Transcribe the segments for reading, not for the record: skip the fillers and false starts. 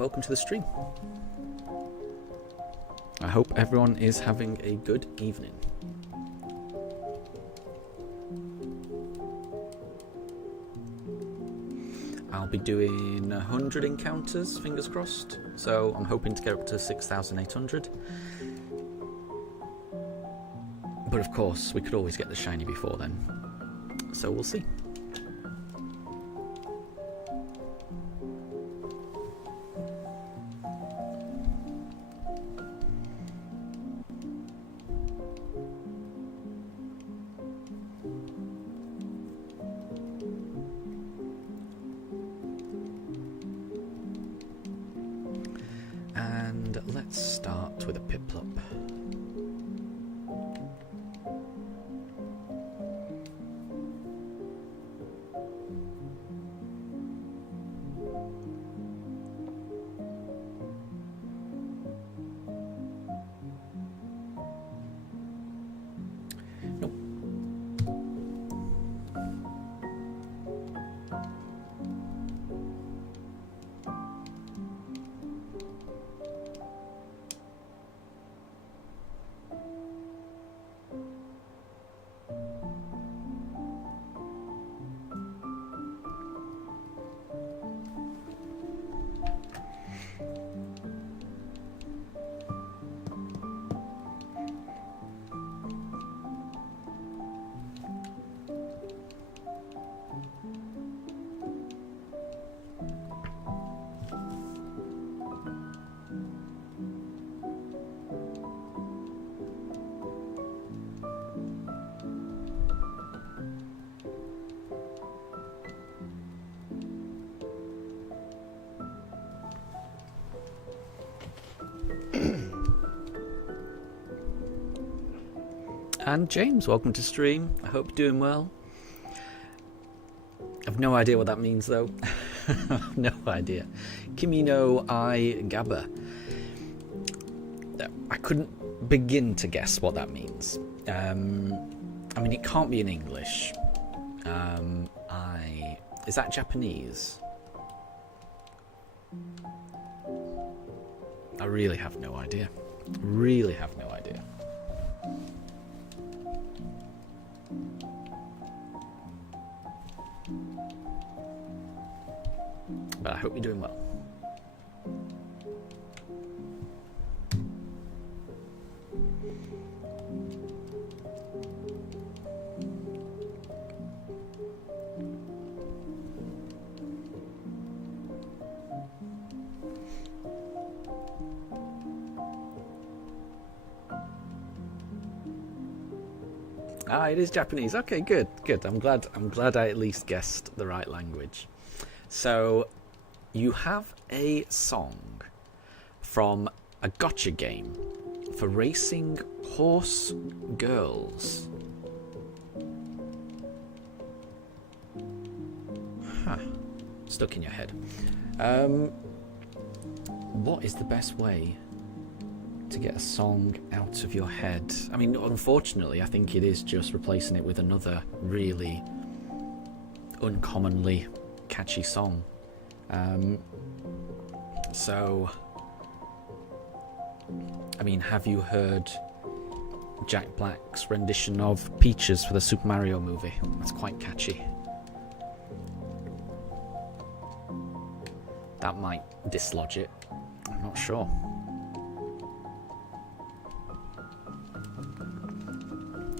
welcome to the stream. I hope everyone is having a good evening. I'll be doing 100 encounters, fingers crossed, so I'm hoping to get up to 6,800. But of course, we could always get the shiny before then, so we'll see. And let's start with a Piplup. And James, welcome to stream. I hope you're doing well. I've no idea what that means though. No idea. Kimino I Gaba. I couldn't begin to guess what that means. I mean, it can't be in English. Is that Japanese? I really have no idea. Really have no idea. But I hope you're doing well. Ah, it is Japanese. Okay, good, good. I'm glad I at least guessed the right language. So, you have a song from a gotcha game for racing horse girls. Huh. Stuck in your head. What is the best way to get a song out of your head? I mean, unfortunately, I think it is just replacing it with another really uncommonly catchy song. So, I mean, have you heard Jack Black's rendition of Peaches for the Super Mario movie? That's quite catchy. That might dislodge it. I'm not sure.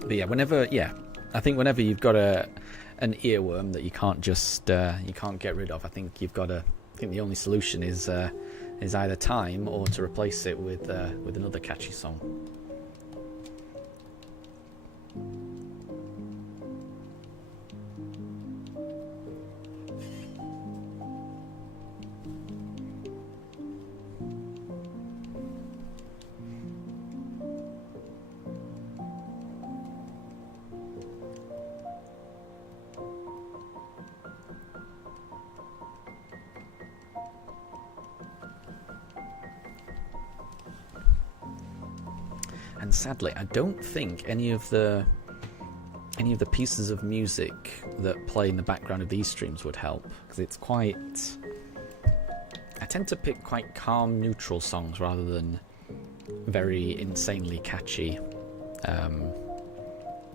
But yeah, I think whenever you've got an earworm that you can't just you can't get rid of, I think the only solution is either time or to replace it with another catchy song. And sadly, I don't think any of the pieces of music that play in the background of these streams would help, because it's quite a tend to pick quite calm, neutral songs rather than very insanely catchy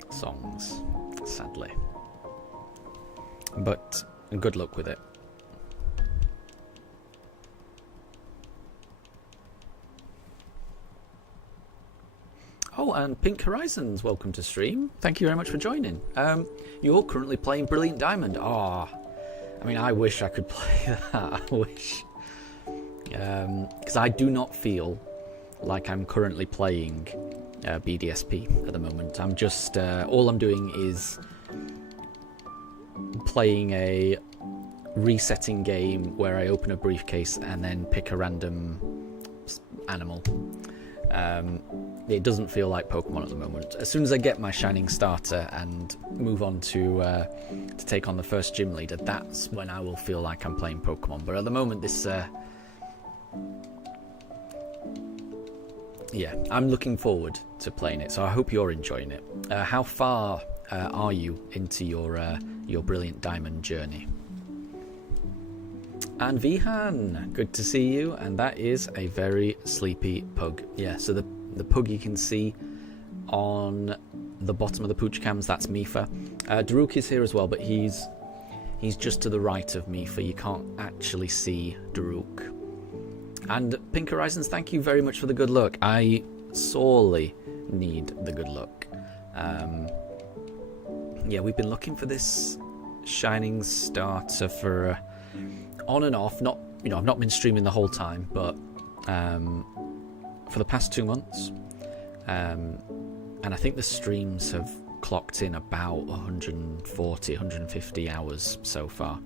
songs, sadly. But good luck with it. Oh, and Pink Horizons, welcome to stream. Thank you very much for joining. You're currently playing Brilliant Diamond. I mean, I wish I could play that. I wish. Because I do not feel like I'm currently playing BDSP at the moment. I'm just... all I'm doing is playing a resetting game where I open a briefcase and then pick a random animal. It doesn't feel like Pokemon at the moment. As soon as I get my Shining Starter and move on to take on the first gym leader, that's when I will feel like I'm playing Pokemon. But at the moment, this... yeah, I'm looking forward to playing it, so I hope you're enjoying it. How far are you into your Brilliant Diamond journey? And Vihan, good to see you, and that is a very sleepy pug. Yeah, so the pug you can see on the bottom of the pooch cams, that's Mifa. Daruk is here as well, but he's just to the right of Mifa. You can't actually see Daruk. And Pink Horizons, thank you very much for the good luck. I sorely need the good luck. Yeah, we've been looking for this Shining Starter for on and off. Not, I've not been streaming the whole time, but for the past 2 months. And I think the streams have clocked in about 140, 150 hours so far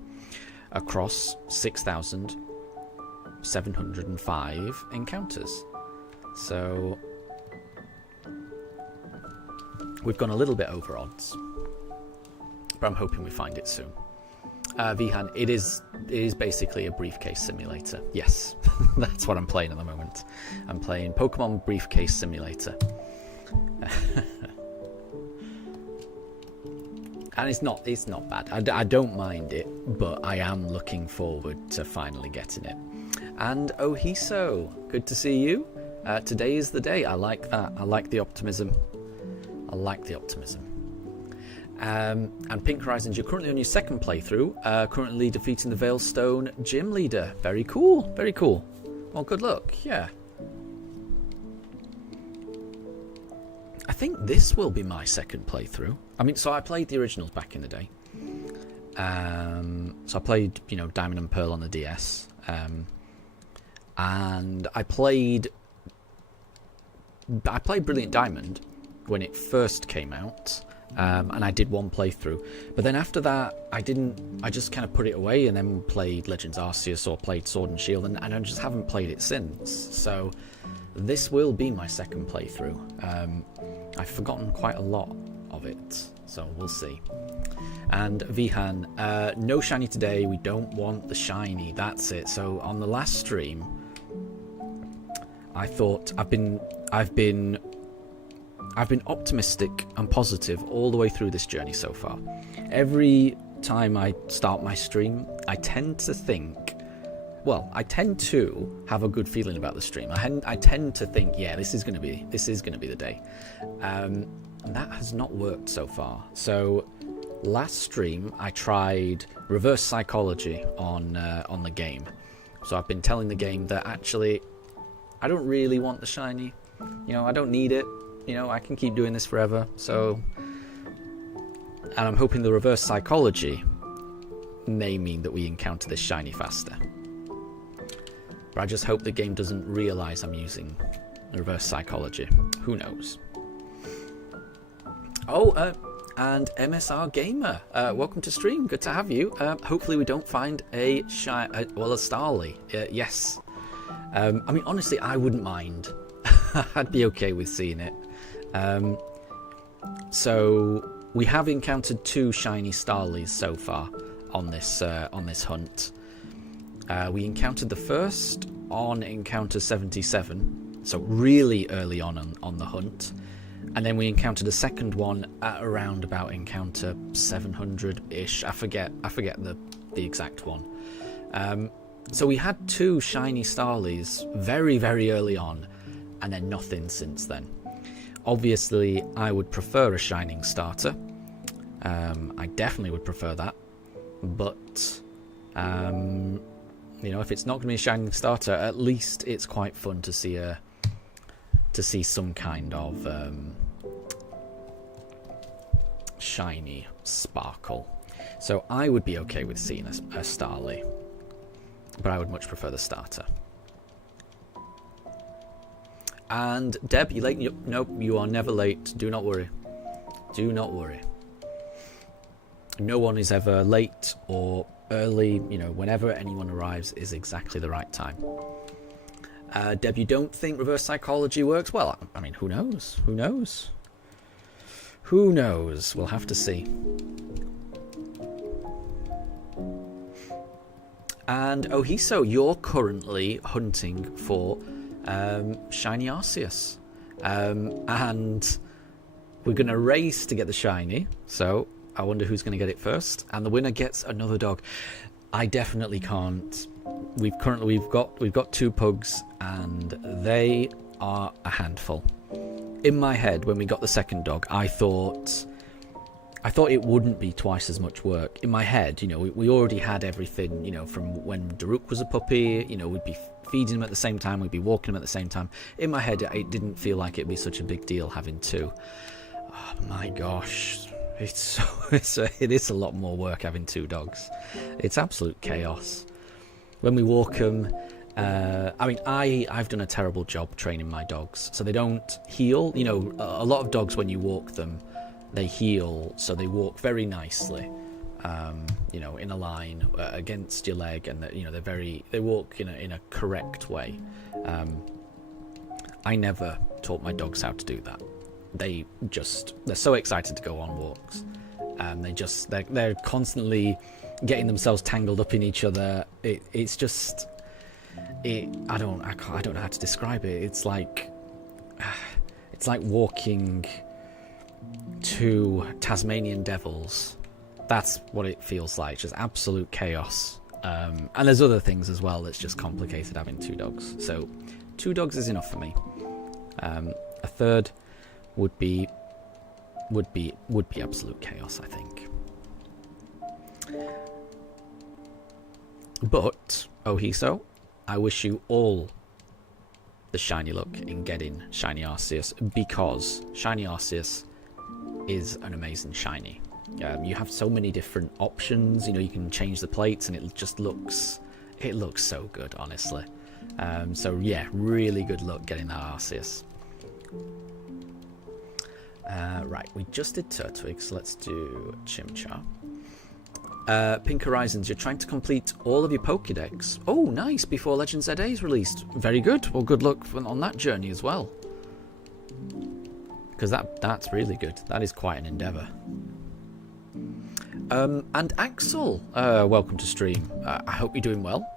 across 6,705 encounters. So we've gone a little bit over odds, but I'm hoping we find it soon. Vihan, it is basically a briefcase simulator. Yes, that's what I'm playing at the moment. I'm playing Pokemon Briefcase Simulator. And it's not bad. I don't mind it, but I am looking forward to finally getting it. And Ohiso, good to see you. Today is the day. I like that. I like the optimism. And Pink Horizons, you're currently on your second playthrough, currently defeating the Veilstone gym leader. Very cool, very cool. Well, good luck, yeah. I think this will be my second playthrough. I mean, so I played the originals back in the day. So I played, Diamond and Pearl on the DS. And I played Brilliant Diamond when it first came out. And I did one playthrough, but then after that I just kind of put it away and then played Legends Arceus or played Sword and Shield, and I just haven't played it since. So this will be my second playthrough. I've forgotten quite a lot of it, so we'll see. And Vihan, no shiny today, we don't want the shiny, that's it. So on the last stream I thought I've been optimistic and positive all the way through this journey so far. Every time I start my stream, I tend to have a good feeling about the stream. I tend to think, yeah, this is going to be the day. And that has not worked so far. So last stream, I tried reverse psychology on the game. So I've been telling the game that actually, I don't really want the shiny. I don't need it. I can keep doing this forever, so... And I'm hoping the reverse psychology may mean that we encounter this shiny faster. But I just hope the game doesn't realise I'm using reverse psychology. Who knows? Oh, and MSR Gamer, welcome to stream, good to have you. Hopefully we don't find a Starly. Yes. I mean, honestly, I wouldn't mind. I'd be okay with seeing it. So we have encountered 2 shiny Starlies so far on this hunt. We encountered the first on encounter 77, so really early on the hunt, and then we encountered a second one at around about encounter 700-ish. I forget the exact one. So we had 2 shiny Starlies very, very early on, and then nothing since then. Obviously, I would prefer a Shining Starter. I definitely would prefer that. But, you know, if it's not going to be a Shining Starter, at least it's quite fun to see some kind of shiny sparkle. So I would be okay with seeing a Starly, but I would much prefer the starter. And Deb, you late? Nope, you are never late. Do not worry. Do not worry. No one is ever late or early. You know, whenever anyone arrives is exactly the right time. Deb, you don't think reverse psychology works? Well, I mean, who knows? Who knows? Who knows? We'll have to see. And Ohiso, you're currently hunting for shiny Arceus. And we're going to race to get the shiny. So I wonder who's going to get it first. And the winner gets another dog. I definitely can't. We've got 2 pugs, and they are a handful. In my head, when we got the second dog, I thought it wouldn't be twice as much work. In my head, you know, we already had everything, you know, from when Daruk was a puppy. You know, we'd be feeding him at the same time, we'd be walking him at the same time. In my head, it didn't feel like it'd be such a big deal having 2. Oh my gosh, it is a lot more work having 2 dogs. It's absolute chaos. When we walk them, I mean, I've done a terrible job training my dogs, so they don't heel. You know, a lot of dogs, when you walk them, they heel, so they walk very nicely, you know, in a line against your leg, and you know, they walk in a correct way. I never taught my dogs how to do that. They're so excited to go on walks, they're constantly getting themselves tangled up in each other. It's just, I don't know how to describe it. It's like walking 2 Tasmanian devils. That's what it feels like, just absolute chaos. And there's other things as well that's just complicated having 2 dogs. So 2 dogs is enough for me. A third would be absolute chaos, I think. But Ohiso, I wish you all the shiny luck in getting shiny Arceus, because shiny Arceus is an amazing shiny. You have so many different options. You know, you can change the plates, and it just looks so good, honestly. So yeah, really good luck getting that Arceus. Right, we just did Turtwig, so let's do Chimchar. Pink Horizons, you're trying to complete all of your Pokédex. Oh, nice, before Legend ZA is released. Very good. Well, good luck on that journey as well. Because that's really good. That is quite an endeavour. And Axel, welcome to stream. I hope you're doing well.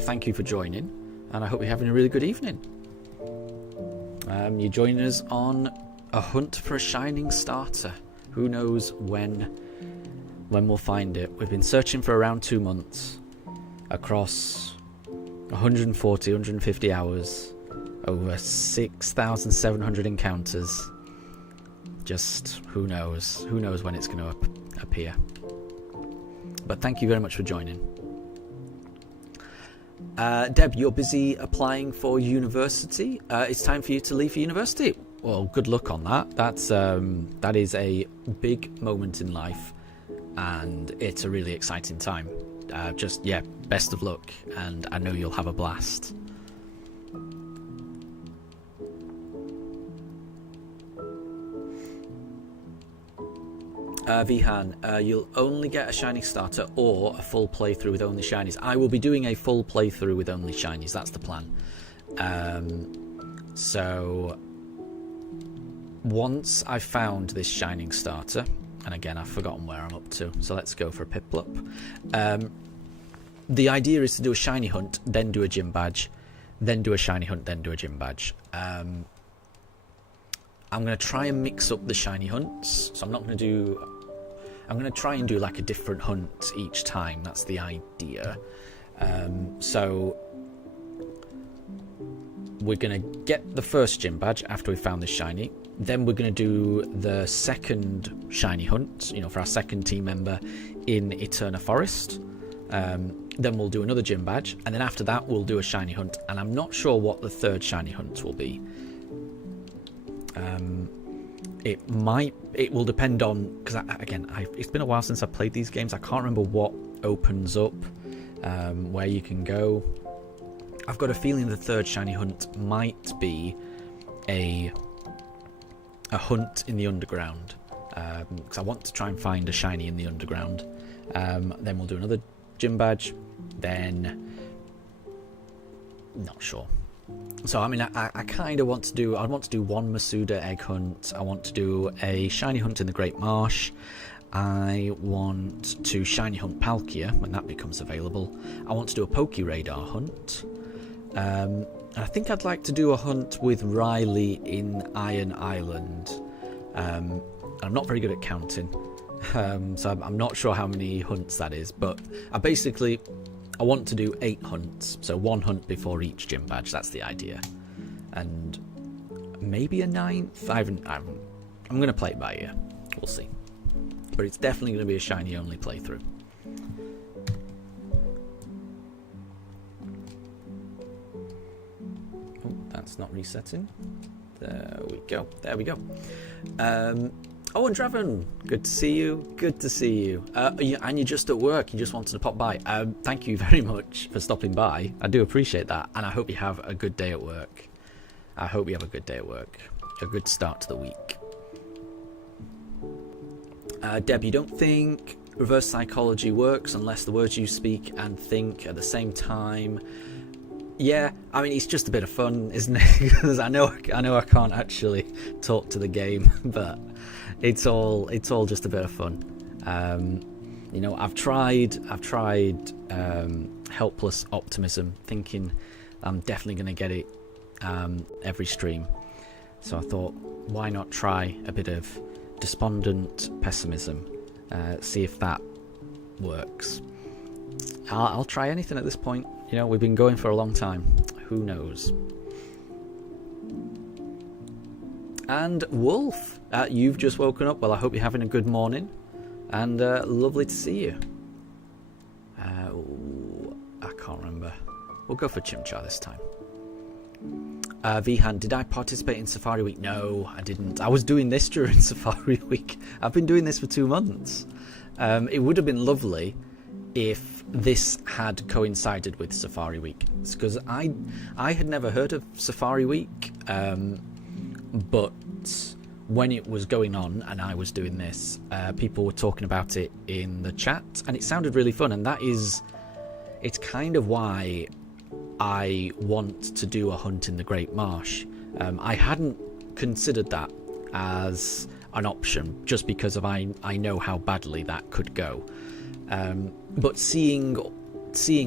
Thank you for joining, and I hope you're having a really good evening. You're joining us on a hunt for a shining starter. Who knows when we'll find it. We've been searching for around 2 months across 140, 150 hours, over 6,700 encounters. Just who knows when it's going to appear. But thank you very much for joining. Deb, you're busy applying for university. It's time for you to leave for university. Well, good luck on that. That is a big moment in life, and it's a really exciting time. Best of luck, and I know you'll have a blast. Vihan, you'll only get a shiny starter or a full playthrough with only shinies. I will be doing a full playthrough with only shinies. That's the plan. So once I've found this shining starter, and again I've forgotten where I'm up to, so let's go for a Piplup. The idea is to do a shiny hunt, then do a gym badge, then do a shiny hunt, then do a gym badge. I'm going to try and mix up the shiny hunts, so I'm going to try and do like a different hunt each time. That's the idea. So we're going to get the first gym badge after we found this shiny. Then we're going to do the second shiny hunt, for our second team member in Eterna Forest. Then we'll do another gym badge, and then after that we'll do a shiny hunt, and I'm not sure what the third shiny hunt will be. It will depend on, because it's been a while since I've played these games. I can't remember what opens up, where you can go. I've got a feeling the third shiny hunt might be a hunt in the underground, because I want to try and find a shiny in the underground. Then we'll do another gym badge, then not sure. So I mean, I kind of want to do, I want to do one Masuda egg hunt, I want to do a shiny hunt in the Great Marsh, I want to shiny hunt Palkia when that becomes available, I want to do a Poke Radar hunt, I think I'd like to do a hunt with Riley in Iron Island. I'm not very good at counting, so I'm not sure how many hunts that is, but I want to do 8 hunts, so 1 hunt before each gym badge. That's the idea, and maybe a 9th. I'm going to play it by ear. We'll see, but it's definitely going to be a shiny only playthrough. Oh, that's not resetting. There we go. There we go. Oh, and Draven, good to see you. Good to see you. And you're just at work. You just wanted to pop by. Thank you very much for stopping by. I do appreciate that. And I hope you have a good day at work. I hope you have a good day at work. A good start to the week. Deb, you don't think reverse psychology works unless the words you speak and think at the same time? Yeah, I mean, it's just a bit of fun, isn't it? Because I know I can't actually talk to the game, but it's all just a bit of fun. I've tried helpless optimism, thinking I'm definitely going to get it every stream. So I thought, why not try a bit of despondent pessimism, see if that works. I'll try anything at this point. We've been going for a long time. Who knows? And Wolf, you've just woken up. Well, I hope you're having a good morning. And lovely to see you. I can't remember. We'll go for Chimchar this time. Vihan, did I participate in Safari Week? No, I didn't. I was doing this during Safari Week. I've been doing this for 2 months. It would have been lovely if this had coincided with Safari Week, because I had never heard of Safari Week, but when it was going on and I was doing this, people were talking about it in the chat and it sounded really fun, and it's kind of why I want to do a hunt in the Great Marsh. I hadn't considered that as an option just because of I know how badly that could go. But seeing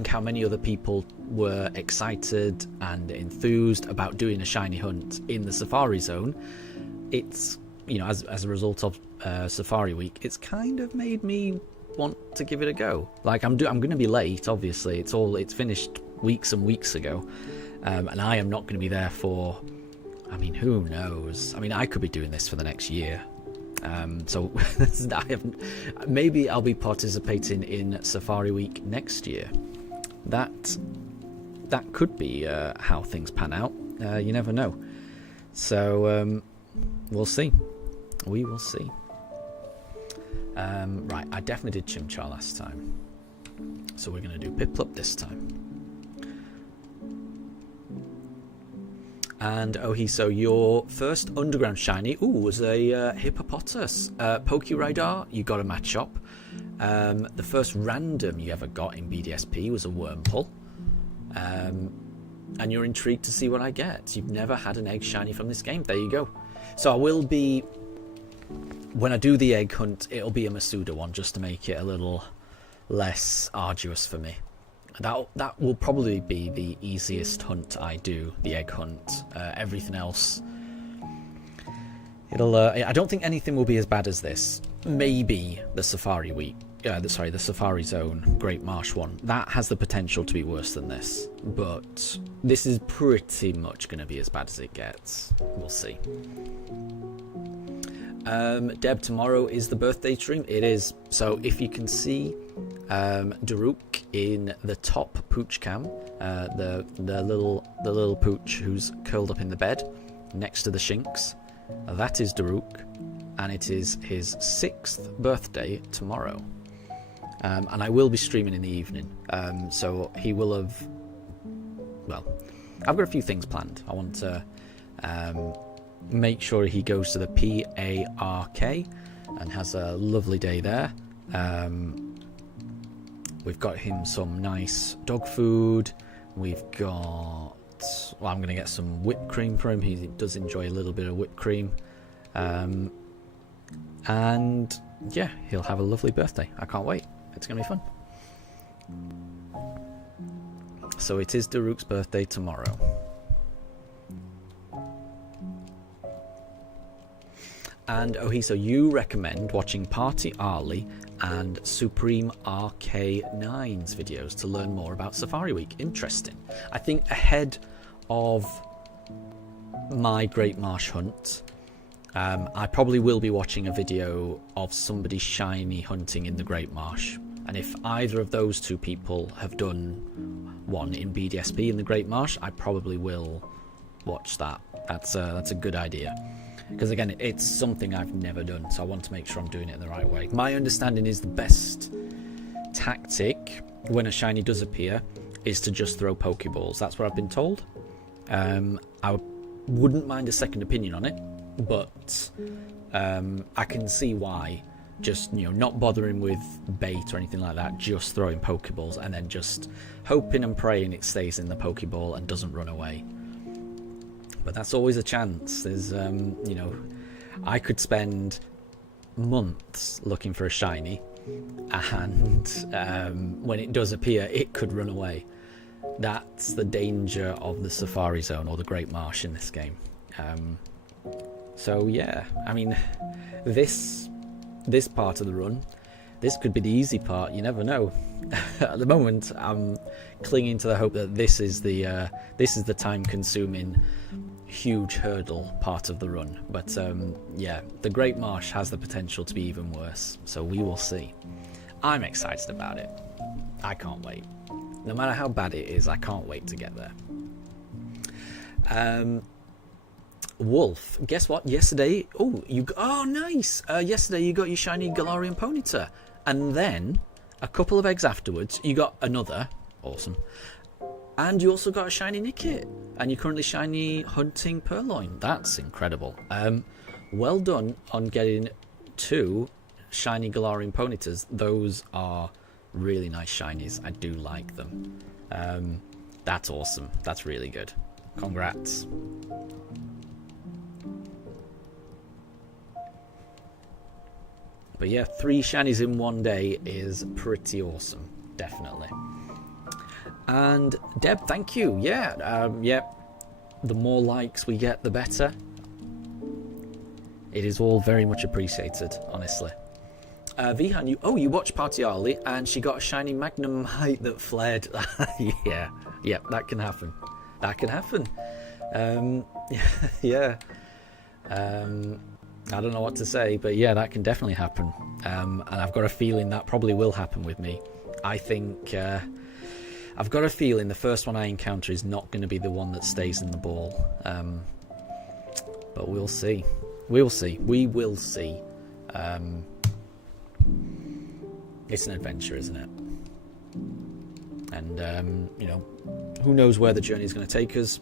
how many other people were excited and enthused about doing a shiny hunt in the Safari Zone, it's, as a result of Safari Week, it's kind of made me want to give it a go. Like I'm going to be late, obviously. It's finished weeks and weeks ago, and I am not going to be there for. I mean, who knows? I mean, I could be doing this for the next year. So maybe I'll be participating in Safari Week next year. That could be how things pan out. You never know. So we'll see. We will see. Right, I definitely did Chimchar last time. So we're going to do Piplup this time. And so your first underground shiny, was a Hippopotas. Poke Radar, you got a match up. The first random you ever got in BDSP was a Wurmple. And you're intrigued to see what I get. You've never had an egg shiny from this game. There you go. So I will be, when I do the egg hunt, it'll be a Masuda one just to make it a little less arduous for me. That will probably be the easiest hunt I do, the egg hunt. Everything else, I don't think anything will be as bad as this. Maybe the Safari Week sorry, the Safari Zone Great Marsh one, that has the potential to be worse than this, but this is pretty much going to be as bad as it gets. We'll see. Deb, tomorrow is the birthday stream. It is. So if you can see Daruk in the top pooch cam, the little pooch who's curled up in the bed next to the Shinx, that is Daruk, and it is his 6th birthday tomorrow. And I will be streaming in the evening, so he will have... Well, I've got a few things planned. I want to make sure he goes to the PARK and has a lovely day there. We've got him some nice dog food. We've got... Well, I'm going to get some whipped cream for him. He does enjoy a little bit of whipped cream. And yeah, he'll have a lovely birthday. I can't wait. It's going to be fun. So it is Daruk's birthday tomorrow. And Ohiso, you recommend watching Party Ali and Supreme RK9's videos to learn more about Safari Week. Interesting. I think ahead of my Great Marsh hunt, I probably will be watching a video of somebody shiny hunting in the Great Marsh. And if either of those two people have done one in BDSP in the Great Marsh, I probably will watch that. That's a good idea. Because again, it's something I've never done, so I want to make sure I'm doing it in the right way. My understanding is the best tactic when a shiny does appear is to just throw Pokeballs. That's what I've been told. I wouldn't mind a second opinion on it, but I can see why. Just, not bothering with bait or anything like that, just throwing Pokeballs and then just hoping and praying it stays in the Pokeball and doesn't run away. But that's always a chance. There's, I could spend months looking for a shiny, and when it does appear, it could run away. That's the danger of the Safari Zone or the Great Marsh in this game. So yeah, I mean, this part of the run, this could be the easy part. You never know. At the moment, I'm clinging to the hope that this is the time-consuming, huge hurdle part of the run. But yeah, the Great Marsh has the potential to be even worse. So we will see. I'm excited about it. I can't wait. No matter how bad it is, I can't wait to get there. Wolf, guess what? Yesterday, nice. Yesterday you got your shiny Galarian Ponyta, and then a couple of eggs afterwards, you got another. Awesome. And you also got a shiny Nickit, and you're currently shiny hunting Purloin. That's incredible. Well done on getting 2 shiny Galarian Ponytas. Those are really nice shinies. I do like them. That's awesome. That's really good. Congrats. But yeah, 3 shinies in one day is pretty awesome. Definitely. And Deb, thank you. Yeah, the more likes we get, the better. It is all very much appreciated, honestly. Vihan, you watched Party Ali, and she got a shiny Magnum Height that flared. yeah, that can happen. That can happen. Yeah. I don't know what to say, but yeah, that can definitely happen. And I've got a feeling that probably will happen with me. I think I've got a feeling the first one I encounter is not going to be the one that stays in the ball. But we'll see. We'll see. We will see. It's an adventure, isn't it? And, who knows where the journey is going to take us.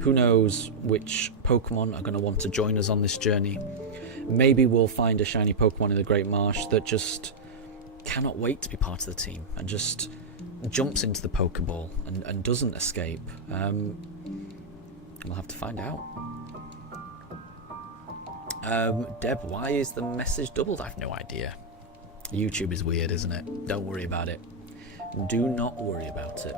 Who knows which Pokemon are going to want to join us on this journey. Maybe we'll find a shiny Pokemon in the Great Marsh that just cannot wait to be part of the team and just jumps into the Pokeball and doesn't escape. We'll have to find out. Deb, why is the message doubled? I've no idea. YouTube is weird, isn't it? Don't worry about it. Do not worry about it.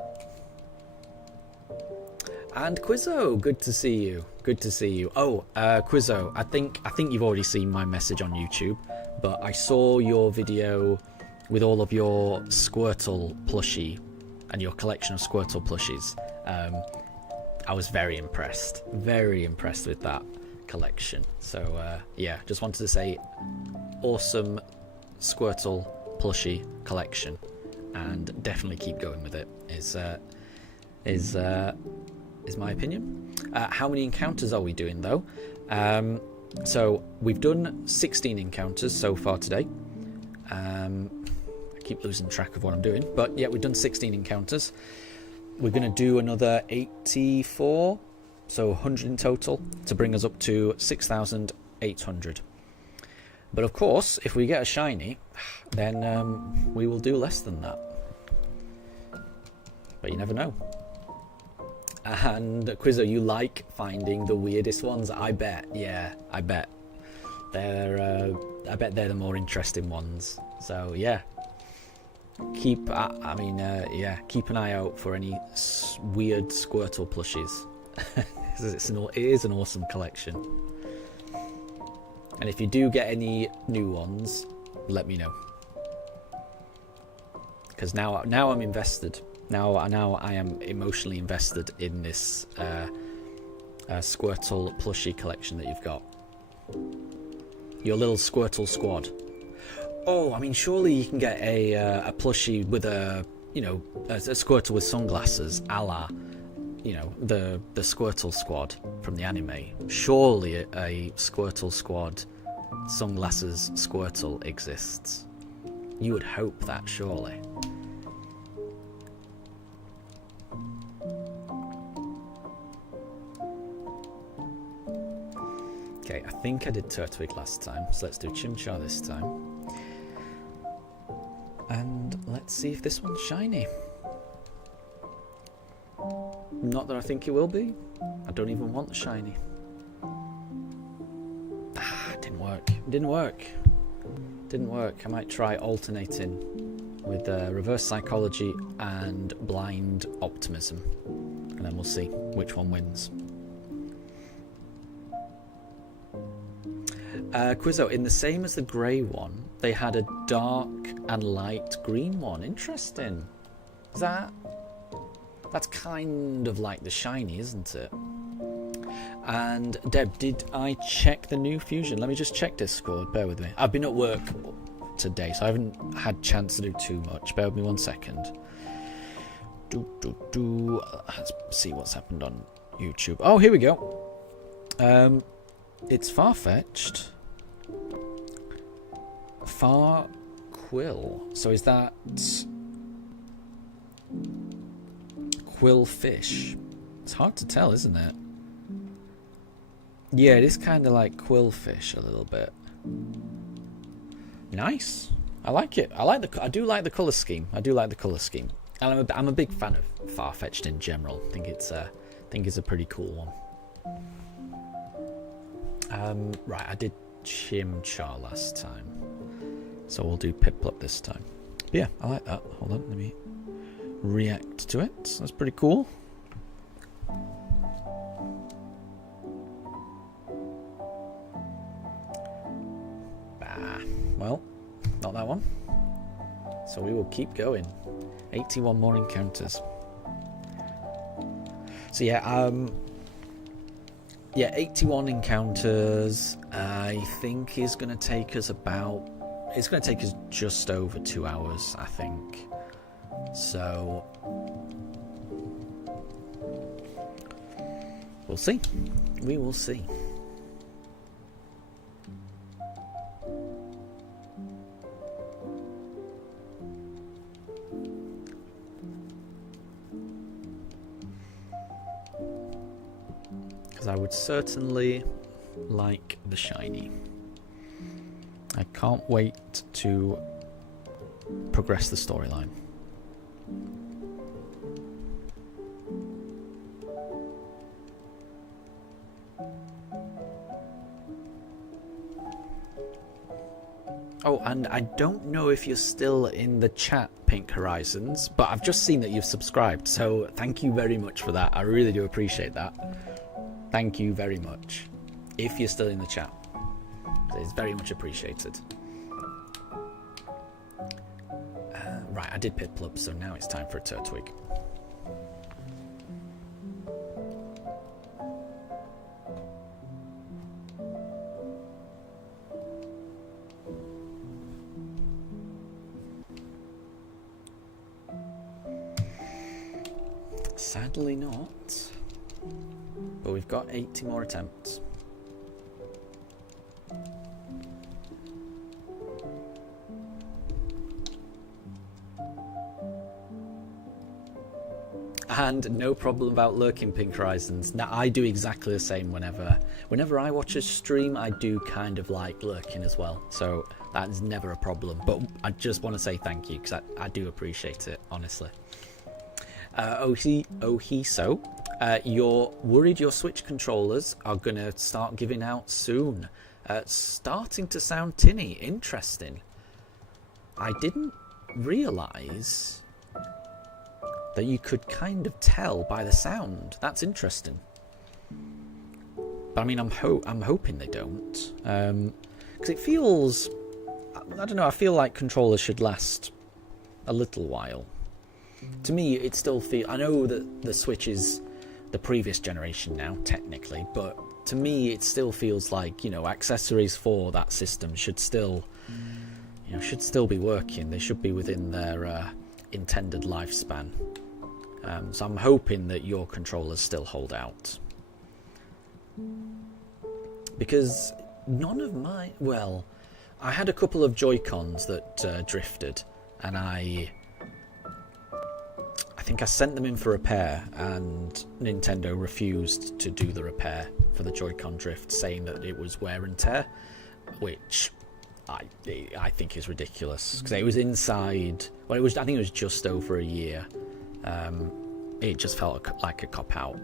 And Quizzo, good to see you. Good to see you. Oh, Quizzo, I think you've already seen my message on YouTube, but I saw your video with all of your Squirtle plushie and your collection of Squirtle plushies. I was very impressed with that collection. So yeah, just wanted to say awesome Squirtle plushie collection, and definitely keep going with it is my opinion. How many encounters are we doing though? So we've done 16 encounters so far today. I keep losing track of what I'm doing, but yeah, we've done 16 encounters. We're going to do another 84, so 100 in total, to bring us up to 6,800. But of course, if we get a shiny, then we will do less than that. But you never know. And Quizzo, you like finding the weirdest ones? I bet. Yeah, I bet. I bet they're the more interesting ones. So yeah, keep an eye out for any weird Squirtle plushies. It is an awesome collection. And if you do get any new ones, let me know. Because now I'm invested. Now I am emotionally invested in this Squirtle plushie collection that you've got. Your little Squirtle squad. Oh, I mean, surely you can get a plushie with a Squirtle with sunglasses, a la, the Squirtle squad from the anime. Surely a Squirtle squad, sunglasses Squirtle exists. You would hope that, surely. Okay, I think I did Turtwig last time, so let's do Chimchar this time. And let's see if this one's shiny. Not that I think it will be. I don't even want the shiny. It didn't work. It didn't work. Didn't work. I might try alternating with reverse psychology and blind optimism. And then we'll see which one wins. Quizzo, in the same as the grey one, they had a dark and light green one. Interesting. That's kind of like the shiny, isn't it? And Deb, did I check the new fusion? Let me just check Discord. Bear with me. I've been at work today, so I haven't had chance to do too much. Bear with me 1 second. Let's see what's happened on YouTube. Oh, here we go. It's Farfetch'd. Farquill. So is that Quillfish? It's hard to tell, isn't it? Yeah, it is kind of like Quillfish a little bit. Nice. I like it. I do like the color scheme. And I'm a big fan of Farfetch'd in general. I think it's a pretty cool one. Right, I did Chimchar last time, so we'll do Piplup this time. But yeah, I like that. Hold on, let me react to it. That's pretty cool. Well, not that one. So we will keep going. 81 more encounters. So yeah, 81 encounters. I think is going to take us it's going to take us just over 2 hours, I think. So we'll see. We will see. Because I would certainly like the shiny. I can't wait to progress the storyline. Oh, and I don't know if you're still in the chat, Pink Horizons, but I've just seen that you've subscribed, so thank you very much for that. I really do appreciate that. Thank you very much. If you're still in the chat, it's very much appreciated. Right, I did Piplup, so now it's time for a Turtwig. Sadly not. But we've got 80 more attempts. And no problem about lurking, Pink Horizons. Now, I do exactly the same whenever I watch a stream. I do kind of like lurking as well, so that's never a problem. But I just want to say thank you, because I do appreciate it, honestly. Ohiso, you're worried your Switch controllers are going to start giving out soon. Starting to sound tinny. Interesting. I didn't realise that you could kind of tell by the sound. That's interesting. But I mean, I'm hoping they don't, because it feels, I don't know, I feel like controllers should last a little while. To me, it still feels, I know that the Switch is the previous generation now, technically, but to me, it still feels like, you know, accessories for that system should still, you know, should still be working. They should be within their intended lifespan. So I'm hoping that your controllers still hold out. Because none of my... Well, I had a couple of Joy-Cons that drifted, and I think I sent them in for repair, and Nintendo refused to do the repair for the Joy-Con drift, saying that it was wear and tear, which I think is ridiculous, because it was inside... Well, I think it was just over a year. It just felt like a cop-out.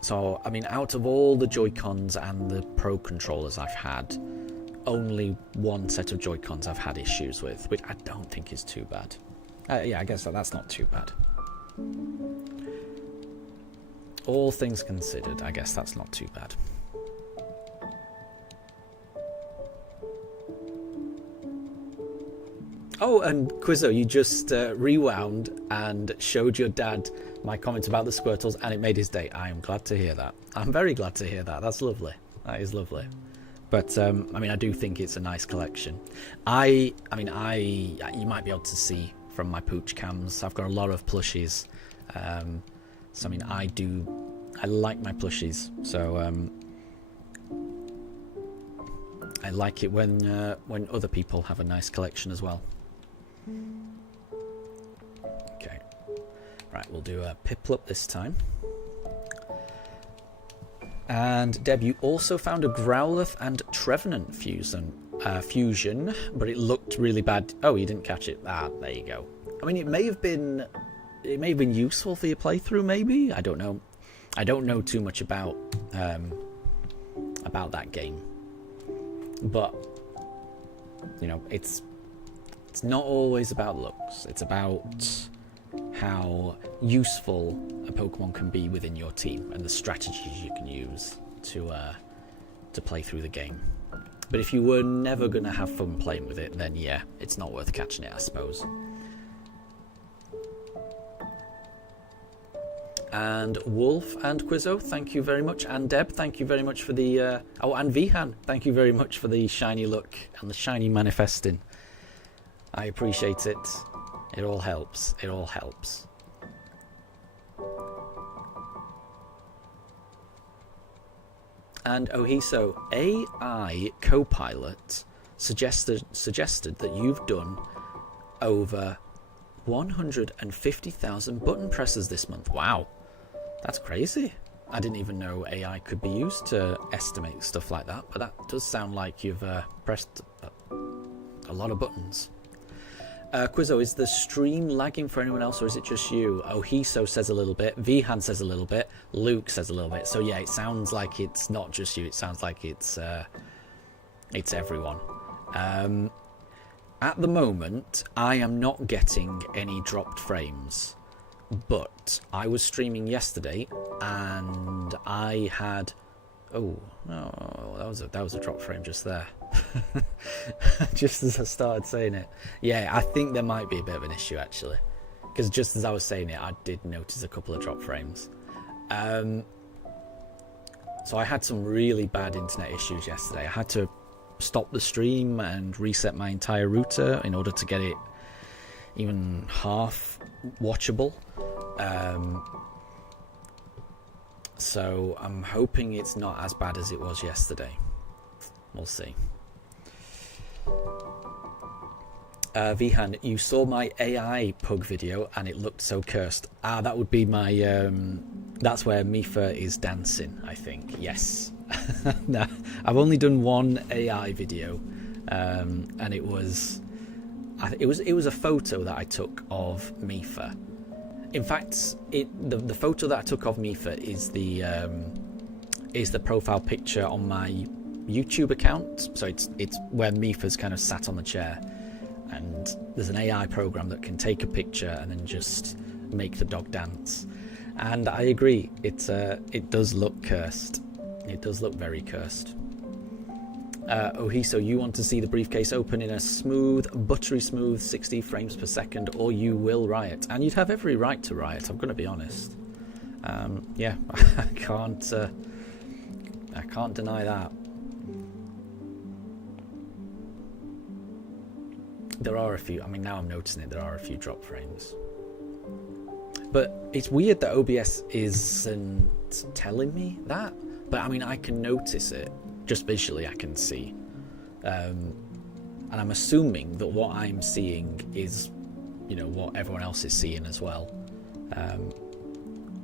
So, I mean, out of all the Joy-Cons and the Pro controllers I've had, only one set of Joy-Cons I've had issues with, which I don't think is too bad. Yeah, I guess that's not too bad. All things considered, I guess that's not too bad. Oh, and Quizzo, you just rewound and showed your dad my comment about the Squirtles, and it made his day. I am glad to hear that. I'm very glad to hear that. That's lovely. That is lovely. But I mean, I do think it's a nice collection. You might be able to see from my pooch cams, I've got a lot of plushies. So I mean, I like my plushies. So I like it when other people have a nice collection as well. Okay, right, we'll do a Piplup this time. And Deb, you also found a Growlithe and Trevenant fusion, but it looked really bad. Oh, you didn't catch it. Ah, there you go. I mean, it may have been useful for your playthrough. Maybe, I don't know. I don't know too much about that game, but you know, it's not always about looks. It's about how useful a Pokemon can be within your team and the strategies you can use to play through the game. But if you were never going to have fun playing with it, then yeah, it's not worth catching it, I suppose. And Wolf and Quizzo, thank you very much. And Deb, thank you very much for the... and Vihan, thank you very much for the shiny look and the shiny manifesting. I appreciate it. It all helps. It all helps. And Ohiso, AI Copilot suggested that you've done over 150,000 button presses this month. Wow, that's crazy. I didn't even know AI could be used to estimate stuff like that, but that does sound like you've pressed a lot of buttons. Quizzo, is the stream lagging for anyone else, or is it just you? Ohiso says a little bit, Vihan says a little bit, Luke says a little bit. So yeah, it sounds like it's not just you. It sounds like it's everyone. At the moment, I am not getting any dropped frames, but I was streaming yesterday and I had Oh, no, that was a drop frame just there. Just as I started saying it. Yeah, I think there might be a bit of an issue actually, because just as I was saying it, I did notice a couple of drop frames. So I had some really bad internet issues yesterday. I had to stop the stream and reset my entire router in order to get it even half watchable. So I'm hoping it's not as bad as it was yesterday. We'll see. Vihan, you saw my AI pug video and it looked so cursed. That would be my... that's where Mifa is dancing, I think. Yes. No, I've only done one AI video, and it was a photo that I took of Mifa. In fact, the photo that I took of Mifa is the profile picture on my YouTube account. So it's where Mifa's kind of sat on the chair, and there's an AI program that can take a picture and then just make the dog dance. And I agree, it does look cursed. It does look very cursed. Ohiso, you want to see the briefcase open in a smooth, buttery smooth 60 frames per second, or you will riot. And you'd have every right to riot, I'm going to be honest. Yeah, I can't deny that. There are a few, I mean, now I'm noticing it, there are a few drop frames. But it's weird that OBS isn't telling me that. But I mean, I can notice it. Just visually, I can see. And I'm assuming that what I'm seeing is, you know, what everyone else is seeing as well.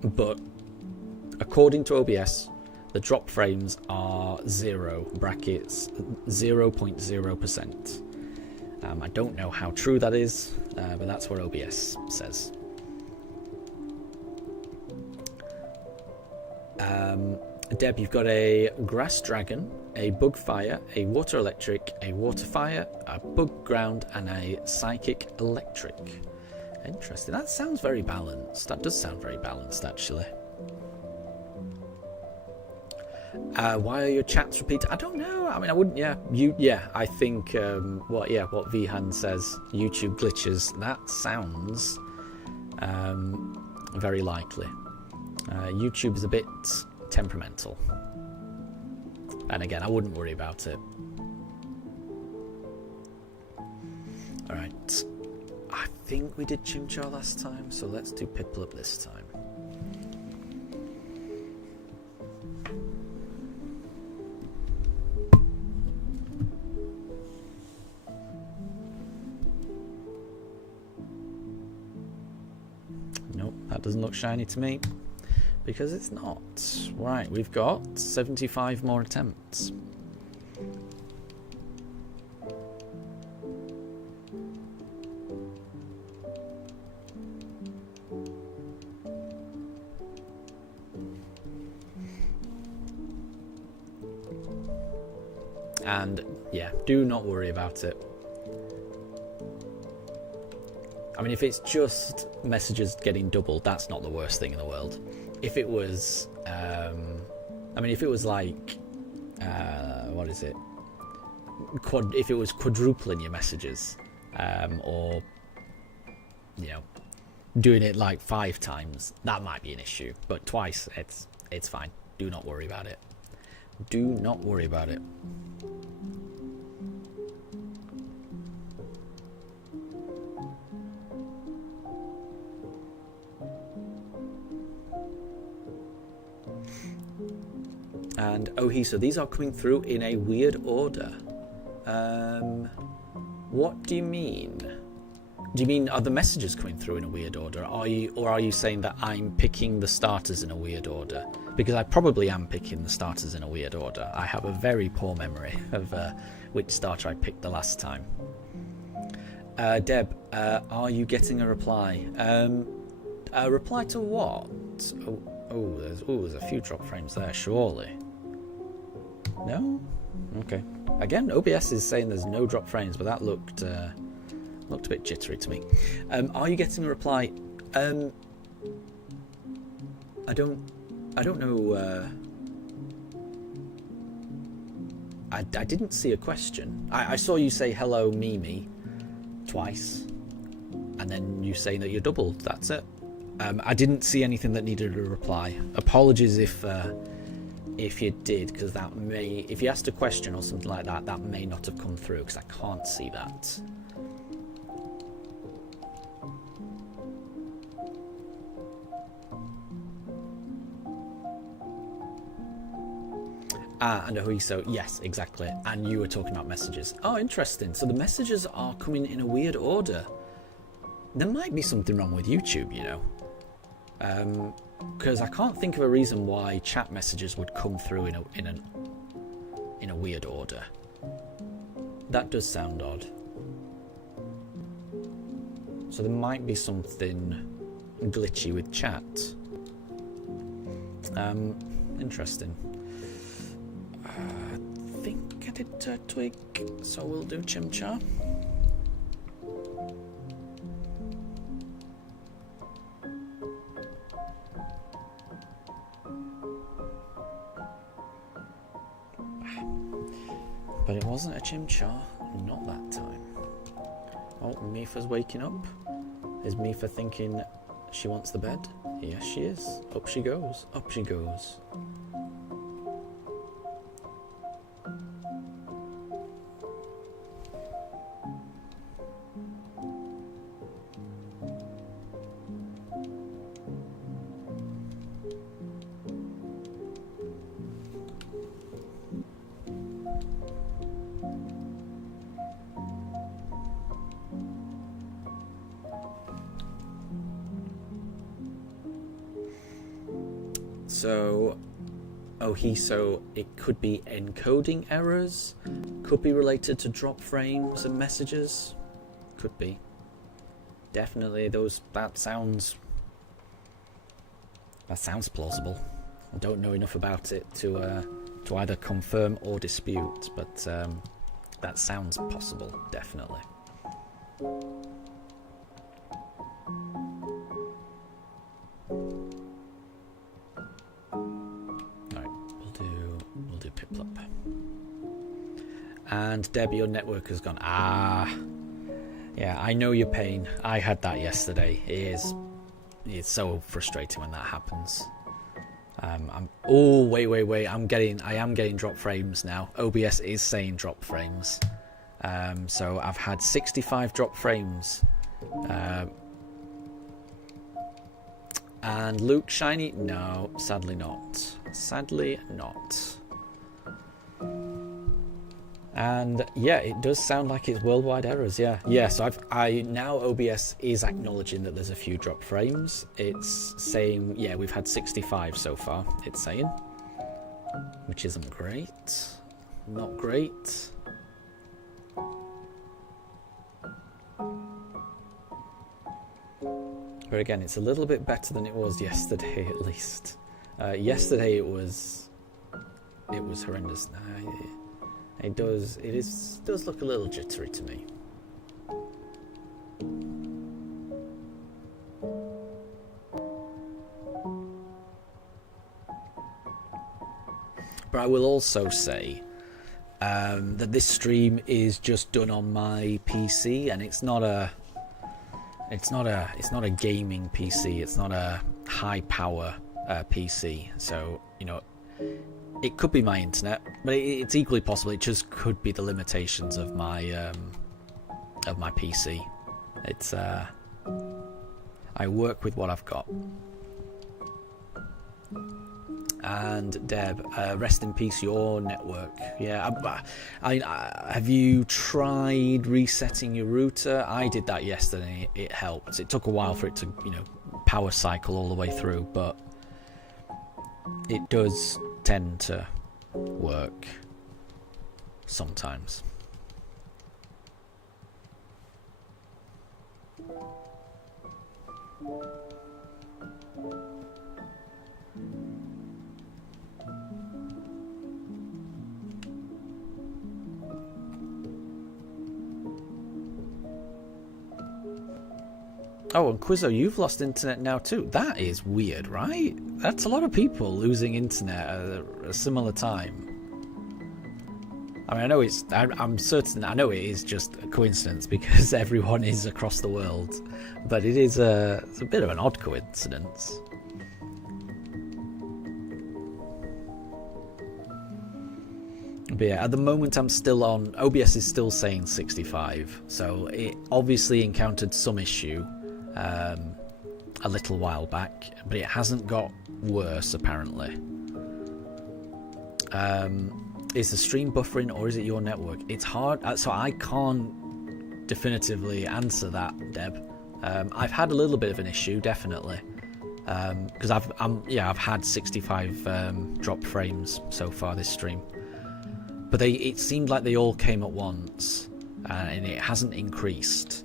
But according to OBS, the drop frames are 0% I don't know how true that is, but that's what OBS says. Deb, you've got a grass dragon, a bug fire, a water electric, a water fire, a bug ground, and a psychic electric. Interesting. That sounds very balanced. That does sound very balanced, actually. Why are your chats repeated? I don't know. I mean, I wouldn't. Yeah, I think what Vihan says. YouTube glitches. That sounds very likely. YouTube is a bit temperamental, and again, I wouldn't worry about it. All right, I think we did Chimchar last time, so let's do Piplup this time. Nope, that doesn't look shiny to me. Because it's not. Right, we've got 75 more attempts. And yeah, do not worry about it. I mean, if it's just messages getting doubled, that's not the worst thing in the world. If it was, if it was like, what is it? If it was quadrupling your messages, or, you know, doing it like 5 times, that might be an issue. But twice, it's fine. Do not worry about it. Do not worry about it. And so these are coming through in a weird order. What do you mean? Do you mean are the messages coming through in a weird order? Are you saying that I'm picking the starters in a weird order? Because I probably am picking the starters in a weird order. I have a very poor memory of which starter I picked the last time. Deb, are you getting a reply? A reply to what? There's a few drop frames there, surely. No? Okay. Again, OBS is saying there's no drop frames, but that looked a bit jittery to me. Are you getting a reply? I don't know. I didn't see a question. I saw you say hello Mimi twice, and then you saying that you're doubled. That's it. I didn't see anything that needed a reply. Apologies if you did, because that may, if you asked a question or something like that, that may not have come through because I can't see that. And Ahuiso, yes, exactly. And you were talking about messages. Oh, interesting. So the messages are coming in a weird order. There might be something wrong with YouTube, you know. Because I can't think of a reason why chat messages would come through in a weird order. That does sound odd. So there might be something glitchy with chat. Interesting. I think I did twig, so we'll do Chimchar. But it wasn't a Chimchar, not that time. Oh, Mifa's waking up. Is Mifa thinking she wants the bed? Yes, she is. Up she goes. Up she goes. So, so it could be encoding errors, could be related to drop frames and messages, could be. Definitely, that sounds plausible. I don't know enough about it to either confirm or dispute, but that sounds possible, definitely. Piplup. And Debbie, your network has gone. Yeah, I know your pain. I had that yesterday. It's so frustrating when that happens. Wait. I am getting drop frames now. OBS is saying drop frames. So I've had 65 drop frames. And Luke Shiny? No, sadly not. Sadly not. And yeah, it does sound like it's worldwide errors. Yeah. So now OBS is acknowledging that there's a few drop frames. It's saying, yeah, we've had 65 so far. It's saying, which isn't great. Not great. But again, it's a little bit better than it was yesterday, at least. Yesterday it was horrendous. It does look a little jittery to me. But I will also say that this stream is just done on my PC, and it's not a gaming PC. It's not a high power PC. So it could be my internet, but it's equally possible it just could be the limitations of my PC. It's I work with what I've got. And Deb, rest in peace, your network. Yeah, have you tried resetting your router? I did that yesterday. It helped. It took a while for it to, power cycle all the way through, but it does tend to work sometimes. Oh, and Quizzo, you've lost internet now too. That is weird, right? That's a lot of people losing internet at a similar time. I mean, I know I'm certain. I know it is just a coincidence because everyone is across the world, but it's a bit of an odd coincidence. But yeah, at the moment I'm still on. OBS is still saying 65, so it obviously encountered some issue a little while back, but it hasn't got worse apparently. Is the stream buffering or is it your network? It's hard, so I can't definitively answer that, Deb. I've had a little bit of an issue, definitely, because I've had 65 drop frames so far this stream, but it seemed like they all came at once, and it hasn't increased.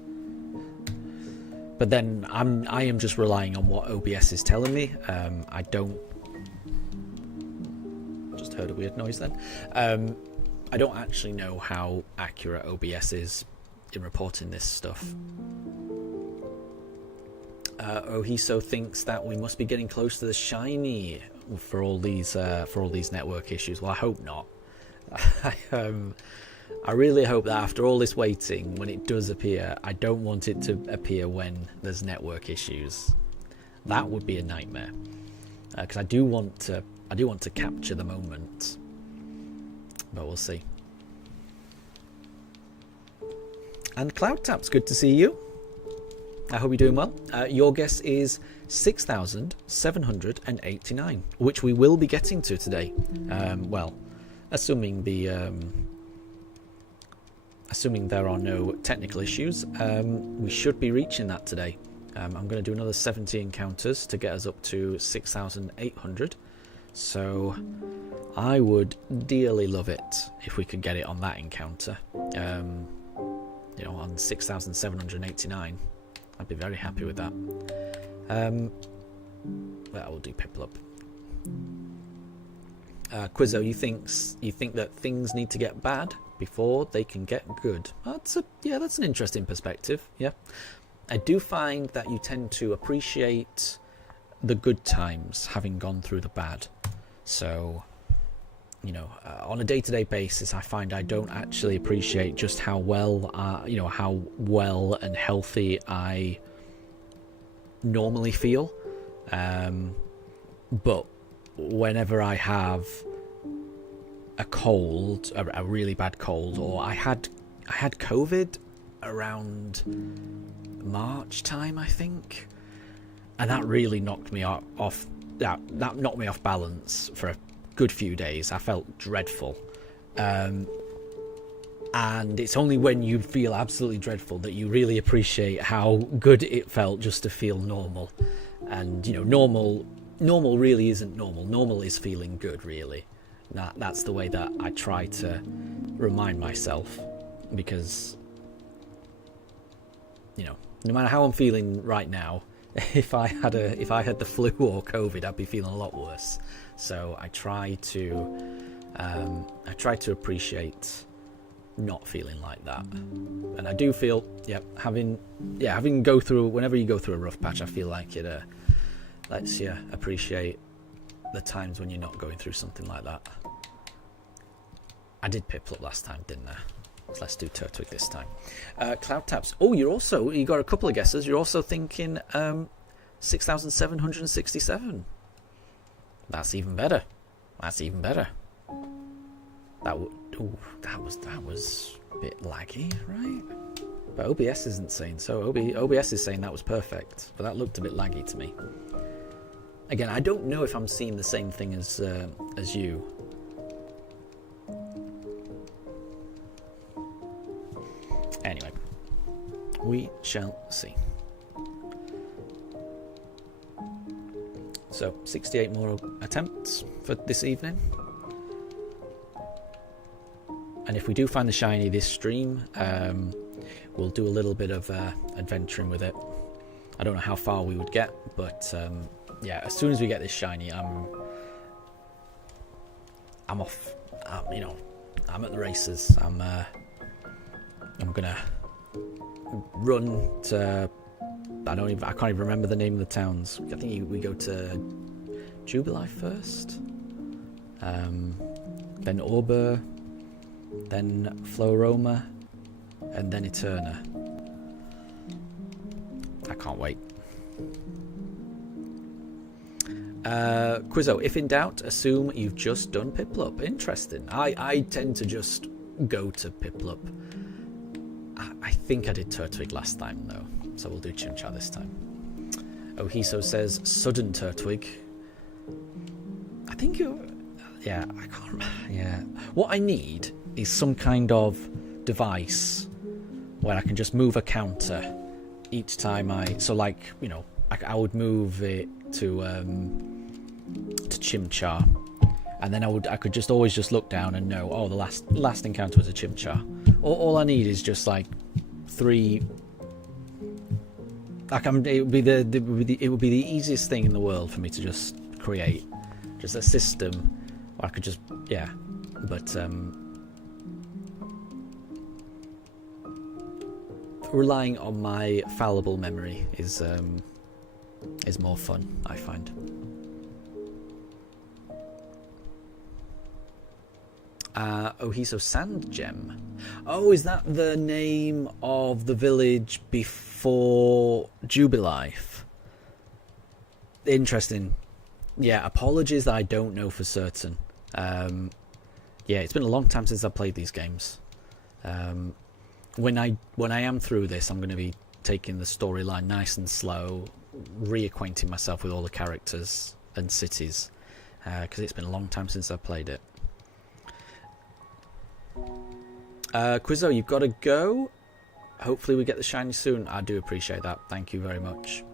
But then I am just relying on what OBS is telling me. I don't. Just heard a weird noise then. I don't actually know how accurate OBS is in reporting this stuff. Ohiso thinks that we must be getting close to the shiny for all these network issues. Well, I hope not. I really hope that after all this waiting, when it does appear, I don't want it to appear when there's network issues. That would be a nightmare. Because I do want to capture the moment, but we'll see. And CloudTap's good to see you. I hope you're doing well. Your guess is 6,789, which we will be getting to today. Well, assuming there are no technical issues, we should be reaching that today. I'm going to do another 70 encounters to get us up to 6,800. So I would dearly love it if we could get it on that encounter. On 6,789. I'd be very happy with that. Well, we'll do Piplup. Quizzo, you think that things need to get bad before they can get good? That's an interesting perspective. Yeah, I do find that you tend to appreciate the good times having gone through the bad. So, on a day-to-day basis, I find I don't actually appreciate just how well and healthy I normally feel. But whenever I have a cold, a really bad cold, or I had COVID around March time, I think, and that really knocked me off. That knocked me off balance for a good few days. I felt dreadful, and it's only when you feel absolutely dreadful that you really appreciate how good it felt just to feel normal. And normal really isn't normal. Normal is feeling good, really. That's the way that I try to remind myself, because no matter how I'm feeling right now, if I had the flu or COVID, I'd be feeling a lot worse. So I try to appreciate not feeling like that. And I do feel, having go through, whenever you go through a rough patch, I feel like it lets you appreciate the times when you're not going through something like that. I did Piplup last time, didn't I? So let's do Turtwig this time. Cloud Taps. Oh, you got a couple of guesses. You're also thinking 6,767. That's even better. That was a bit laggy, right? But OBS isn't saying so. OBS is saying that was perfect, but that looked a bit laggy to me. Again, I don't know if I'm seeing the same thing as you. Anyway, we shall see. So, 68 more attempts for this evening. And if we do find the shiny this stream, we'll do a little bit of adventuring with it. I don't know how far we would get, but as soon as we get this shiny, I'm off. I'm at the races. I'm gonna run to. I can't even remember the name of the towns. I think we go to Jubilee first, then Ober, then Floroma, and then Eterna. I can't wait. Quizzo, if in doubt, assume you've just done Piplup. Interesting. I tend to just go to Piplup. I think I did Turtwig last time, though, so we'll do Chimchar this time. Ohiso says sudden Turtwig. I think yeah, I can't remember. Yeah. What I need is some kind of device where I can just move a counter each time so like, you know, I would move it to Chimchar, and then I could just always just look down and know, oh, the last encounter was a Chimchar. All I need is just like 3. Like it would be the easiest thing in the world for me to just create, just a system where I could just, yeah, but relying on my fallible memory is more fun, I find. Ohiso Sand Gem. Oh, is that the name of the village before Jubilife? Interesting. Yeah, apologies that I don't know for certain. Yeah, it's been a long time since I've played these games. When I am through this, I'm going to be taking the storyline nice and slow, reacquainting myself with all the characters and cities, because it's been a long time since I've played it. Quizzo, you've got to go. Hopefully we get the shiny soon. I do appreciate that. Thank you very much.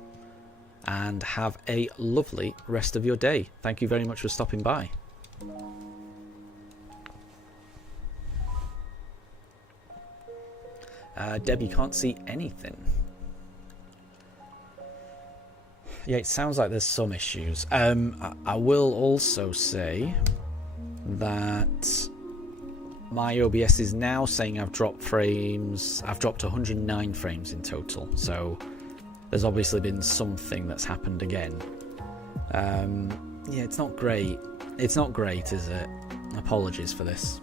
And have a lovely rest of your day. Thank you very much for stopping by. Deb, you can't see anything. Yeah, it sounds like there's some issues. I will also say that my OBS is now saying I've dropped frames. I've dropped 109 frames in total. So there's obviously been something that's happened again. Yeah, it's not great. It's not great, is it? Apologies for this.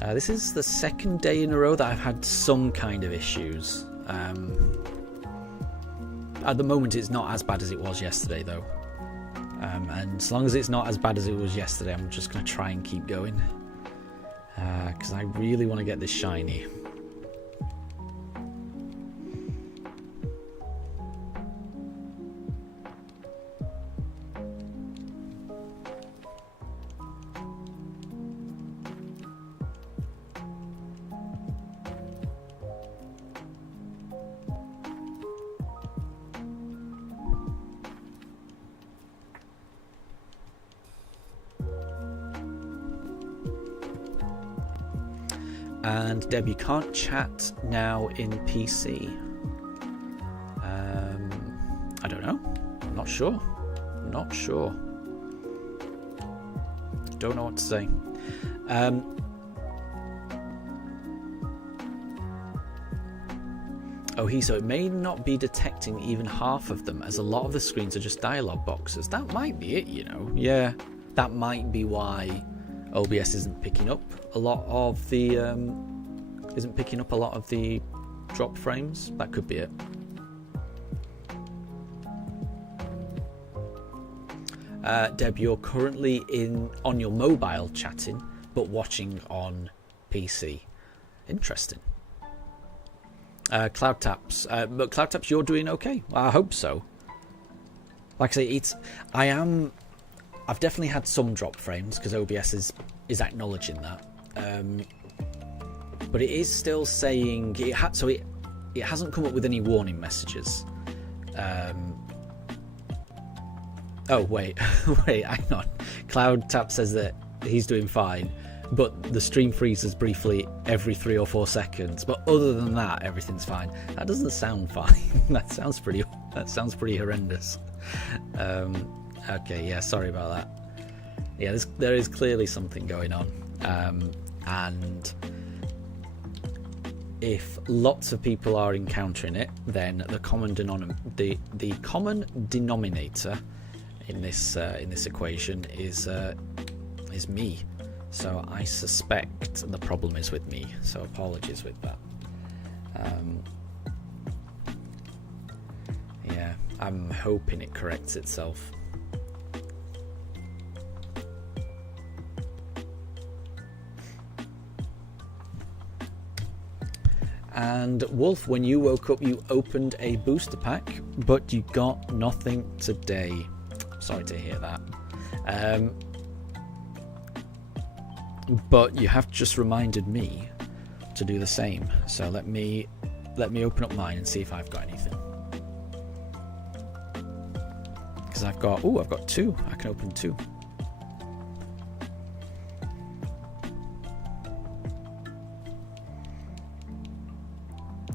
This is the second day in a row that I've had some kind of issues. At the moment, it's not as bad as it was yesterday, though. And as long as it's not as bad as it was yesterday, I'm just going to try and keep going. Because I really want to get this shiny. And Deb, you can't chat now in PC. I don't know. I'm not sure. Not sure. Don't know what to say. So it may not be detecting even half of them, as a lot of the screens are just dialogue boxes. That might be it, you know. Yeah, that might be why OBS isn't picking up a lot of the drop frames. That could be it. Deb, you're currently on your mobile chatting, but watching on PC. Interesting. Cloud Taps, but Cloud Taps, you're doing okay. I hope so. Like I say, I've definitely had some drop frames because OBS is acknowledging that, but it is still saying it hasn't come up with any warning messages. Oh wait, hang on. Cloud Tap says that he's doing fine, but the stream freezes briefly every 3 or 4 seconds. But other than that, everything's fine. That doesn't sound fine. That sounds pretty horrendous. Okay, yeah, sorry about that. Yeah, there is clearly something going on, and if lots of people are encountering it, then the common denominator in this equation is me, So I suspect the problem is with me, so apologies with that. Yeah, I'm hoping it corrects itself. And Wolf, when you woke up, you opened a booster pack, but you got nothing today. Sorry to hear that. But you have just reminded me to do the same. So let me open up mine and see if I've got anything. Because I've got two. I can open two.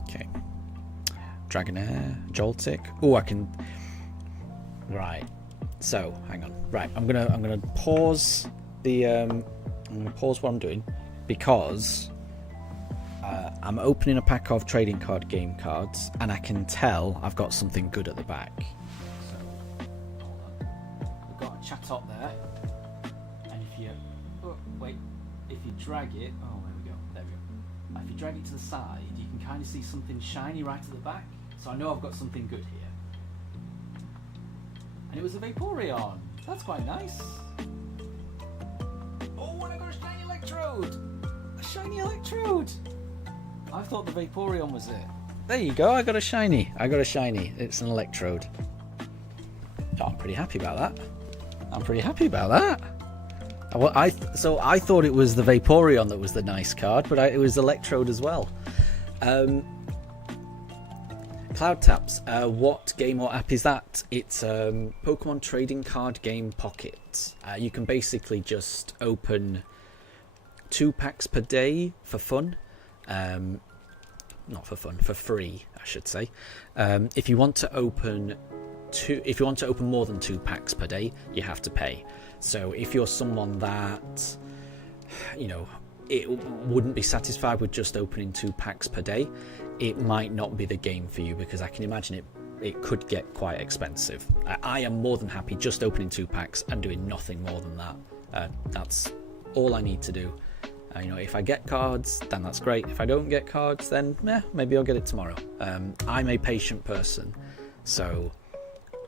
Okay. Dragonair, Joltik. Oh, I can. Right. So hang on. Right, I'm gonna pause the. I'm gonna pause what I'm doing because I'm opening a pack of trading card game cards, and I can tell I've got something good at the back. So hold on. We've got a chat up there, and if you if you drag it, there we go. If you drag it to the side, you can kind of see something shiny right at the back. So I know I've got something good here. And it was a Vaporeon. That's quite nice. Oh, and I got a shiny Electrode. A shiny Electrode. I thought the Vaporeon was it. There you go. I got a shiny. It's an Electrode. Oh, I'm pretty happy about that. Well, I thought it was the Vaporeon that was the nice card, but it was Electrode as well. Cloud Taps, what game or app is that? It's Pokemon Trading Card Game Pocket. You can basically just open 2 packs per day for fun. Not for fun, for free, I should say. If you want to open more than 2 packs per day, you have to pay. So if you're someone that, it wouldn't be satisfied with just opening 2 packs per day, it might not be the game for you, because I can imagine it could get quite expensive. I am more than happy just opening 2 packs and doing nothing more than that. That's all I need to do. If I get cards, then that's great. If I don't get cards, then maybe I'll get it tomorrow. I'm a patient person, so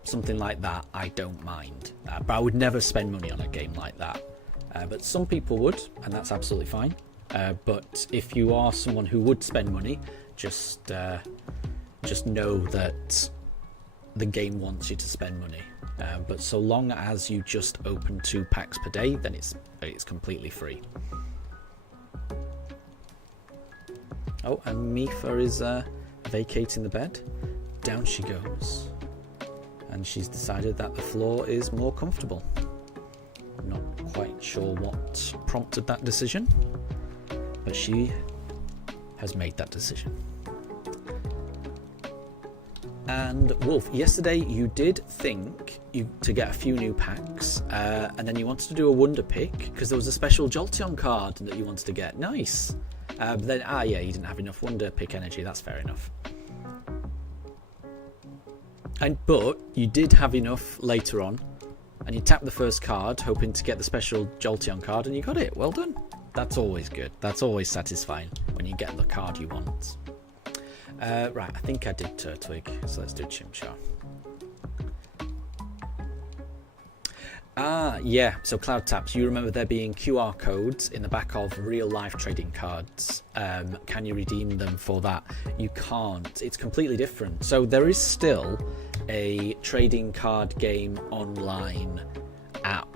something like that I don't mind. But I would never spend money on a game like that. But some people would, and that's absolutely fine. But if you are someone who would spend money, just know that the game wants you to spend money. But so long as you just open 2 packs per day, then it's completely free. Oh, and Mifa is vacating the bed. Down she goes. And she's decided that the floor is more comfortable. Not quite sure what prompted that decision, but she has made that decision. And Wolf, yesterday you did think to get a few new packs, and then you wanted to do a wonder pick because there was a special Jolteon card that you wanted to get. Nice. But then, you didn't have enough wonder pick energy. That's fair enough. But you did have enough later on, and you tapped the first card, hoping to get the special Jolteon card, and you got it. Well done. That's always good. That's always satisfying when you get the card you want. Right, I think I did Turtwig, so let's do Chimchar. Yeah, so Cloud Taps, you remember there being QR codes in the back of real life trading cards. Can you redeem them for that? You can't. It's completely different. So there is still a trading card game online app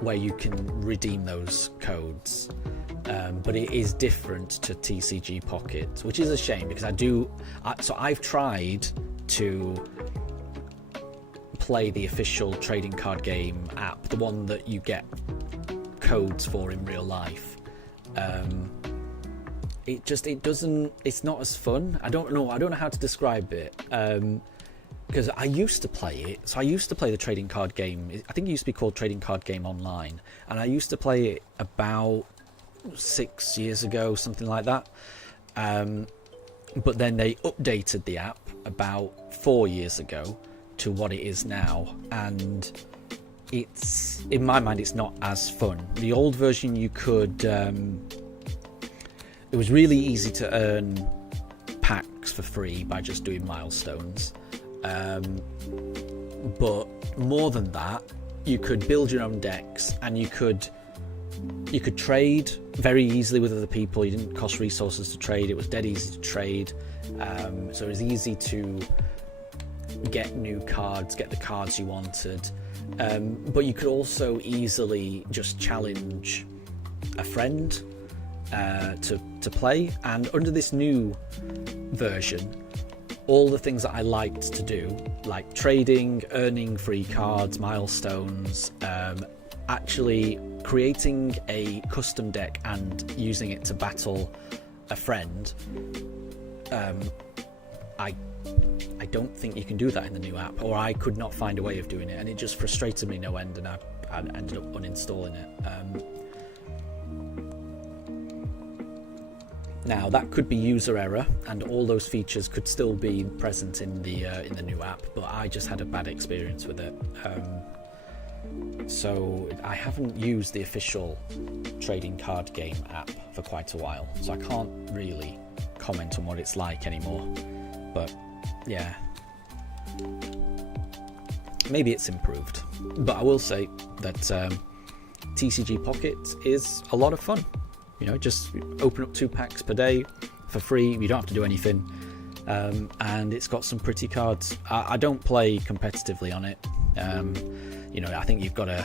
where you can redeem those codes. But it is different to TCG Pocket, which is a shame because I've tried to play the official trading card game app, the one that you get codes for in real life. It's not as fun. I don't know how to describe it. Because I used to play it. So I used to play the trading card game. I think it used to be called Trading Card Game Online. And I used to play it about 6 years ago, something like that. But then they updated the app about 4 years ago to what it is now. And it's, in my mind, it's not as fun. The old version, you could, it was really easy to earn packs for free by just doing milestones. But more than that, you could build your own decks, and you could trade very easily with other people. You didn't cost resources to trade. It was dead easy to trade. So it was easy to get new cards, get the cards you wanted. But you could also easily just challenge a friend to play. And under this new version, all the things that I liked to do, like trading, earning free cards, milestones, actually creating a custom deck and using it to battle a friend, I don't think you can do that in the new app, or I could not find a way of doing it, and it just frustrated me no end, and I ended up uninstalling it. Now that could be user error, and all those features could still be present in the new app, but I just had a bad experience with it. So I haven't used the official trading card game app for quite a while, so I can't really comment on what it's like anymore. But yeah, maybe it's improved. But I will say that TCG Pocket is a lot of fun. You know, just open up 2 packs per day for free. You don't have to do anything, and it's got some pretty cards. I don't play competitively on it. You know, I think you've got to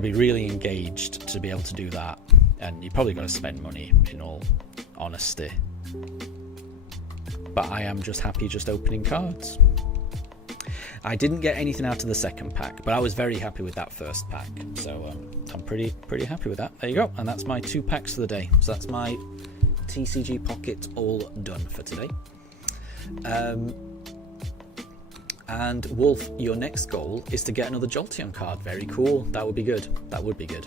be really engaged to be able to do that, and you probably got to spend money, in all honesty. But I am just happy just opening cards. I didn't get anything out of the second pack, but I was very happy with that first pack, so I'm pretty happy with that. There you go, and that's my 2 packs for the day. So that's my TCG Pocket all done for today. And Wolf, your next goal is to get another Jolteon card. Very cool. That would be good. That would be good.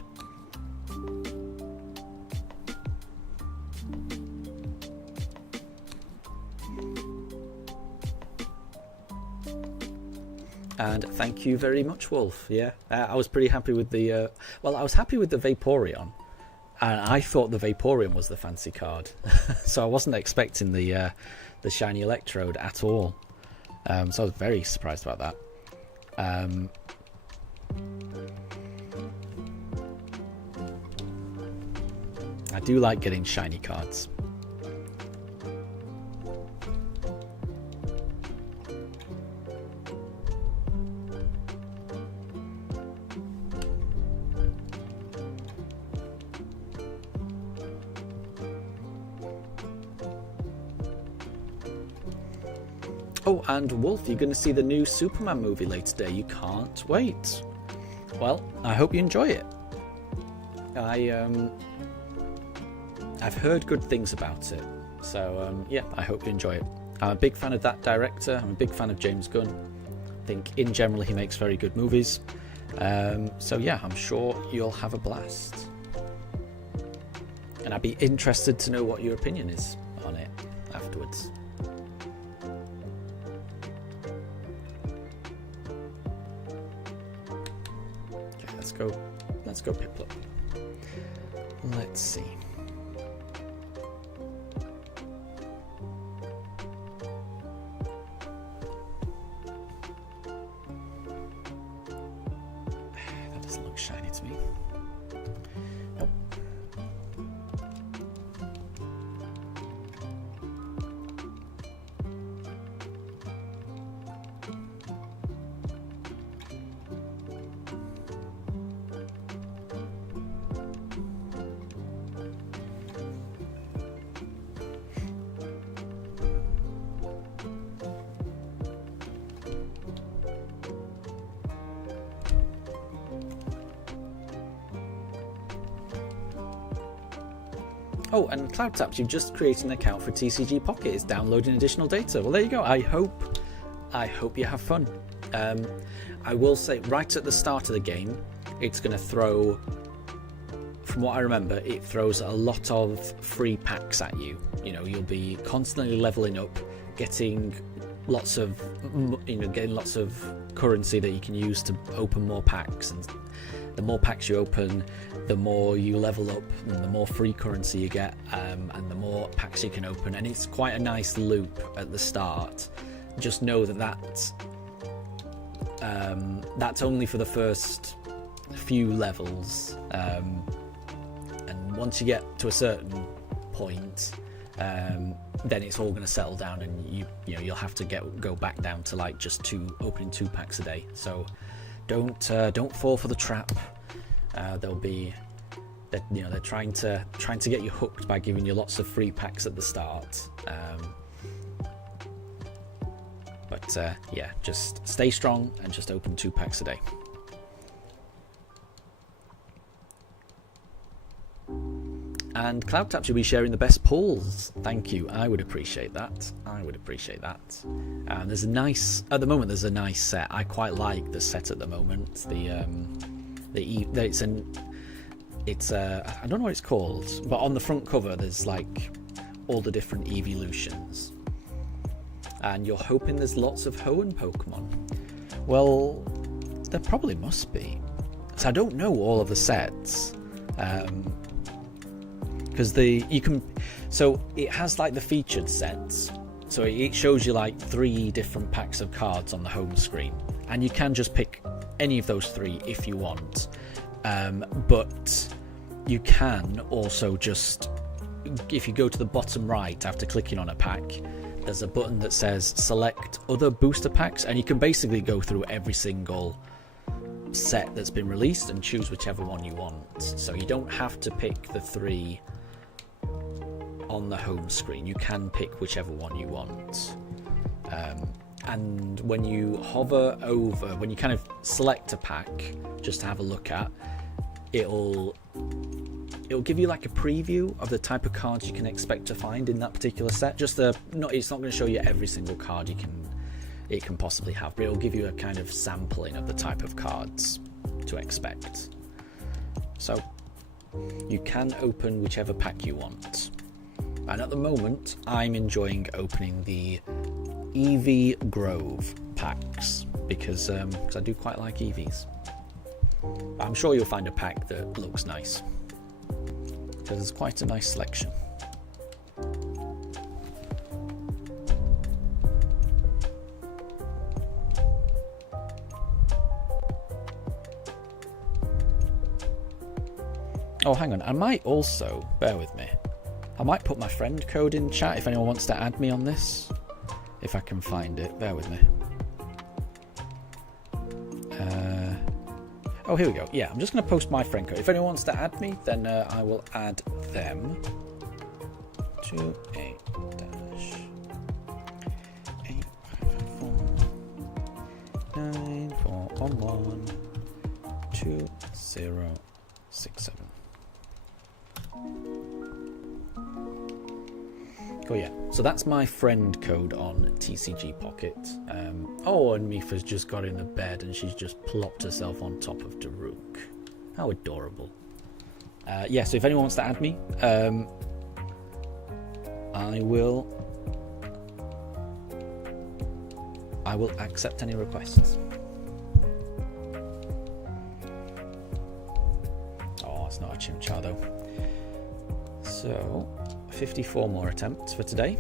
And thank you very much, Wolf. Yeah, I was pretty happy with the... I was happy with the Vaporeon. And I thought the Vaporeon was the fancy card. So I wasn't expecting the shiny Electrode at all. So I was very surprised about that. I do like getting shiny cards. Oh, and Wolf, you're going to see the new Superman movie later today. You can't wait. Well, I hope you enjoy it. I've heard good things about it. So, yeah, I hope you enjoy it. I'm a big fan of that director. I'm a big fan of James Gunn. I think, in general, he makes very good movies. So, yeah, I'm sure you'll have a blast. And I'd be interested to know what your opinion is on it afterwards. Let's go Piplup. Let's see. That doesn't look shiny to me. Nope. Oh, and CloudTaps, you've just created an account for TCG Pocket. It's downloading additional data. Well, there you go. I hope you have fun. I will say, right at the start of the game, it's going to throw, from what I remember, it throws a lot of free packs at you. You know, you'll be constantly leveling up, getting lots of, getting lots of currency that you can use to open more packs, and the more packs you open, the more you level up and the more free currency you get, and the more packs you can open, and it's quite a nice loop at the start. Just know that's only for the first few levels, and once you get to a certain point, then it's all going to settle down, and you'll have to go back down to like just opening 2 packs a day. So don't fall for the trap. They're trying to get you hooked by giving you lots of free packs at the start. But yeah, just stay strong and just open 2 packs a day. And CloudTap's will be sharing the best pulls. Thank you. I would appreciate that. And there's a nice set. I quite like the set at the moment. It's I don't know what it's called, but on the front cover there's like all the different evolutions. And you're hoping there's lots of Hoenn Pokemon. Well, there probably must be. So I don't know all of the sets. Because so it has like the featured sets, so it shows you like 3 different packs of cards on the home screen, and you can just pick any of those 3 if you want, but you can also just, if you go to the bottom right after clicking on a pack, there's a button that says select other booster packs, and you can basically go through every single set that's been released and choose whichever one you want. So you don't have to pick the 3 on the home screen. You can pick whichever one you want, and when you hover over, when you kind of select a pack just to have a look at, it'll give you like a preview of the type of cards you can expect to find in that particular set. It's not going to show you every single card it can possibly have, but it'll give you a kind of sampling of the type of cards to expect. So you can open whichever pack you want. And at the moment, I'm enjoying opening the Eevee Grove packs because I do quite like Eevees. I'm sure you'll find a pack that looks nice, because there's quite a nice selection. Oh, hang on. I might also, bear with me, I might put my friend code in chat if anyone wants to add me on this. If I can find it, bear with me. Oh, here we go. Yeah, I'm just going to post my friend code. If anyone wants to add me, then I will add them to 8-55494112067. Cool, yeah. So that's my friend code on TCG Pocket. And Mifa's just got in the bed and she's just plopped herself on top of Daruk. How adorable. Yeah, so if anyone wants to add me, I will accept any requests. Oh, it's not a Chimchar though. So 54 more attempts for today.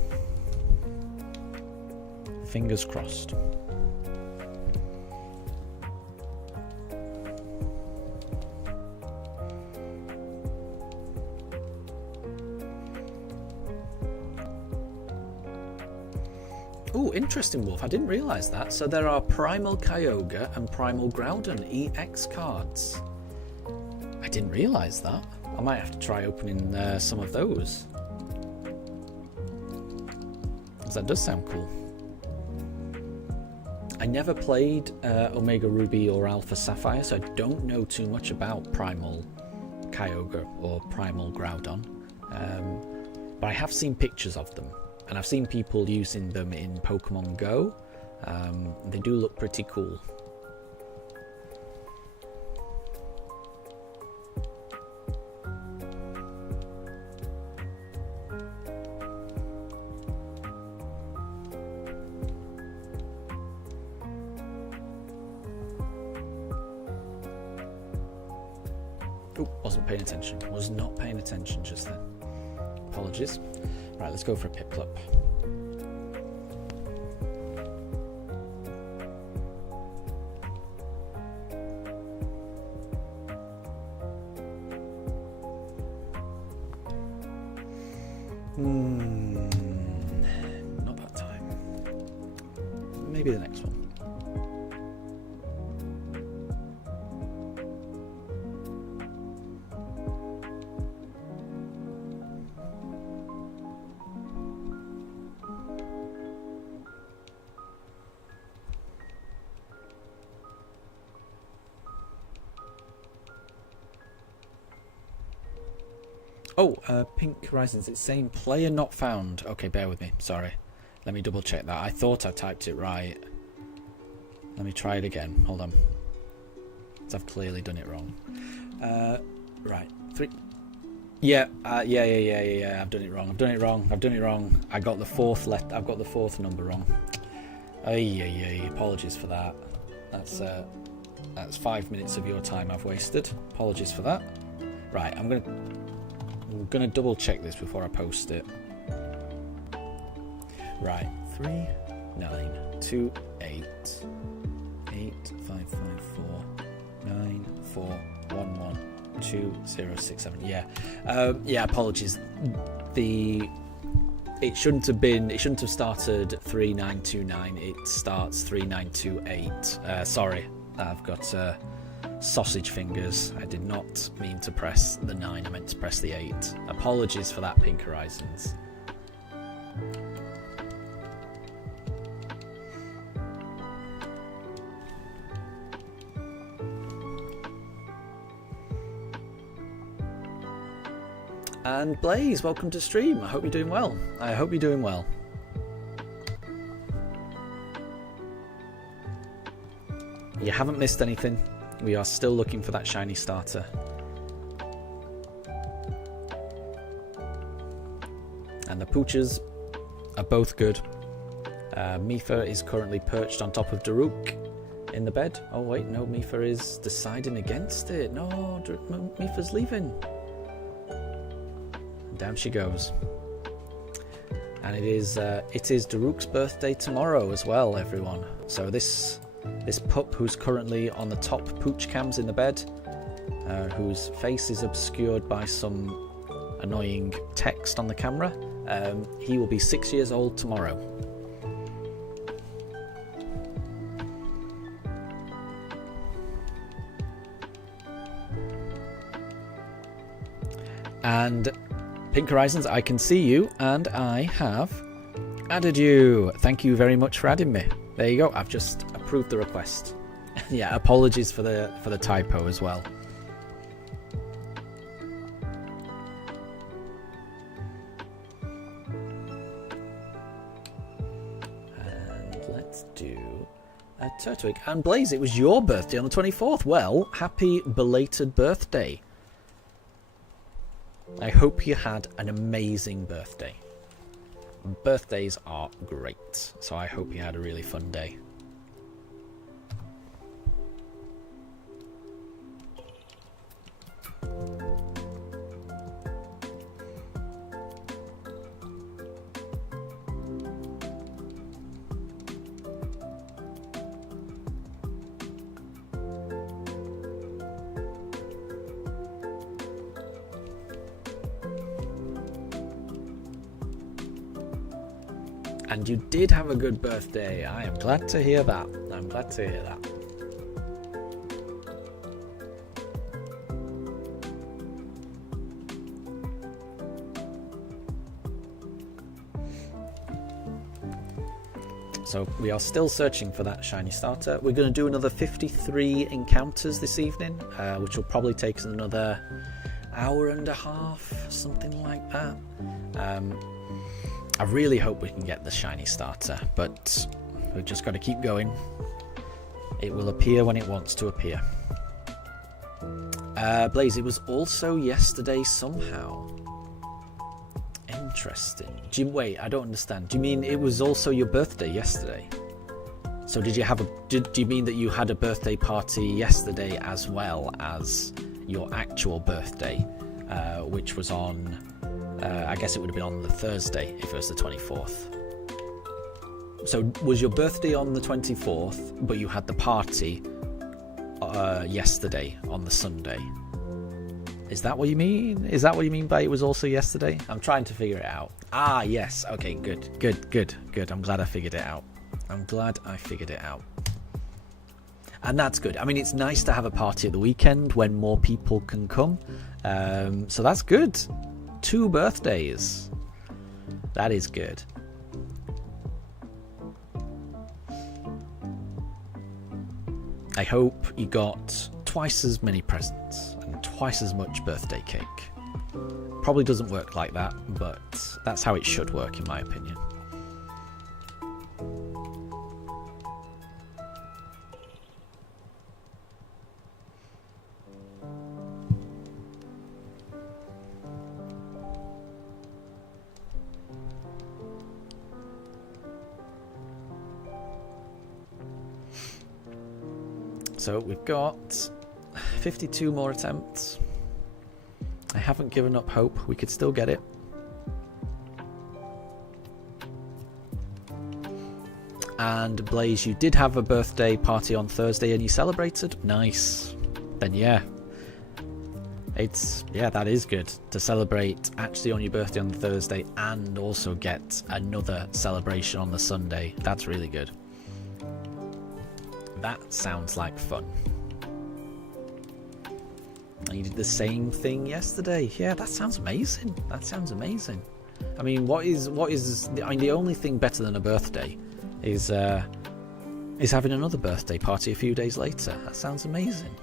Fingers crossed. Oh, interesting, Wolf. I didn't realise that. So there are Primal Kyogre and Primal Groudon EX cards. I didn't realise that. I might have to try opening some of those. That does sound cool. I never played Omega Ruby or Alpha Sapphire, so I don't know too much about Primal Kyogre or Primal Groudon. But I have seen pictures of them, and I've seen people using them in Pokemon Go. They do look pretty cool. Oh, wasn't paying attention. Was not paying attention just then. Apologies. Right, let's go for a Piplup. Not that time. Maybe the next one. Oh, Pink Horizons, it's saying player not found. Okay, bear with me, sorry. Let me double check that. I thought I typed it right. Let me try it again, hold on. Because I've clearly done it wrong. Right, 3. Yeah, yeah, I've done it wrong. I got the fourth I've got the fourth number wrong. Apologies for that. That's 5 minutes of your time I've wasted. Apologies for that. Right, I'm gonna double check this before I post it. Right, 3 9 2 8 8 5 5 4 9 4 1 1 2 0 6 7. Yeah, apologies. It shouldn't have started 3929. It starts 3928. Sorry, I've got sausage fingers. I did not mean to press the 9, I meant to press the 8. Apologies for that, Pink Horizons. And Blaze, welcome to stream. I hope you're doing well. You haven't missed anything. We are still looking for that shiny starter. And the pooches are both good. Mifa is currently perched on top of Daruk in the bed. Oh wait, no, Mifa is deciding against it. No, Mifa's leaving. And down she goes. And it is Daruk's birthday tomorrow as well, everyone. So this pup who's currently on the top pooch cams in the bed, whose face is obscured by some annoying text on the camera, he will be 6 years old tomorrow. And Pink Horizons, I can see you, and I have added you. Thank you very much for adding me. There you go. I've just approved the request. Yeah, apologies for the typo as well. And let's do a Turtwig. And Blaze, it was your birthday on the 24th. Well, happy belated birthday. I hope you had an amazing birthday. Birthdays are great, so I hope you had a really fun day. And you did have a good birthday. I am glad to hear that. So we are still searching for that shiny starter. We're going to do another 53 encounters this evening, which will probably take us another hour and a half, something like that. I really hope we can get the shiny starter, but we've just got to keep going. It will appear when it wants to appear. Blaze, it was also yesterday somehow. Interesting. Wait, I don't understand. Do you mean it was also your birthday yesterday? So did you have do you mean that you had a birthday party yesterday as well as your actual birthday, which was on, I guess it would have been on the Thursday if it was the 24th. So was your birthday on the 24th, but you had the party yesterday on the Sunday? Is that what you mean? Is that what you mean by it was also yesterday? I'm trying to figure it out. Ah, yes. Okay, good. I'm glad I figured it out. And that's good. I mean, it's nice to have a party at the weekend when more people can come. So that's good. 2 birthdays. That is good. I hope you got twice as many presents and twice as much birthday cake. Probably doesn't work like that, but that's how it should work in my opinion. So we've got 52 more attempts. I haven't given up hope. We could still get it. And Blaze, you did have a birthday party on Thursday and you celebrated? Nice. Then yeah. That is good to celebrate actually on your birthday on the Thursday and also get another celebration on the Sunday. That's really good. That sounds like fun. And you did the same thing yesterday. Yeah, that sounds amazing. I mean, the only thing better than a birthday is having another birthday party a few days later. That sounds amazing.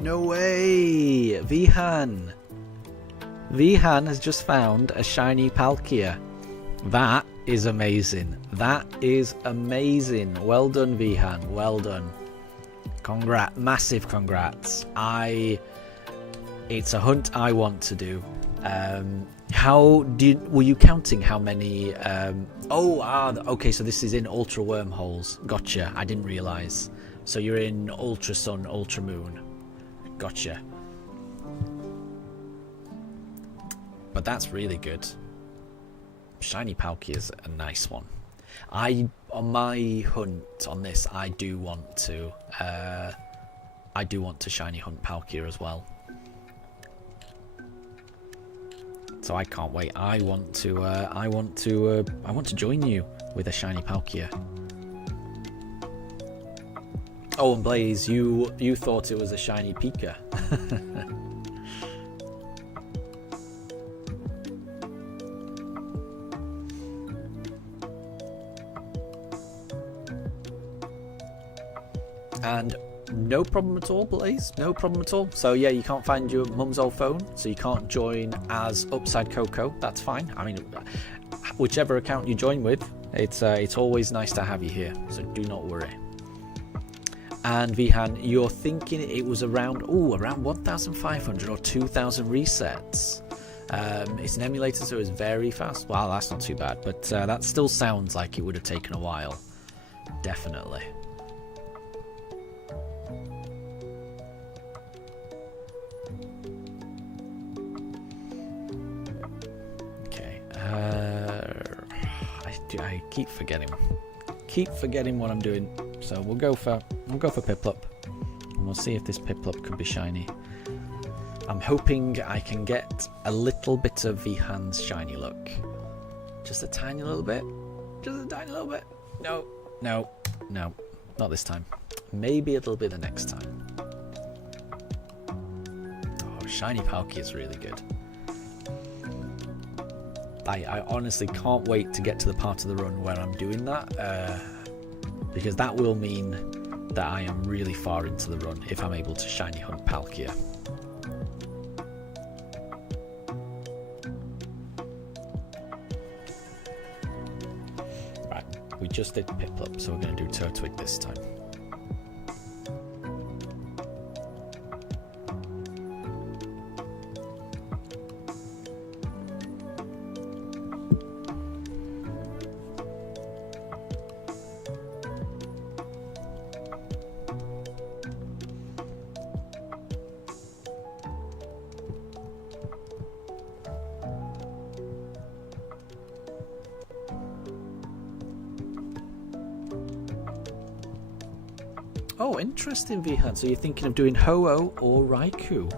No way! Vihan has just found a shiny Palkia. That is amazing. Well done, Vihan. Well done. Massive congrats. It's a hunt I want to do. Were you counting how many? Okay. So this is in Ultra Wormholes. Gotcha. I didn't realise. So you're in Ultra Sun, Ultra Moon. Gotcha. But that's really good. Shiny Palkia is a nice one. On my hunt on this, I do want to shiny hunt Palkia as well. So I can't wait. I want to join you with a shiny Palkia. Oh, and Blaze, you thought it was a shiny Pika. And no problem at all, Blaze. No problem at all. So yeah, you can't find your mum's old phone, so you can't join as Upside Coco. That's fine. I mean, whichever account you join with, it's always nice to have you here. So do not worry. And Vihan, you're thinking it was around 1,500 or 2,000 resets. It's an emulator, so it's very fast. Wow, that's not too bad, but that still sounds like it would have taken a while. Definitely. Okay. I keep forgetting. What I'm doing. So we'll go for Piplup, and we'll see if this Piplup could be shiny. I'm hoping I can get a little bit of Vihan's shiny look. Just a tiny little bit. Just a tiny little bit. No, no, no. Not this time. Maybe it'll be the next time. Oh, shiny Palkia is really good. I honestly can't wait to get to the part of the run where I'm doing that. Because that will mean that I am really far into the run if I'm able to shiny hunt Palkia. Right, we just did Piplup, so we're going to do Turtwig this time. Oh, interesting, Vihan. So you're thinking of doing Ho-Oh or Raikou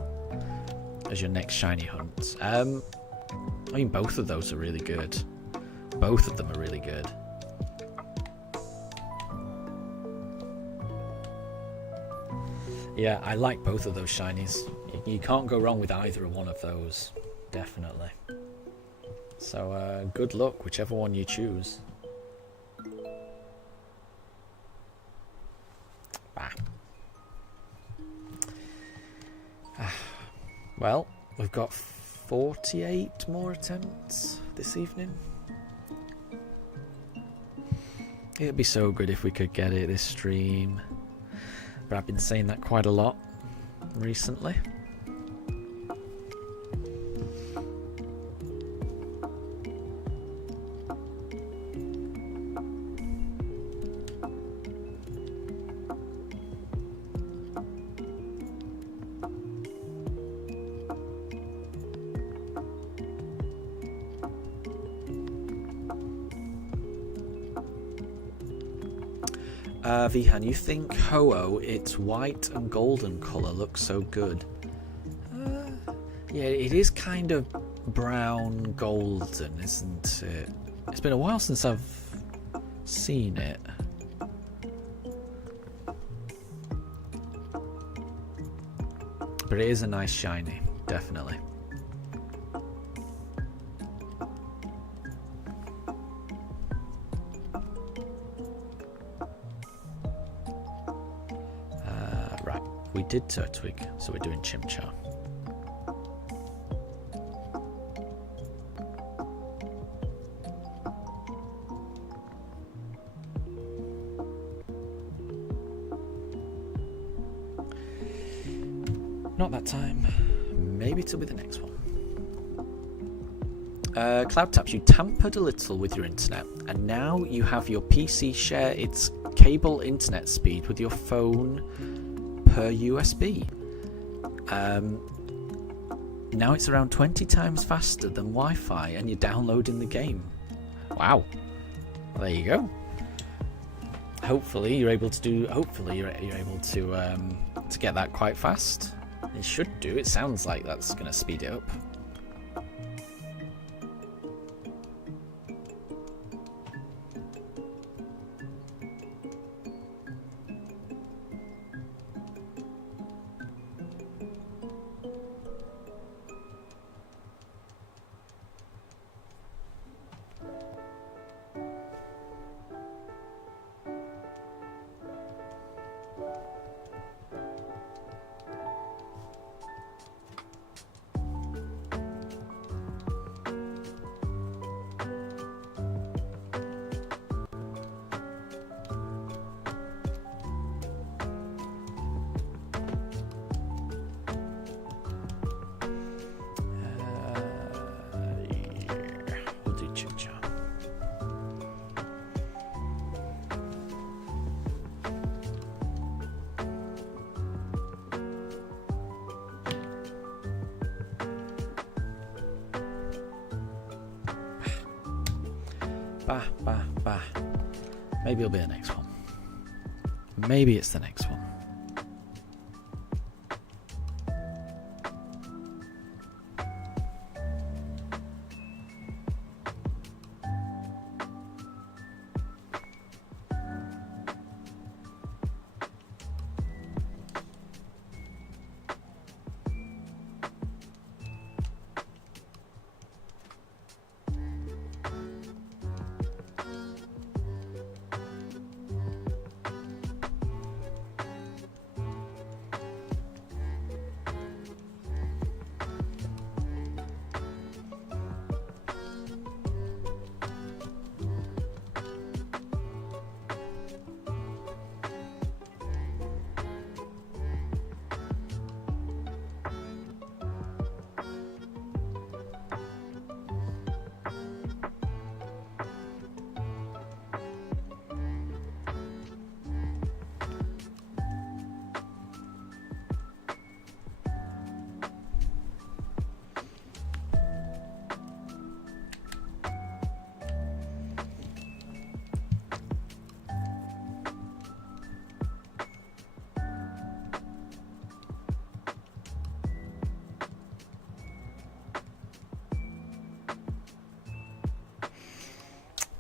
as your next shiny hunt. I mean, both of those are really good. Both of them are really good. Yeah, I like both of those shinies. You can't go wrong with either one of those. Definitely. So, good luck, whichever one you choose. Well, we've got 48 more attempts this evening. It'd be so good if we could get it this stream. But I've been saying that quite a lot recently. Vihan, you think Ho-Oh, its white and golden colour, looks so good? Yeah, it is kind of brown golden, isn't it? It's been a while since I've seen it. But it is a nice shiny, definitely. We did Turtwig, so we're doing Chimchar. Not that time. Maybe it'll be the next one. Cloudtaps, you tampered a little with your internet, and now you have your PC share its cable internet speed with your phone per USB. Now it's around 20 times faster than Wi-Fi, and you're downloading the game. Wow. Well, there you go. Hopefully you're able to do. Hopefully you're able to get that quite fast. It should do. It sounds like that's going to speed it up. Bah. Maybe it'll be the next one. Maybe it's the next one.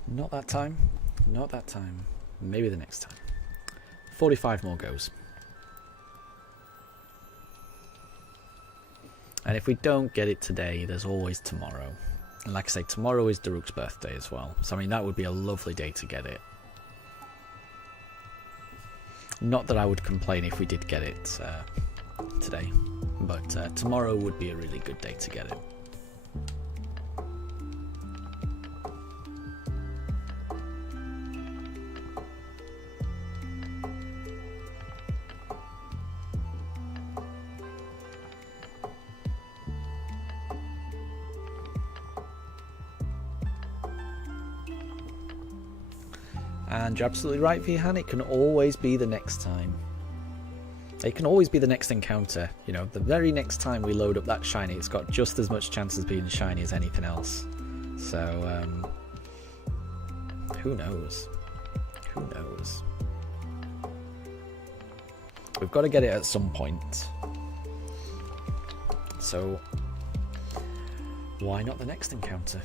Not that time. Not that time. Maybe the next time. 45 more goes. And if we don't get it today, there's always tomorrow. And like I say, tomorrow is Daruk's birthday as well. So I mean, that would be a lovely day to get it. Not that I would complain if we did get it today. But tomorrow would be a really good day to get it. And you're absolutely right, Vihan, it can always be the next time. It can always be the next encounter. You know, the very next time we load up that shiny, it's got just as much chance of being shiny as anything else. So, who knows? Who knows? We've got to get it at some point. So, why not the next encounter?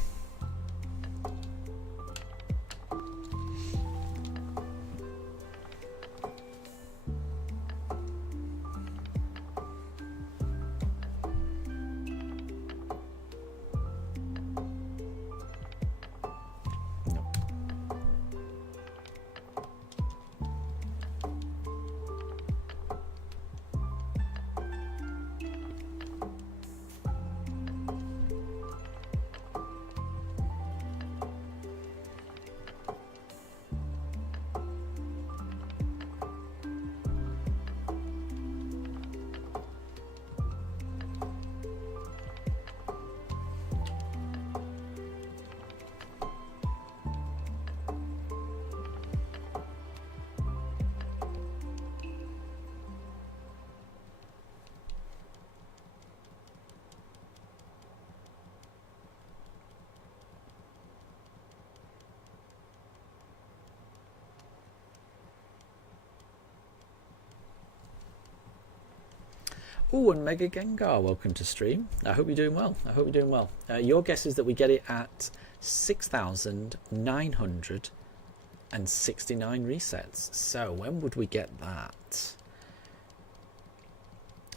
Oh, and Mega Gengar, welcome to stream. I hope you're doing well. I hope you're doing well. Your guess is that we get it at 6,969 resets. So when would we get that?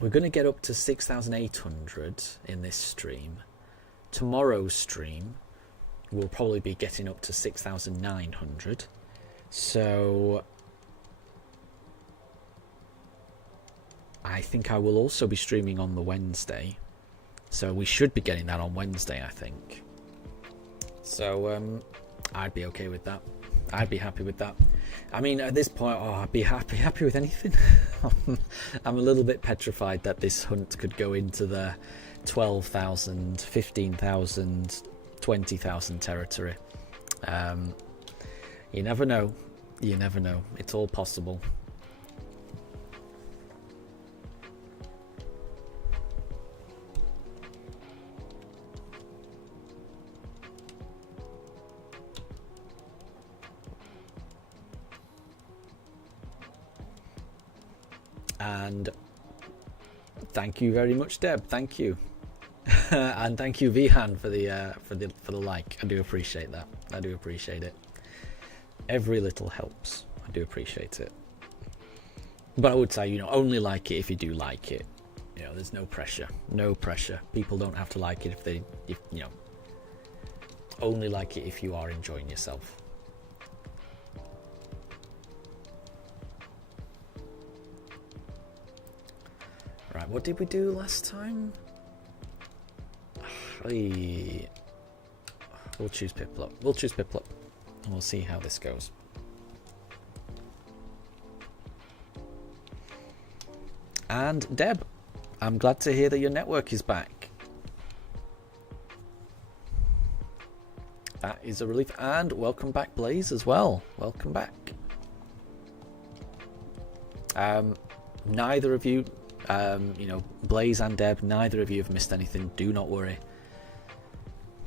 We're going to get up to 6,800 in this stream. Tomorrow's stream will probably be getting up to 6,900. So I think I will also be streaming on the Wednesday. So we should be getting that on Wednesday, I think. So I'd be okay with that. I'd be happy with that. I mean, at this point, I'd be happy with anything. I'm a little bit petrified that this hunt could go into the 12,000, 15,000, 20,000 territory. You never know. You never know. It's all possible. And thank you very much, Deb. Thank you, and thank you, Vihan, for the like. I do appreciate that. I do appreciate it. Every little helps. I do appreciate it. But I would say, you know, only like it if you do like it. You know, there's no pressure. No pressure. People don't have to like it if you know. Only like it if you are enjoying yourself. Right, what did we do last time? We'll choose Piplup. We'll choose Piplup. And we'll see how this goes. And Deb, I'm glad to hear that your network is back. That is a relief. And welcome back, Blaze, as well. Welcome back. Neither of you... you know, Blaze and Deb, neither of you have missed anything. Do not worry.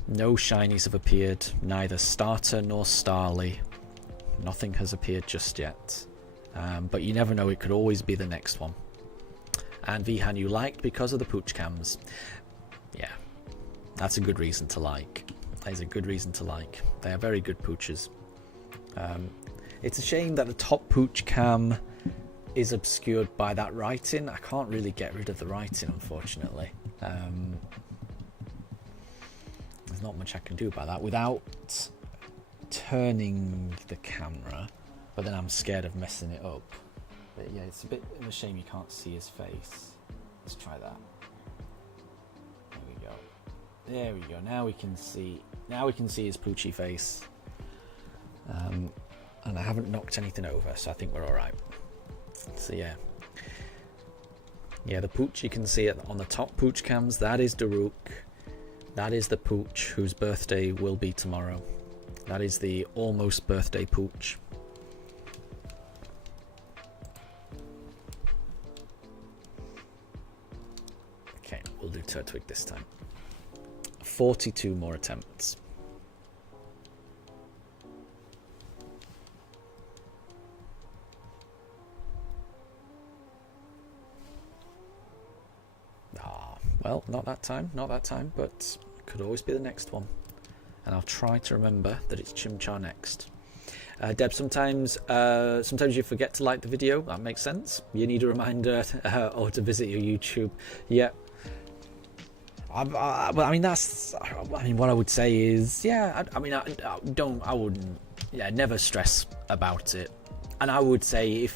No shinies have appeared, neither Starter nor Starly. Nothing has appeared just yet. But you never know, it could always be the next one. And Vihan, you liked because of the pooch cams. Yeah, that's a good reason to like. That is a good reason to like. They are very good pooches. It's a shame that the top pooch cam is obscured by that writing. I can't really get rid of the writing, unfortunately. There's not much I can do about that without turning the camera, but then I'm scared of messing it up. But yeah, it's a bit of a shame you can't see his face. Let's try that. There we go. There we go. Now we can see his poochy face. And I haven't knocked anything over, so I think we're all right. So yeah, the pooch you can see it on the top pooch cams. That is Daruk. That is the pooch whose birthday will be tomorrow. That is the almost birthday pooch. Okay, we'll do Turtwig this time. 42 more attempts. Well, not that time, but could always be the next one. And I'll try to remember that it's Chimchar next. Deb, sometimes you forget to like the video. That makes sense. You need a reminder or to visit your YouTube. Yeah. What I would say is, yeah. I wouldn't. Yeah, never stress about it. And I would say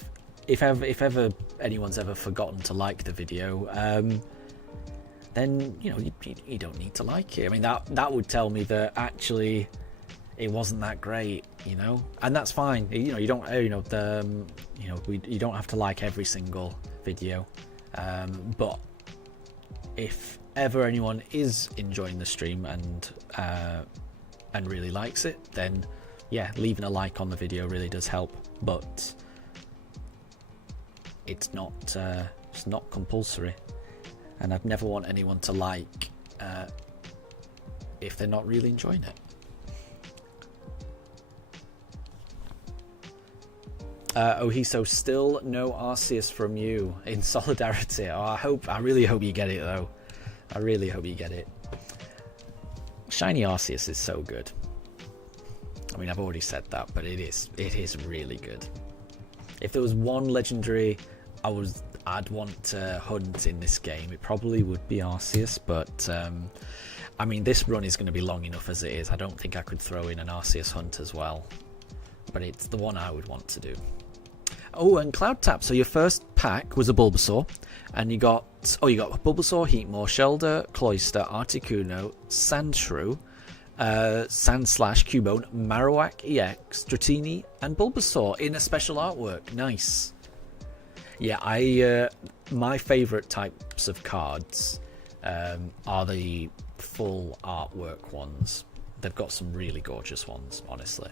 if ever anyone's ever forgotten to like the video, then you don't need to like it. I mean, that would tell me that actually it wasn't that great, and that's fine. You don't have to like every single video, but if ever anyone is enjoying the stream and really likes it, then yeah, leaving a like on the video really does help. But it's not compulsory. And I'd never want anyone to like if they're not really enjoying it. Ohiso, still no Arceus from you in solidarity. Oh, I really hope you get it though. I really hope you get it. Shiny Arceus is so good. I mean, I've already said that, but it is really good. If there was one legendary I'd want to hunt in this game, it probably would be Arceus, but I mean, this run is going to be long enough as it is. I don't think I could throw in an Arceus hunt as well, but it's the one I would want to do. Oh, and Cloud Tap, so your first pack was a Bulbasaur, and you got Bulbasaur, Heatmore, Shelder, Cloyster, Articuno, Sandshrew, Sandslash, Cubone, Marowak EX, Dratini, and Bulbasaur in a special artwork. Nice. Yeah, my favourite types of cards are the full artwork ones. They've got some really gorgeous ones, honestly.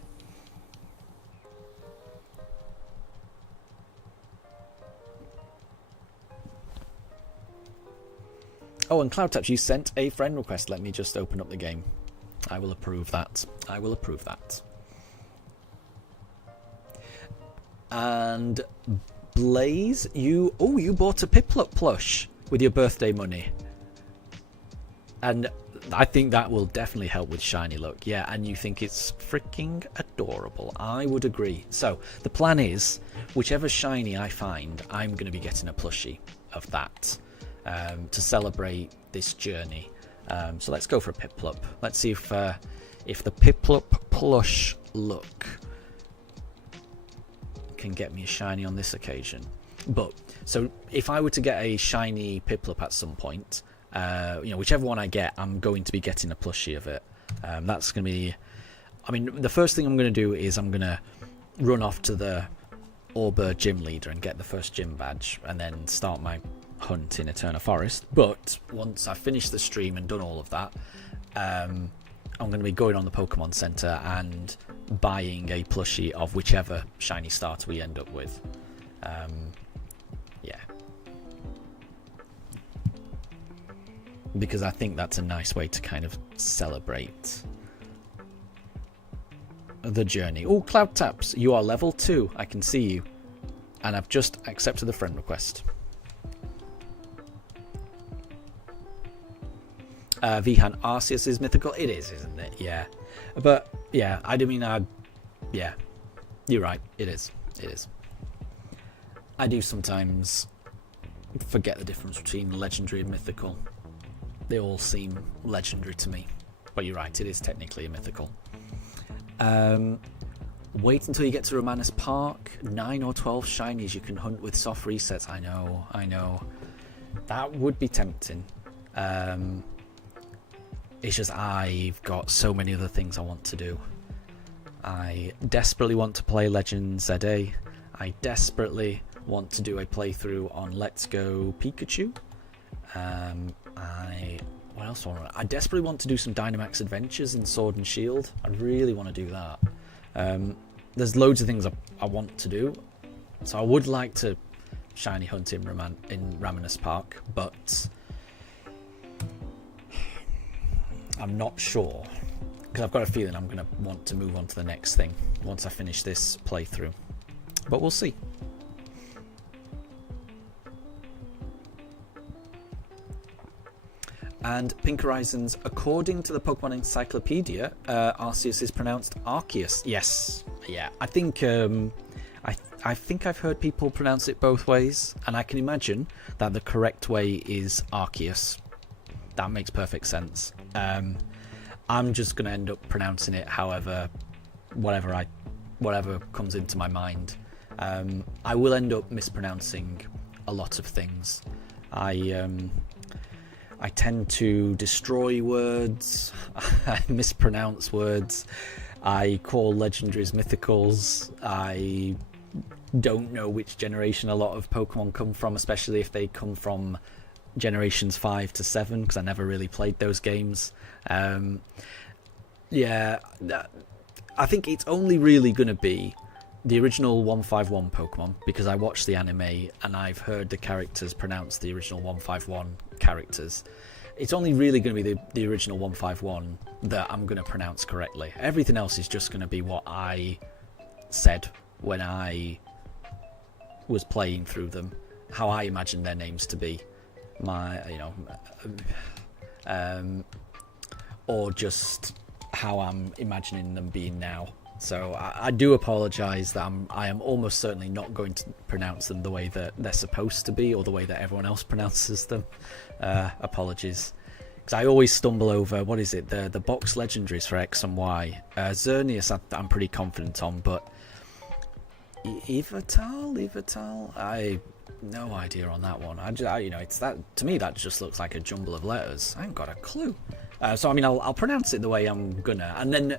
Oh, and Cloud Touch, you sent a friend request. Let me just open up the game. I will approve that. I will approve that. And Blaze, you bought a Piplup plush with your birthday money. And I think that will definitely help with shiny luck. Yeah, and you think it's freaking adorable. I would agree. So the plan is, whichever shiny I find, I'm going to be getting a plushie of that to celebrate this journey. So let's go for a Piplup. Let's see if the Piplup plush look can get me a shiny on this occasion. But so if I were to get a shiny Piplup at some point, whichever one I get, I'm going to be getting a plushie of it. That's going to be, I mean, the first thing I'm going to do is I'm going to run off to the Orber gym leader and get the first gym badge, and then start my hunt in Eterna Forest. But once I finish the stream and done all of that, I'm going to be going on the Pokemon Center and buying a plushie of whichever shiny starter we end up with. Yeah, because I think that's a nice way to kind of celebrate the journey. Oh, Cloud Taps, you are level 2. I can see you, and I've just accepted the friend request. Vihan Arceus is mythical. It is, isn't it? Yeah. But, yeah, yeah. You're right. It is. It is. I do sometimes forget the difference between legendary and mythical. They all seem legendary to me. But you're right, it is technically a mythical. Wait until you get to Romanus Park. 9 or 12 shinies you can hunt with soft resets. I know. That would be tempting. It's just I've got so many other things I want to do. I desperately want to play Legends ZA. I desperately want to do a playthrough on Let's Go Pikachu. What else do I want? I desperately want to do some Dynamax Adventures in Sword and Shield. I really want to do that. There's loads of things I want to do. So I would like to shiny hunt in Ramanus Park, but I'm not sure. Because I've got a feeling I'm going to want to move on to the next thing once I finish this playthrough. But we'll see. And Pink Horizons, according to the Pokemon Encyclopedia, Arceus is pronounced Arceus. Yes, yeah. I think I've heard people pronounce it both ways, and I can imagine that the correct way is Arceus. That makes perfect sense. I'm just going to end up pronouncing it whatever comes into my mind. I will end up mispronouncing a lot of things. I tend to destroy words, I mispronounce words, I call legendaries mythicals, I don't know which generation a lot of Pokemon come from, especially if they come from generations 5 to 7, because I never really played those games. Yeah, I think it's only really going to be the original 151 Pokemon, because I watched the anime and I've heard the characters pronounce the original 151 characters. It's only really going to be the original 151 that I'm going to pronounce correctly. Everything else is just going to be what I said when I was playing through them, how I imagined their names to be, or just how I'm imagining them being now. So I do apologise that I am almost certainly not going to pronounce them the way that they're supposed to be, or the way that everyone else pronounces them. Apologies. Because I always stumble over, what is it, the box legendaries for X and Y. Xerneas I'm pretty confident on, but Yveltal? I no idea on that one. It's that, to me that just looks like a jumble of letters. I ain't got a clue. So I mean, I'll pronounce it the way I'm gonna, and then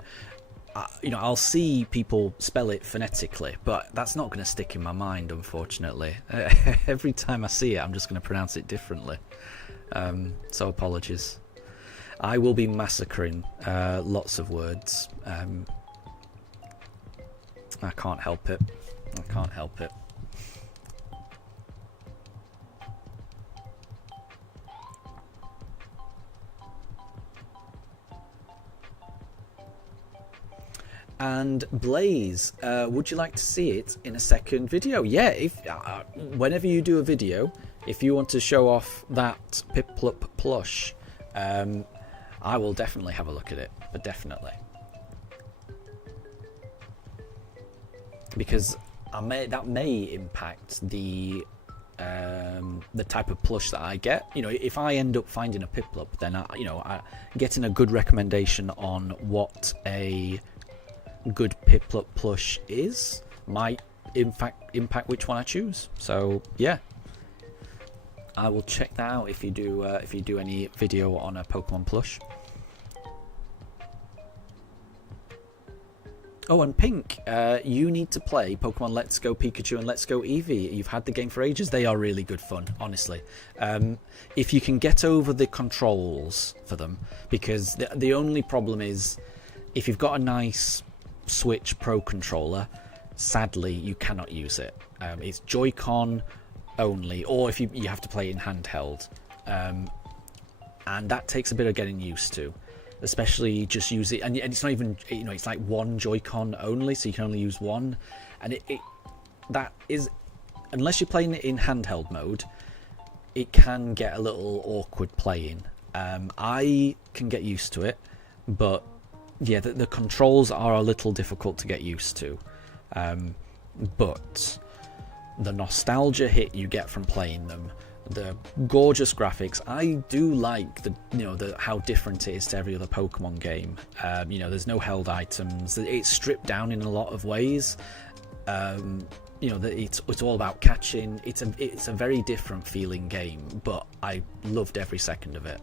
I'll see people spell it phonetically, but that's not going to stick in my mind, unfortunately. Every time I see it, I'm just going to pronounce it differently. So apologies. I will be massacring lots of words. I can't help it. And Blaze, would you like to see it in a second video? Yeah, if whenever you do a video, if you want to show off that Piplup plush, I will definitely have a look at it, but definitely. Because that may impact the type of plush that I get. If I end up finding a Piplup, then getting a good recommendation on what a good Piplup plush is might in fact impact which one I choose. So yeah, I will check that out if you do any video on a Pokemon plush. Oh, and Pink, you need to play Pokemon Let's Go Pikachu and Let's Go Eevee. You've had the game for ages. They are really good fun, honestly. If you can get over the controls for them, because the only problem is, if you've got a nice Switch Pro controller, sadly you cannot use it. It's Joy-Con only, or if you have to play it in handheld, and that takes a bit of getting used to, especially just use it, and it's not even, it's like one Joy-Con only, so you can only use one, and that is, unless you're playing it in handheld mode, it can get a little awkward playing. I can get used to it, but yeah, the controls are a little difficult to get used to. But the nostalgia hit you get from playing them, the gorgeous graphics, I do like the how different it is to every other Pokemon game. There's no held items. It's stripped down in a lot of ways. It's all about catching. It's a very different feeling game, but I loved every second of it.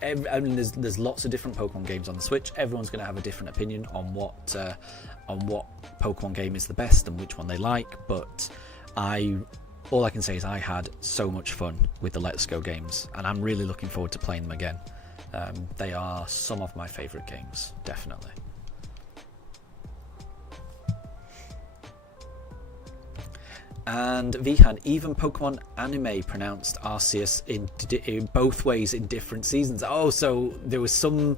There's lots of different Pokemon games on the Switch. Everyone's going to have a different opinion on what Pokemon game is the best and which one they like. But all I can say is I had so much fun with the Let's Go games, and I'm really looking forward to playing them again. They are some of my favourite games, definitely. And V had even Pokemon anime pronounced Arceus in both ways in different seasons. Oh, so there was some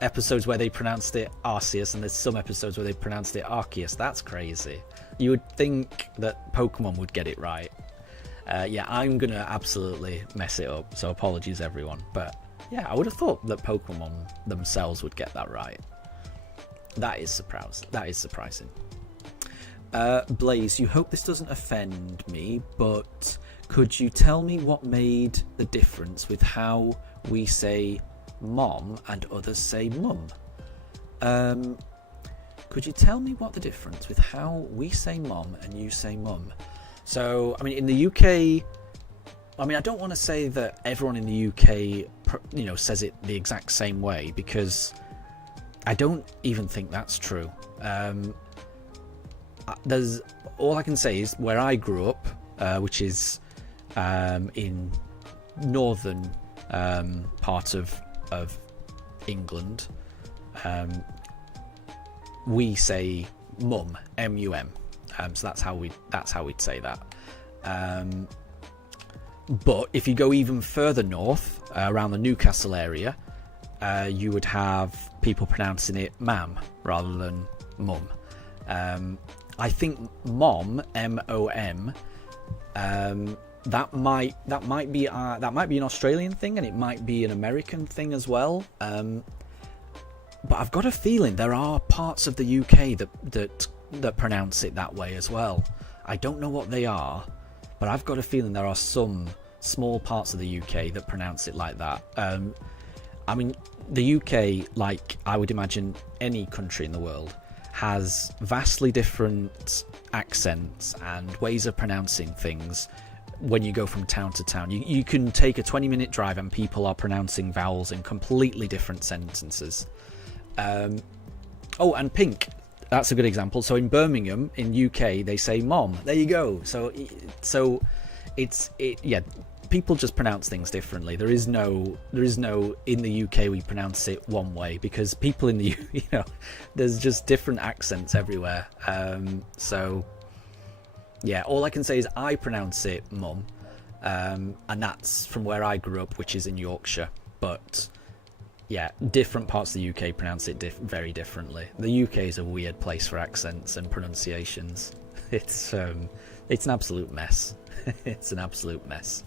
episodes where they pronounced it Arceus, and there's some episodes where they pronounced it Arceus. That's crazy. You would think that Pokemon would get it right. Yeah, I'm gonna absolutely mess it up, so apologies everyone. But yeah, I would have thought that Pokemon themselves would get that right. That is surprising. Blaze, you hope this doesn't offend me, but could you tell me what made the difference with how we say mom and others say mum? Could you tell me what the difference with how we say mom and you say mum? So, I mean, in the UK, I don't want to say that everyone in the UK, says it the exact same way, because I don't even think that's true. All I can say is where I grew up, which is in northern part of England, we say mum, M-U-M. So that's how we'd say that. But if you go even further north, around the Newcastle area, you would have people pronouncing it mam rather than mum. I think mom, M-O-M, that might be an Australian thing, and it might be an American thing as well. But I've got a feeling there are parts of the UK that pronounce it that way as well. I don't know what they are, but I've got a feeling there are some small parts of the UK that pronounce it like that. The UK, like I would imagine any country in the world, has vastly different accents and ways of pronouncing things when you go from town to town. You can take a 20-minute drive and people are pronouncing vowels in completely different sentences. And pink, that's a good example. So in Birmingham, in UK, they say mom. There you go. So people just pronounce things differently. There is no in the UK we pronounce it one way, because people in the there's just different accents everywhere. So yeah, all I can say is I pronounce it mum, and that's from where I grew up, which is in Yorkshire. But yeah, different parts of the UK pronounce it very differently. The UK is a weird place for accents and pronunciations. It's an absolute mess. It's an absolute mess.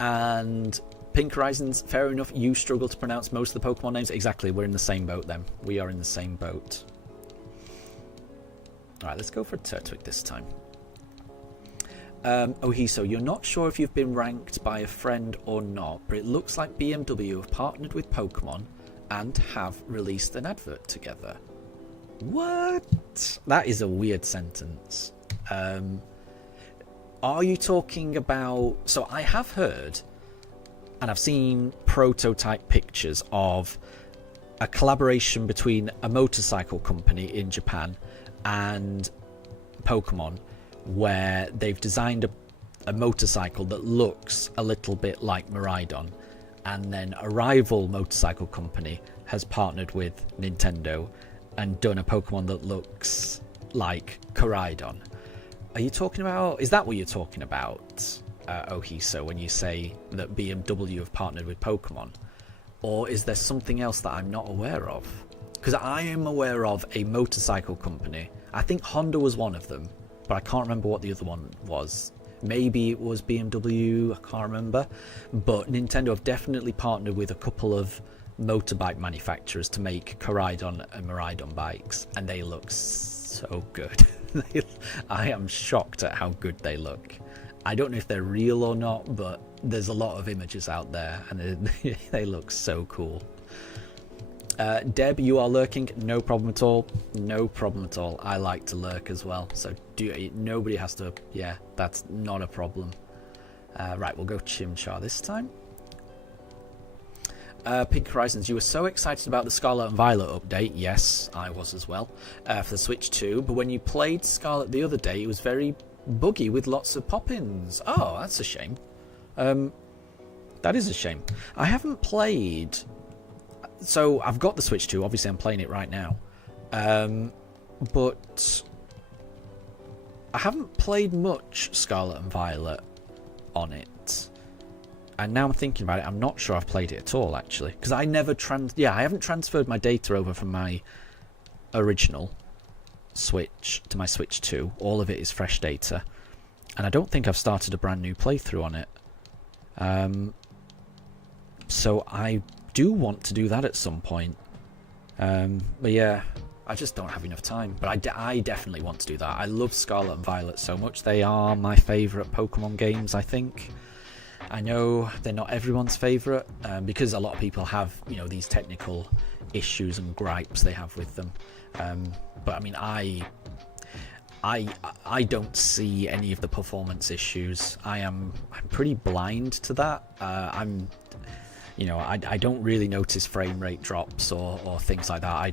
And Pink Horizons, fair enough, you struggle to pronounce most of the Pokemon names. Exactly, we're in the same boat then. We are in the same boat. Alright, let's go for Turtwig this time. Ohiso, you're not sure if you've been ranked by a friend or not, but it looks like BMW have partnered with Pokemon and have released an advert together. What? That is a weird sentence. Are you talking about... So I have heard, and I've seen prototype pictures of a collaboration between a motorcycle company in Japan and Pokemon, where they've designed a motorcycle that looks a little bit like Miraidon, and then a rival motorcycle company has partnered with Nintendo and done a Pokemon that looks like Koraidon. Are you talking about... Is that what you're talking about, Ohiso, when you say that BMW have partnered with Pokemon? Or is there something else that I'm not aware of? 'Cause Because I am aware of a motorcycle company. I think Honda was one of them. but I can't remember what the other one was. Maybe it was BMW, I can't remember. But Nintendo have definitely partnered with a couple of motorbike manufacturers to make Koraidon and Miraidon bikes, and they look so good. I am shocked at how good they look. I don't know if they're real or not, but there's a lot of images out there, and they look so cool. Deb, you are lurking. No problem at all. No problem at all. I like to lurk as well. So nobody has to. Yeah, that's not a problem. Right, we'll go Chimchar this time. Pink Horizons, you were so excited about the Scarlet and Violet update. Yes, I was as well. For the Switch 2. But when you played Scarlet the other day, it was very buggy with lots of pop-ins. Oh, that's a shame. That is a shame. I haven't played... So I've got the Switch 2, obviously I'm playing it right now, but I haven't played much Scarlet and Violet on it, and now I'm thinking about it, I'm not sure I've played it at all actually, because I never I haven't transferred my data over from my original Switch to my Switch 2. All of it is fresh data, and I don't think I've started a brand new playthrough on it, so I do want to do that at some point, but yeah, I just don't have enough time. But I definitely want to do that. I love Scarlet and Violet so much. They are my favourite Pokemon games, I think. I know they're not everyone's favourite, because a lot of people have, you know, these technical issues and gripes they have with them, but I mean, I don't see any of the performance issues. I'm pretty blind to that. You know, I don't really notice frame rate drops or things like that. I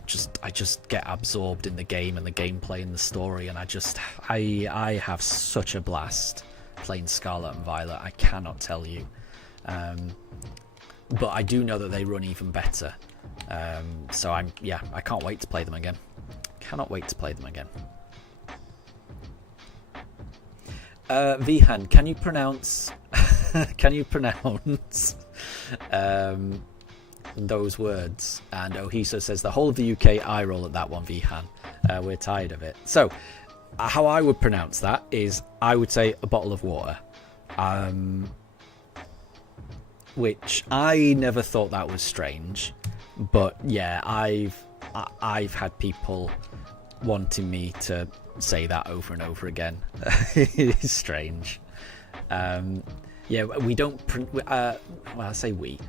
just get absorbed in the game and the gameplay and the story, and I have such a blast playing Scarlet and Violet. I cannot tell you. But I do know that they run even better. So I can't wait to play them again. Cannot wait to play them again. Vihan, can you pronounce those words? And Ohiso says the whole of the UK eye roll at that one, Vihan. We're tired of it. So how I would pronounce that is, I would say a bottle of water, which I never thought that was strange, but yeah, I've had people wanting me to say that over and over again. It's strange. Yeah, we don't. Well, I say we.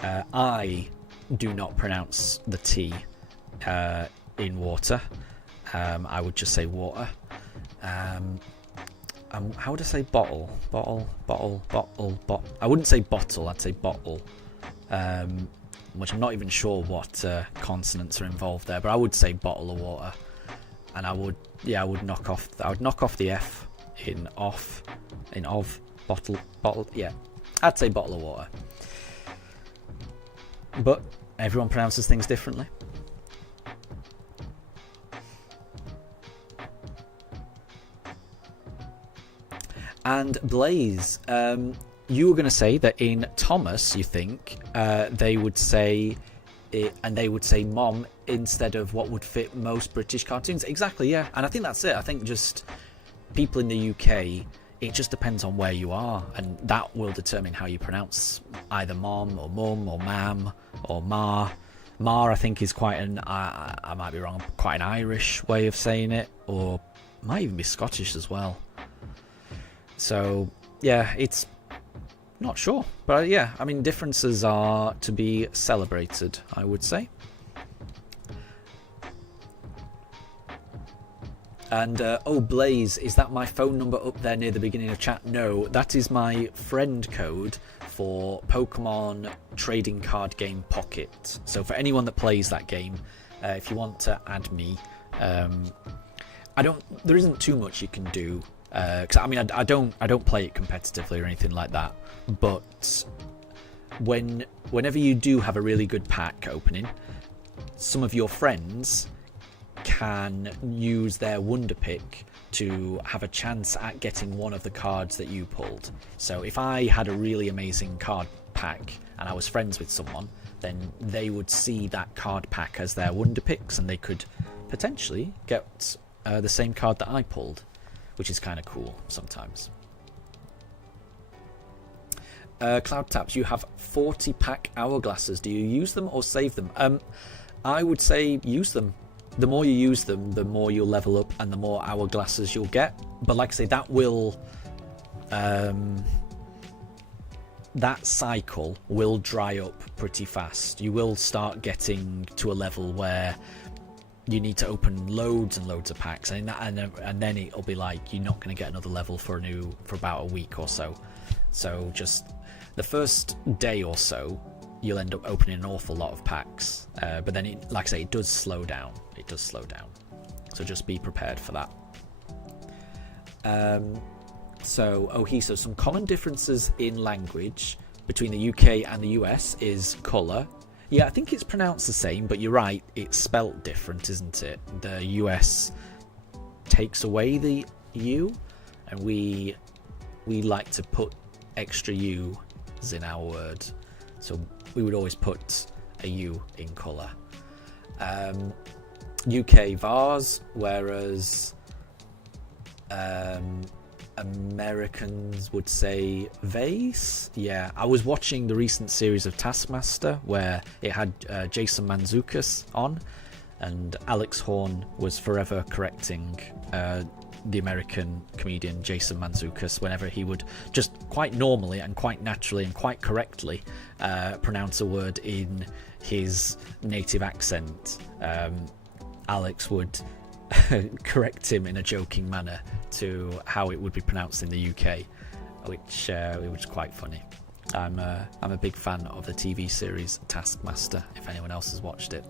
I do not pronounce the T in water. I would just say water. How would I say bottle? Bottle. I wouldn't say bottle. I'd say bottle. Which I'm not even sure what consonants are involved there, but I would say bottle of water. And I would knock off. I would knock off the F in off, in of. Bottle, yeah. I'd say bottle of water. But everyone pronounces things differently. And Blaze, you were going to say that in Thomas, you think they would say it, and they would say mom instead of what would fit most British cartoons. Exactly, yeah. And I think that's it. I think just people in the UK, it just depends on where you are, and that will determine how you pronounce either mom or mum or mam or ma. Ma, I think, is quite an, I might be wrong, quite an Irish way of saying it, or might even be Scottish as well. So yeah, it's not sure, but yeah, I mean, differences are to be celebrated, I would say. And oh, Blaze, is that my phone number up there near the beginning of chat? No, that is my friend code for Pokemon trading card game Pocket. So for anyone that plays that game, if you want to add me, there isn't too much you can do. 'Cause I mean, I don't play it competitively or anything like that. But whenever you do have a really good pack opening, some of your friends can use their Wonder Pick to have a chance at getting one of the cards that you pulled. So if I had a really amazing card pack and I was friends with someone, then they would see that card pack as their Wonder Picks, and they could potentially get the same card that I pulled. which is kind of cool sometimes. Cloud Taps, you have 40 pack hourglasses. Do you use them or save them? I would say use them. The more you use them, the more you'll level up and the more hourglasses you'll get. But like I say, that will... that cycle will dry up pretty fast. You will start getting to a level where you need to open loads and loads of packs, and then it'll be like you're not going to get another level for about a week or so. So just the first day or so, you'll end up opening an awful lot of packs. But then, like I say, it does slow down. It does slow down. So just be prepared for that. So some common differences in language between the UK and the US is colour. Yeah, I think it's pronounced the same, but you're right, it's spelt different, isn't it? The US takes away the U, and we like to put extra U's in our word. So we would always put a U in colour. UK vase, whereas Americans would say vase. Yeah, I was watching the recent series of Taskmaster where it had Jason Mantzoukas on, and Alex Horne was forever correcting the American comedian Jason Mantzoukas whenever he would just quite normally and quite naturally and quite correctly pronounce a word in his native accent. Alex would correct him in a joking manner to how it would be pronounced in the UK, which was quite funny. I'm a big fan of the TV series Taskmaster, if anyone else has watched it.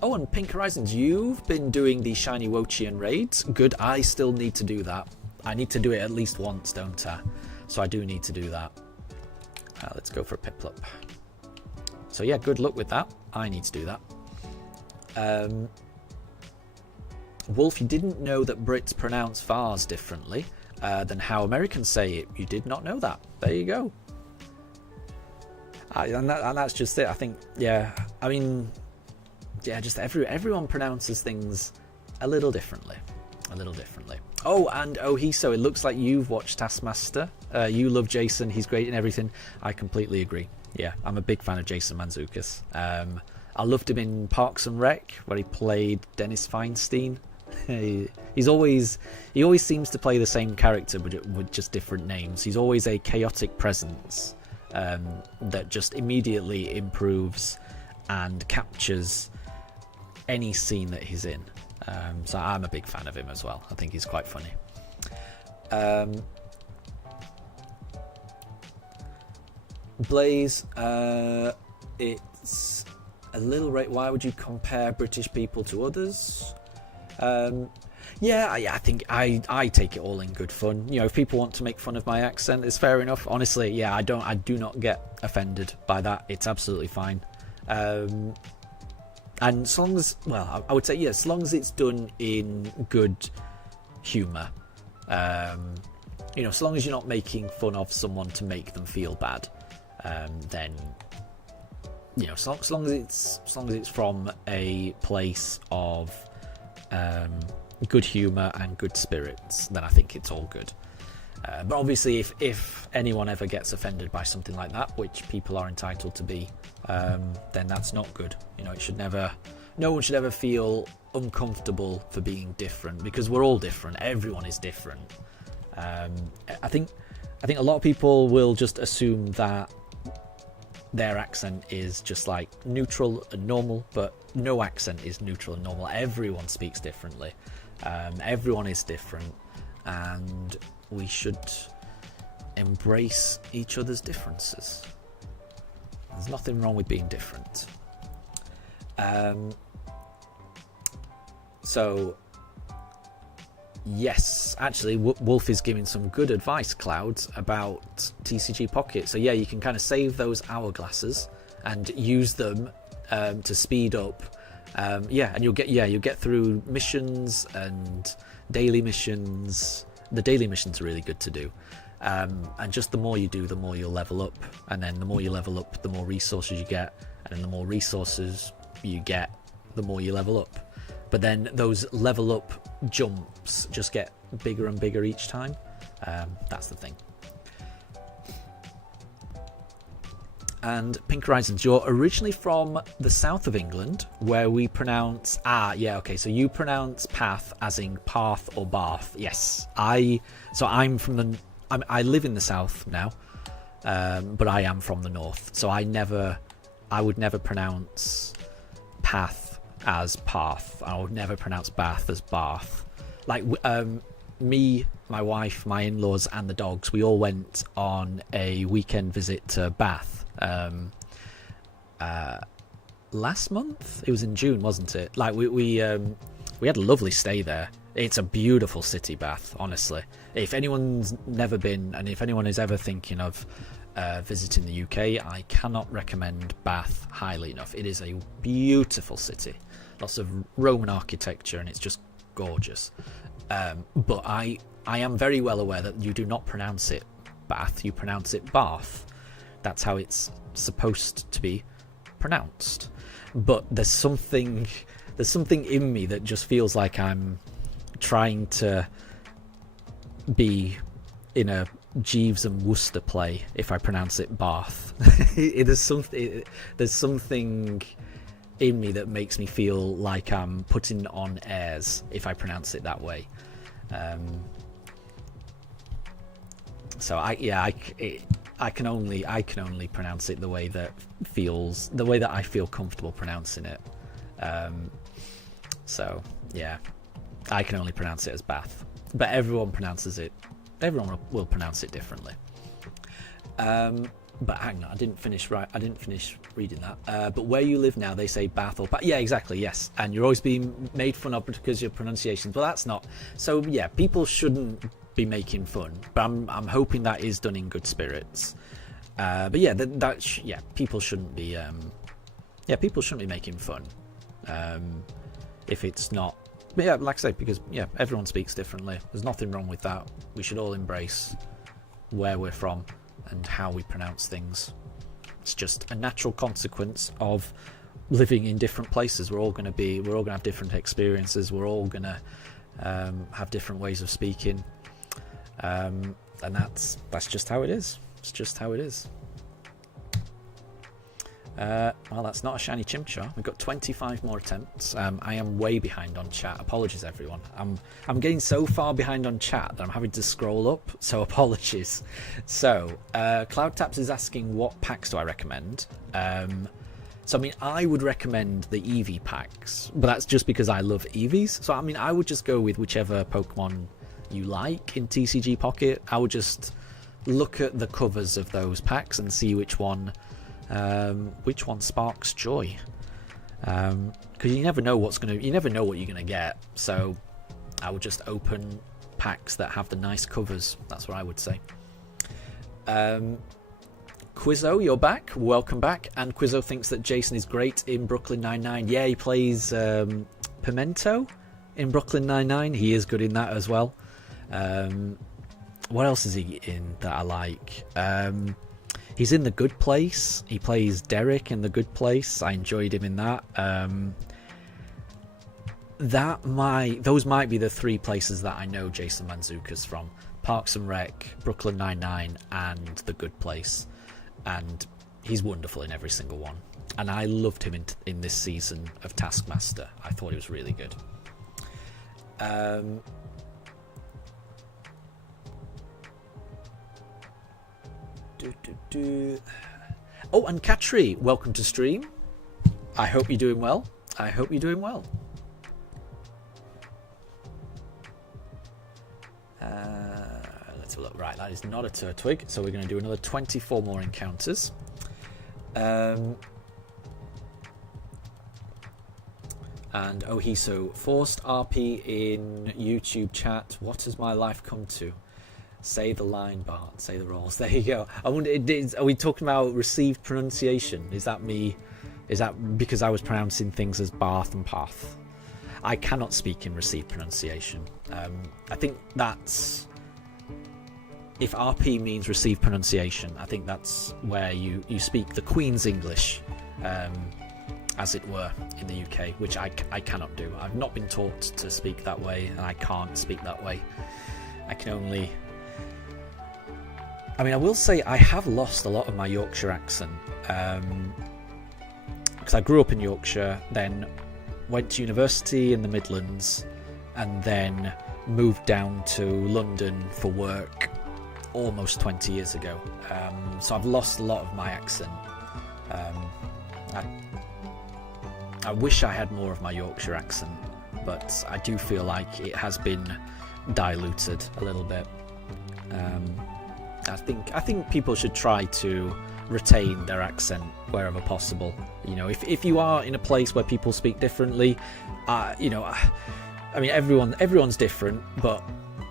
Oh, and Pink Horizons, you've been doing the Shiny Wochian raids. Good, I still need to do that. I need to do it at least once, don't I? So I do need to do that. Let's go for a Piplup. So yeah, good luck with that. I need to do that. Wolf, you didn't know that Brits pronounce vase differently than how Americans say it. You did not know that. There you go. And that's just it. I think, yeah, I mean, yeah, just everyone pronounces things a little differently. Oh, and Ohiso, it looks like you've watched Taskmaster. You love Jason. He's great in everything. I completely agree. Yeah, I'm a big fan of Jason Mantzoukas. I loved him in Parks and Rec, where he played Dennis Feinstein. he always seems to play the same character, but with just different names. He's always a chaotic presence that just immediately improves and captures any scene that he's in. So I'm a big fan of him as well. I think he's quite funny. Blaze, it's a little right. Why would you compare British people to others? Yeah, I think I take it all in good fun. You know, if people want to make fun of my accent, it's fair enough. Honestly, yeah, I do not get offended by that. It's absolutely fine. And as long as, well, I would say, yeah, as long as it's done in good humour. You know, as long as you're not making fun of someone to make them feel bad. Then, you know, as long as it's from a place of good humour and good spirits, then I think it's all good. But obviously, if anyone ever gets offended by something like that, which people are entitled to be, then that's not good. You know, no one should ever feel uncomfortable for being different, because we're all different. Everyone is different. I think a lot of people will just assume that their accent is just like neutral and normal, but no accent is neutral and normal. Everyone speaks differently. Everyone is different, and we should embrace each other's differences. There's nothing wrong with being different. So yes, actually, Wolf is giving some good advice, Clouds, about TCG Pocket. So yeah, you can kind of save those hourglasses and use them to speed up. Yeah, and you'll get through missions and daily missions. The daily missions are really good to do. And just the more you do, the more you'll level up. And then the more you level up, the more resources you get. And then the more resources you get, the more you level up. But then those level up jumps just get bigger and bigger each time. That's the thing. And Pink Horizons, you're originally from the south of England, where we pronounce... so you pronounce path as in path or bath. Yes, I'm from the... I live in the south now, but I am from the north, so I would never pronounce path as path. I would never pronounce bath as bath. Like, me, my wife, my in-laws, and the dogs, we all went on a weekend visit to Bath. Last month, it was in June, wasn't it? Like we had a lovely stay there. It's a beautiful city, Bath, honestly. If anyone's never been, and if anyone is ever thinking of visiting the UK, I cannot recommend Bath highly enough. It is a beautiful city, lots of Roman architecture, and it's just gorgeous. But I am very well aware that you do not pronounce it Bath, you pronounce it Bath. That's how it's supposed to be pronounced. But there's something in me that just feels like I'm trying to be in a Jeeves and Wooster play if I pronounce it Bath. There's something in me that makes me feel like I'm putting on airs if I pronounce it that way. I can only pronounce it the way that I feel comfortable pronouncing it. I can only pronounce it as Bath, but everyone will pronounce it differently. But hang on, I didn't finish reading that. But where you live now, they say Bath or Bath. Yeah, exactly. Yes, and you're always being made fun of because your pronunciations. Well, that's not. So yeah, people shouldn't be making fun, but I'm hoping that is done in good spirits. But yeah, people shouldn't be. People shouldn't be making fun. If it's not. But yeah, like I say, because everyone speaks differently. There's nothing wrong with that. We should all embrace where we're from and how we pronounce things. It's just a natural consequence of living in different places. We're all going to have different experiences. We're all going to have different ways of speaking. And that's just how it is. It's just how it is. Well, that's not a shiny Chimchar. We've got 25 more attempts. I am way behind on chat. Apologies, everyone. I'm getting so far behind on chat that I'm having to scroll up, so apologies. So, CloudTaps is asking what packs do I recommend. I would recommend the Eevee packs, but that's just because I love Eevees. So, I would just go with whichever Pokemon you like in TCG Pocket. I would just look at the covers of those packs and see which one sparks joy, because you never know what you're gonna get. So I would just open packs that have the nice covers. That's what I would say. Quizzo, you're back. Welcome back. And Quizzo thinks that Jason is great in Brooklyn Nine-Nine. Yeah, he plays Pimento in Brooklyn Nine-Nine. He is good in that as well. What else is he in that I like? He's in The Good Place. He plays Derek in The Good Place. I enjoyed him in that. Those might be the three places that I know Jason Mantzoukas from: Parks and Rec, Brooklyn Nine-Nine, and The Good Place. And he's wonderful in every single one. And I loved him in this season of Taskmaster. I thought he was really good. Oh, and Katri, welcome to stream. I hope you're doing well. Let's have a look. Right, that is not a Turtwig, so we're going to do another 24 more encounters. And Ohiso, forced RP in YouTube chat. What has my life come to? Say the line, Bart. Say the rolls. There you go. I wonder, are we talking about received pronunciation? Is that me? Is that because I was pronouncing things as Bath and Path? I cannot speak in received pronunciation. I think that's... If RP means received pronunciation, I think that's where you speak the Queen's English. as it were, in the UK, which I cannot do. I've not been taught to speak that way, and I can't speak that way. I can only... I mean, I will say I have lost a lot of my Yorkshire accent, because I grew up in Yorkshire, then went to university in the Midlands, and then moved down to London for work almost 20 years ago. So I've lost a lot of my accent. I wish I had more of my Yorkshire accent, but I do feel like it has been diluted a little bit. I think people should try to retain their accent wherever possible. You know, if you are in a place where people speak differently, you know, I mean, everyone's different, but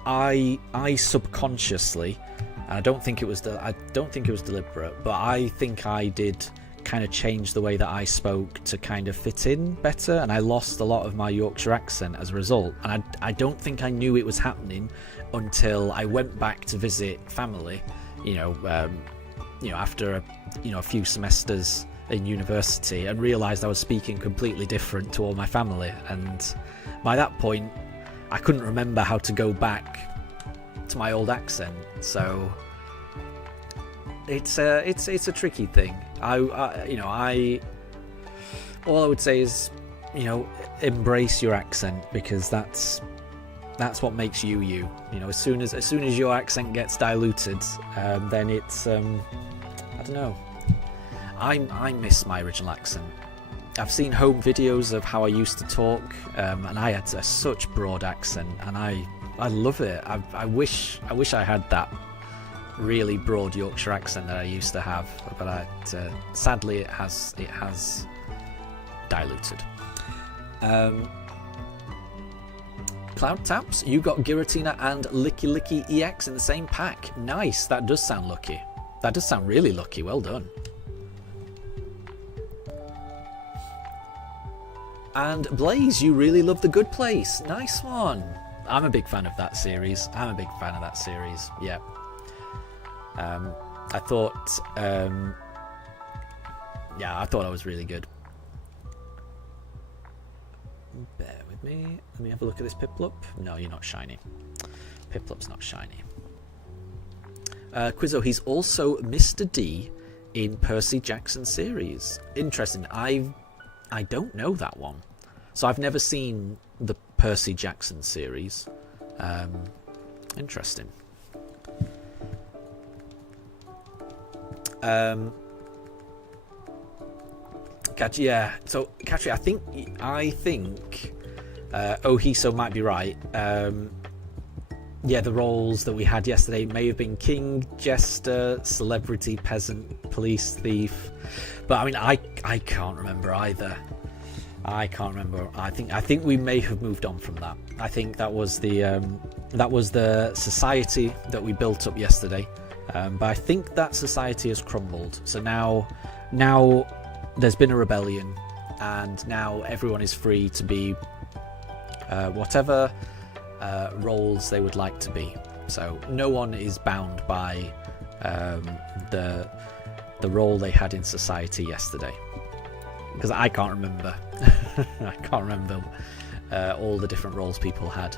I subconsciously, and I don't think it was deliberate, but I think I did kind of change the way that I spoke to kind of fit in better, and I lost a lot of my Yorkshire accent as a result. And I don't think I knew it was happening until I went back to visit family, after a few semesters in university, and realised I was speaking completely different to all my family. And by that point, I couldn't remember how to go back to my old accent. So it's a tricky thing. All I would say is, embrace your accent, because that's what makes you you. You know, as soon as your accent gets diluted, then it's I don't know. I miss my original accent. I've seen home videos of how I used to talk, and I had such broad accent, and I love it. I wish I had that really broad Yorkshire accent that I used to have, but sadly it has diluted. Cloud Taps, you got Giratina and Licky Licky EX in the same pack. Nice, that does sound lucky. That does sound really lucky, well done. And Blaze, you really love The Good Place. Nice one. I'm a big fan of that series. Yeah. I thought I was really good. Bear with me. Let me have a look at this Piplup. No, you're not shiny. Piplup's not shiny. Quizzo, he's also Mr. D in Percy Jackson series. Interesting. I don't know that one. So I've never seen the Percy Jackson series. Interesting. Yeah. So, Katri, I think Ohiso might be right. Yeah, the roles that we had yesterday may have been king, jester, celebrity, peasant, police, thief. But I mean, I can't remember either. I can't remember. I think we may have moved on from that. I think that was the society that we built up yesterday. But I think that society has crumbled. So now there's been a rebellion, and now everyone is free to be whatever roles they would like to be. So no one is bound by the role they had in society yesterday. Because I can't remember. I can't remember all the different roles people had.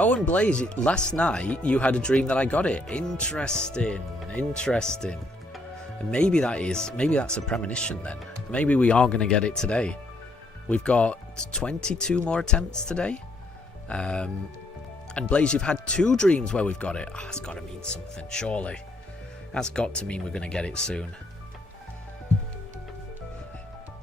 Oh, and Blaze, last night you had a dream that I got it. Interesting. And maybe that's a premonition then. Maybe we are going to get it today. We've got 22 more attempts today. And Blaze, you've had 2 dreams where we've got it. Oh, it's got to mean something, surely. That's got to mean we're going to get it soon.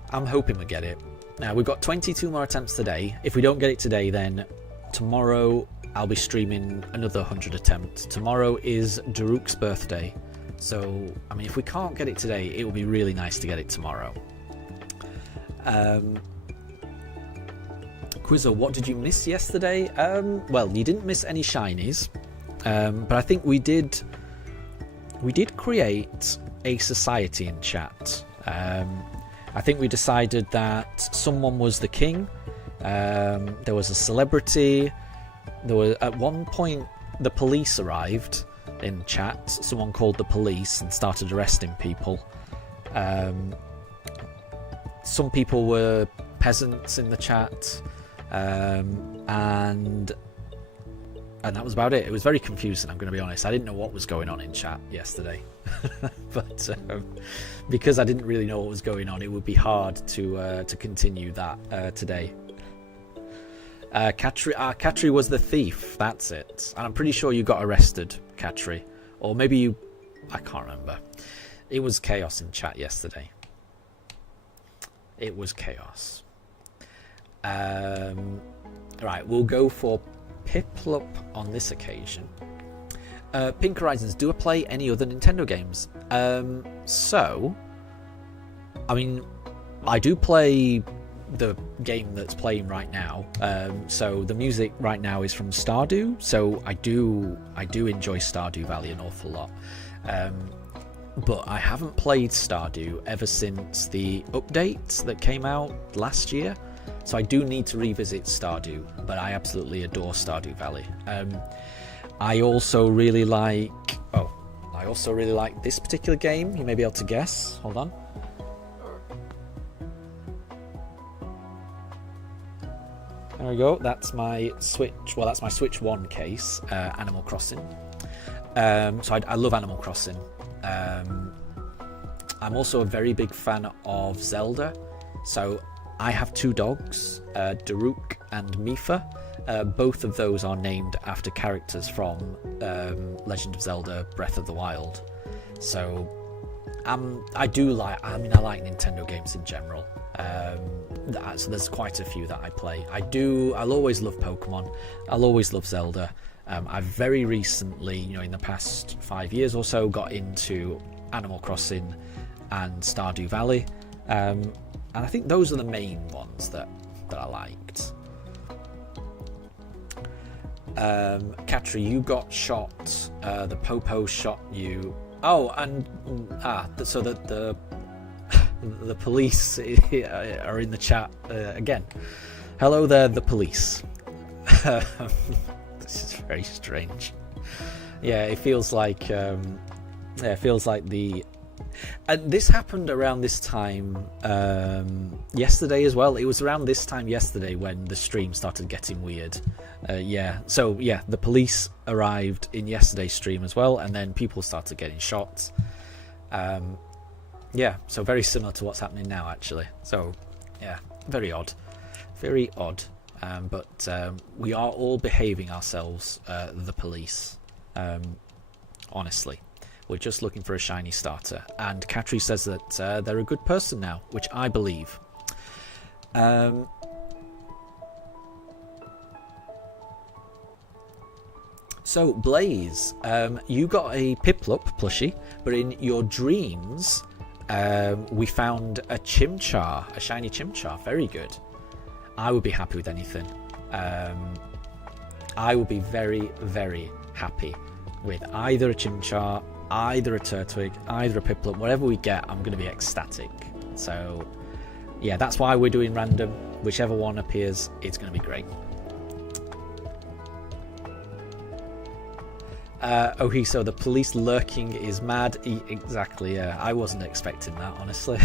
I'm hoping we get it. Now, we've got 22 more attempts today. If we don't get it today, then tomorrow I'll be streaming another 100 attempts. Tomorrow is Daruk's birthday. So, I mean, if we can't get it today, it will be really nice to get it tomorrow. Quizzo, what did you miss yesterday? Well, you didn't miss any shinies, but I think we did create a society in chat. I think we decided that someone was the king. There was a celebrity. There was, at one point, the police arrived, in chat. Someone called the police and started arresting people. Some people were peasants in the chat, and that was about it. It was very confusing, I'm going to be honest. I didn't know what was going on in chat yesterday. But because I didn't really know what was going on, it would be hard to continue that today. Katri was the thief, that's it. And I'm pretty sure you got arrested, Katri. Or maybe you... I can't remember. It was chaos in chat yesterday. It was chaos. Right, we'll go for Piplup on this occasion. Pink Horizons, do I play any other Nintendo games? So, I mean, I do play the game that's playing right now. So the music right now is from Stardew. So I do enjoy Stardew Valley an awful lot. But I haven't played Stardew ever since the update that came out last year. So I do need to revisit Stardew, but I absolutely adore Stardew Valley. I also really like this particular game. You may be able to guess. Hold on. There we go. That's my Switch. Well, that's my Switch 1 case. Animal Crossing. So I love Animal Crossing. I'm also a very big fan of Zelda. So I have two dogs, Daruk and Mifa. Both of those are named after characters from Legend of Zelda Breath of the Wild. So I like Nintendo games in general. So there's quite a few that I play. I'll always love Pokemon. I'll always love Zelda. I've very recently, in the past 5 years or so, got into Animal Crossing and Stardew Valley. And I think those are the main ones that I liked. Katri, you got shot. The Popo shot you. Oh, and so the police are in the chat again. Hello there, the police. This is very strange. Yeah, it feels like the. And this happened around this time yesterday as well. It was around this time yesterday when the stream started getting weird. The police arrived in yesterday's stream as well, and then people started getting shot. So very similar to what's happening now, actually. So, yeah, very odd. Very odd. But we are all behaving ourselves, the police. Honestly. We're just looking for a shiny starter. And Katri says that they're a good person now, which I believe. So, Blaze, you got a Piplup plushie, but in your dreams, we found a Chimchar, a shiny Chimchar. Very good. I would be happy with anything. I would be very, very happy with either a Chimchar, either a Turtwig, either a Piplup. Whatever we get, I'm going to be ecstatic. So, yeah, that's why we're doing random. Whichever one appears, it's going to be great. So the police lurking is mad. Exactly, yeah. I wasn't expecting that, honestly.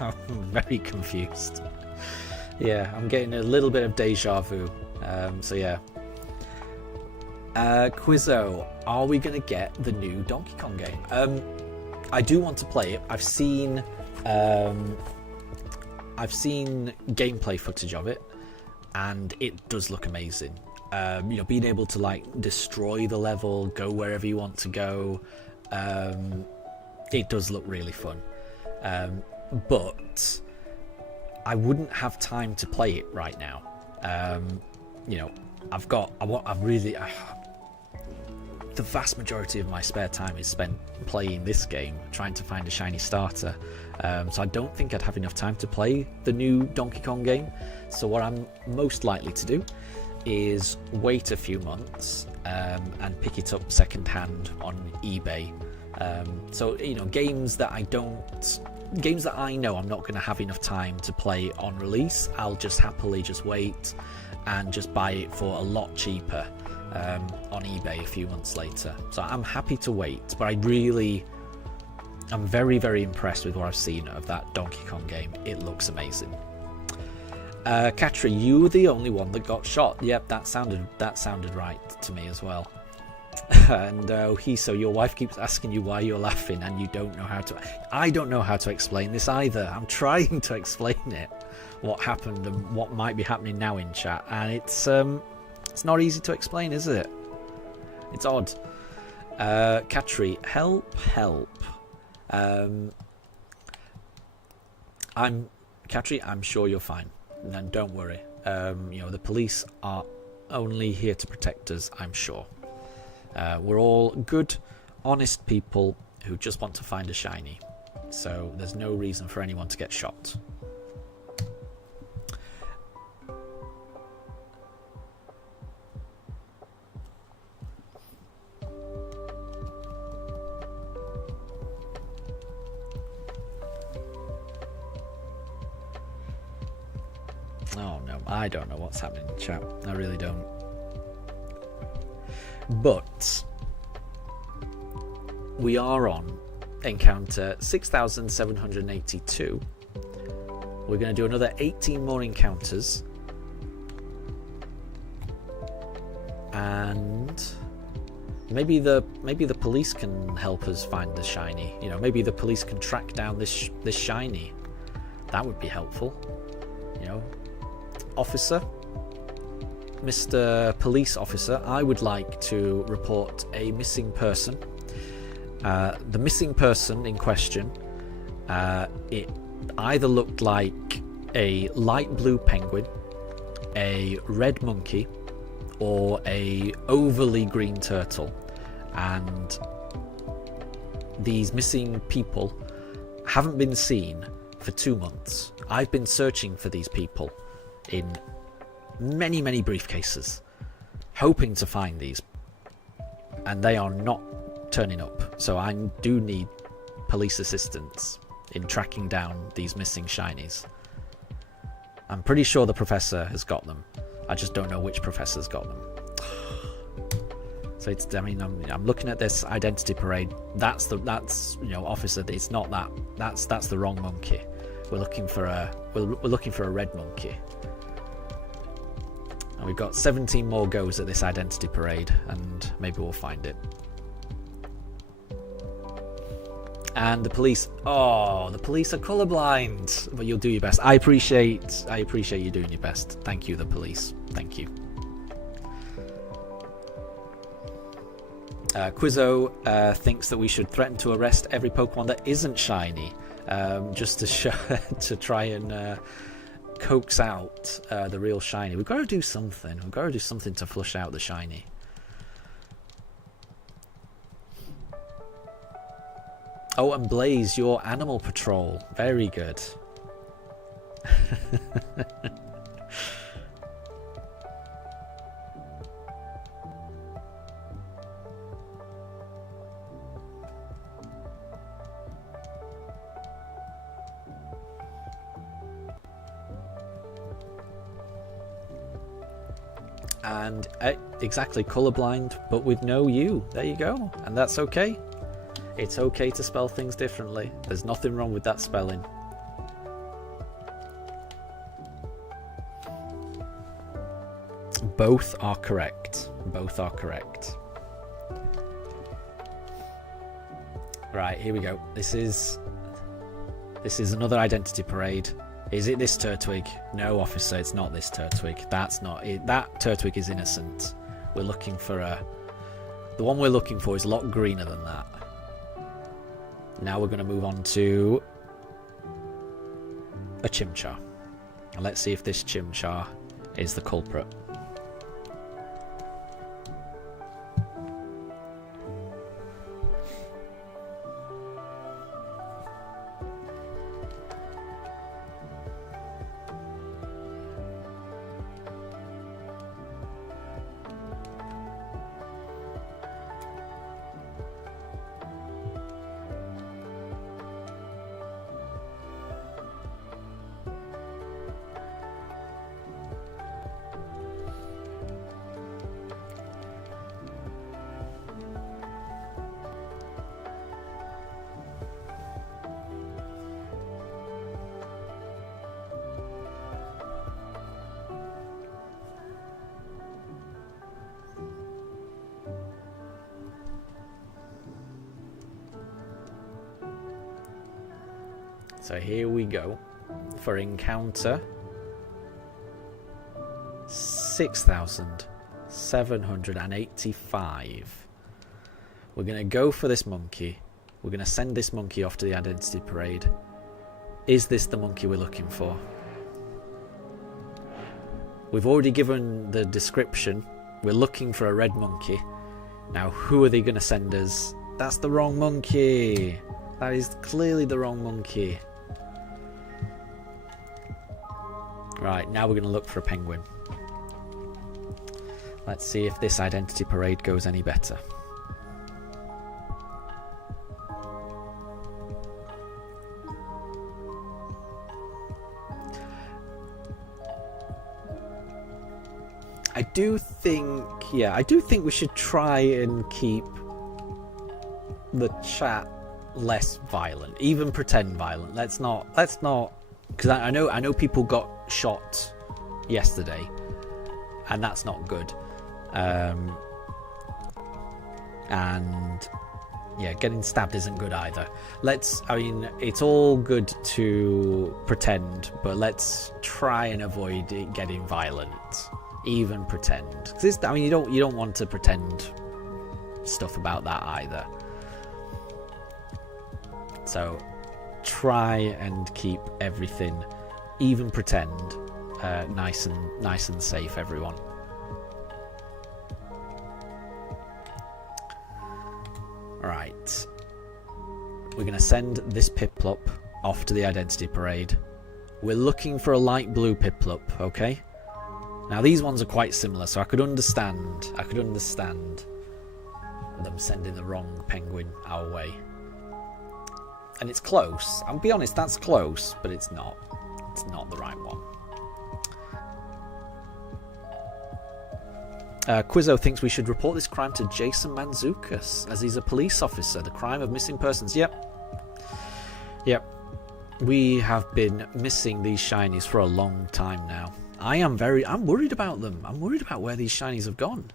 I'm very confused. Yeah, I'm getting a little bit of deja vu. So yeah. Quizzo, are we going to get the new Donkey Kong game? I do want to play it. I've seen gameplay footage of it, and it does look amazing. Being able to destroy the level, go wherever you want to go, it does look really fun. But I wouldn't have time to play it right now. The vast majority of my spare time is spent playing this game, trying to find a shiny starter. So I don't think I'd have enough time to play the new Donkey Kong game. So what I'm most likely to do is wait a few months and pick it up secondhand on eBay. Games that I know I'm not going to have enough time to play on release, I'll just happily just wait and just buy it for a lot cheaper on eBay a few months later. So I'm happy to wait, but I'm very, very impressed with what I've seen of that Donkey Kong game. It looks amazing. Katri, you were the only one that got shot. Yep, that sounded right to me as well. And Hiso, your wife keeps asking you why you're laughing, and you don't know how to. I don't know how to explain this either. I'm trying to explain it, what happened and what might be happening now in chat, and it's not easy to explain, is it? It's odd. Katri, help. Katri, I'm sure you're fine. And don't worry. The police are only here to protect us, I'm sure. We're all good, honest people who just want to find a shiny. So there's no reason for anyone to get shot. Oh no, I don't know what's happening in chat. I really don't. But we are on encounter 6782. We're going to do another 18 more encounters. And maybe the police can help us find the shiny. Maybe the police can track down this shiny. That would be helpful. Officer, Mr. Police Officer, I would like to report a missing person. The missing person in question, it either looked like a light blue penguin, a red monkey, or a overly green turtle. And these missing people haven't been seen for 2 months. I've been searching for these people in many, many briefcases, hoping to find these, and they are not turning up. So I do need police assistance in tracking down these missing shinies. I'm pretty sure the professor has got them. I just don't know which professor's got them. So I'm looking at this identity parade. That's officer. It's not that. That's the wrong monkey. We're looking for a red monkey. And we've got 17 more goes at this identity parade, and maybe we'll find it. And the police are colorblind, but you'll do your best. I appreciate you doing your best. Thank you, the police. Thank you. Quizzo thinks that we should threaten to arrest every Pokemon that isn't shiny, just to try and coax out the real shiny. We've got to do something. We've got to do something to flush out the shiny. Oh, and Blaze, your animal patrol. Very good. And exactly, colorblind, but with no U. There you go. And that's okay. It's okay to spell things differently. There's nothing wrong with that spelling. Both are correct. Both are correct. Right, here we go. This is another identity parade. Is it this Turtwig? No, officer, it's not this Turtwig. That's not it. That Turtwig is innocent. We're looking for the one we're looking for is a lot greener than that. Now we're going to move on to a Chimchar. And let's see if this Chimchar is the culprit. So here we go for encounter 6,785. We're going to go for this monkey. We're going to send this monkey off to the identity parade. Is this the monkey we're looking for? We've already given the description. We're looking for a red monkey. Now, who are they going to send us? That's the wrong monkey. That is clearly the wrong monkey. Right, now we're going to look for a penguin. Let's see if this identity parade goes any better. I do think we should try and keep the chat less violent, even pretend violent. Let's not, because I know people got shot yesterday, and that's not good. And yeah, getting stabbed isn't good either. I mean, it's all good to pretend, but let's try and avoid it getting violent. Even pretend. I mean, you don't want to pretend stuff about that either. So try and keep everything, even pretend, nice and safe, everyone. Right. We're gonna send this Piplup off to the identity parade. We're looking for a light blue Piplup, okay? Now these ones are quite similar, so I could understand them sending the wrong penguin our way. And it's close. I'll be honest, that's close, but it's not. It's not the right one. Quizzo thinks we should report this crime to Jason Mantzoukas, as he's a police officer. The crime of missing persons. Yep. We have been missing these shinies for a long time now. I'm worried about them. I'm worried about where these shinies have gone.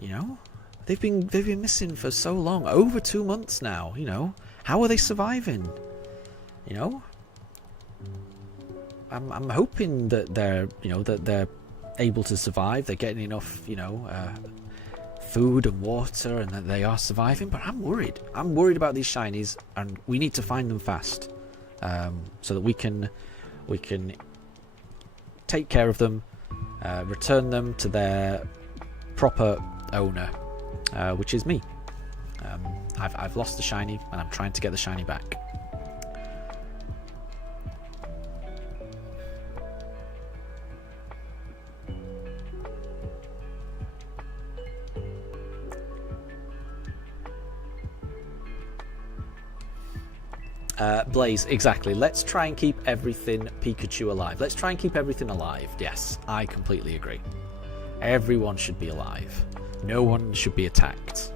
You know? They've been missing for so long. Over 2 months now, you know. How are they surviving? You know? I'm hoping that they're able to survive. They're getting enough, food and water, and that they are surviving. But I'm worried. I'm worried about these shinies, and we need to find them fast, so that we can take care of them, return them to their proper owner, which is me. I've lost the shiny, and I'm trying to get the shiny back. Blaze, exactly. Let's try and keep everything Pikachu alive. Let's try and keep everything alive. Yes, I completely agree. Everyone should be alive. No one should be attacked.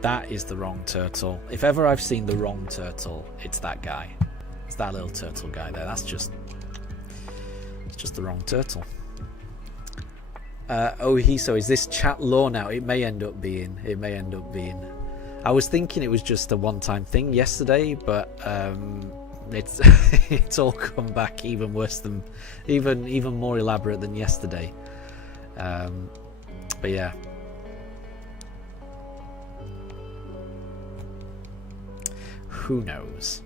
That is the wrong turtle. If ever I've seen the wrong turtle, it's that guy. It's that little turtle guy there. It's just the wrong turtle. So is this chat law now? It may end up being. I was thinking it was just a one-time thing yesterday, but it's it's all come back even worse than, even more elaborate than yesterday. But yeah. Who knows?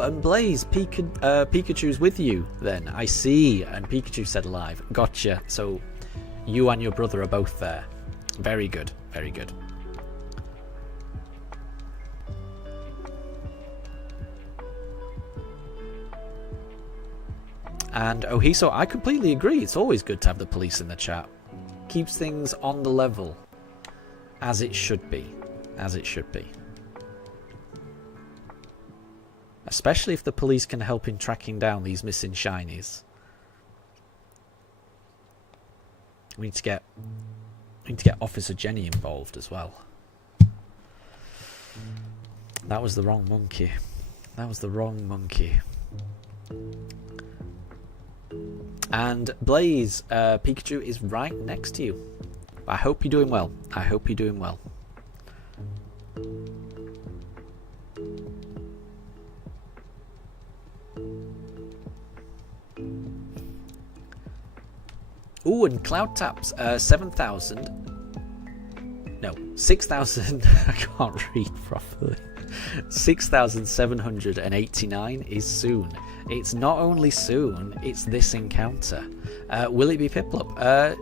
And Blaze, Pikachu's with you then. I see. And Pikachu said alive. Gotcha. So you and your brother are both there. Very good. Very good. And Ohiso, I completely agree. It's always good to have the police in the chat. Keeps things on the level. As it should be. As it should be. Especially if the police can help in tracking down these missing shinies. We need to get We need to get Officer Jenny involved as well. That was the wrong monkey. That was the wrong monkey. And Blaze, Pikachu is right next to you. I hope you're doing well. I hope you're doing well. Ooh, and Cloud Taps, 7,000. No, 6,000. I can't read properly. 6,789 is soon. It's not only soon, it's this encounter. Will it be Piplup?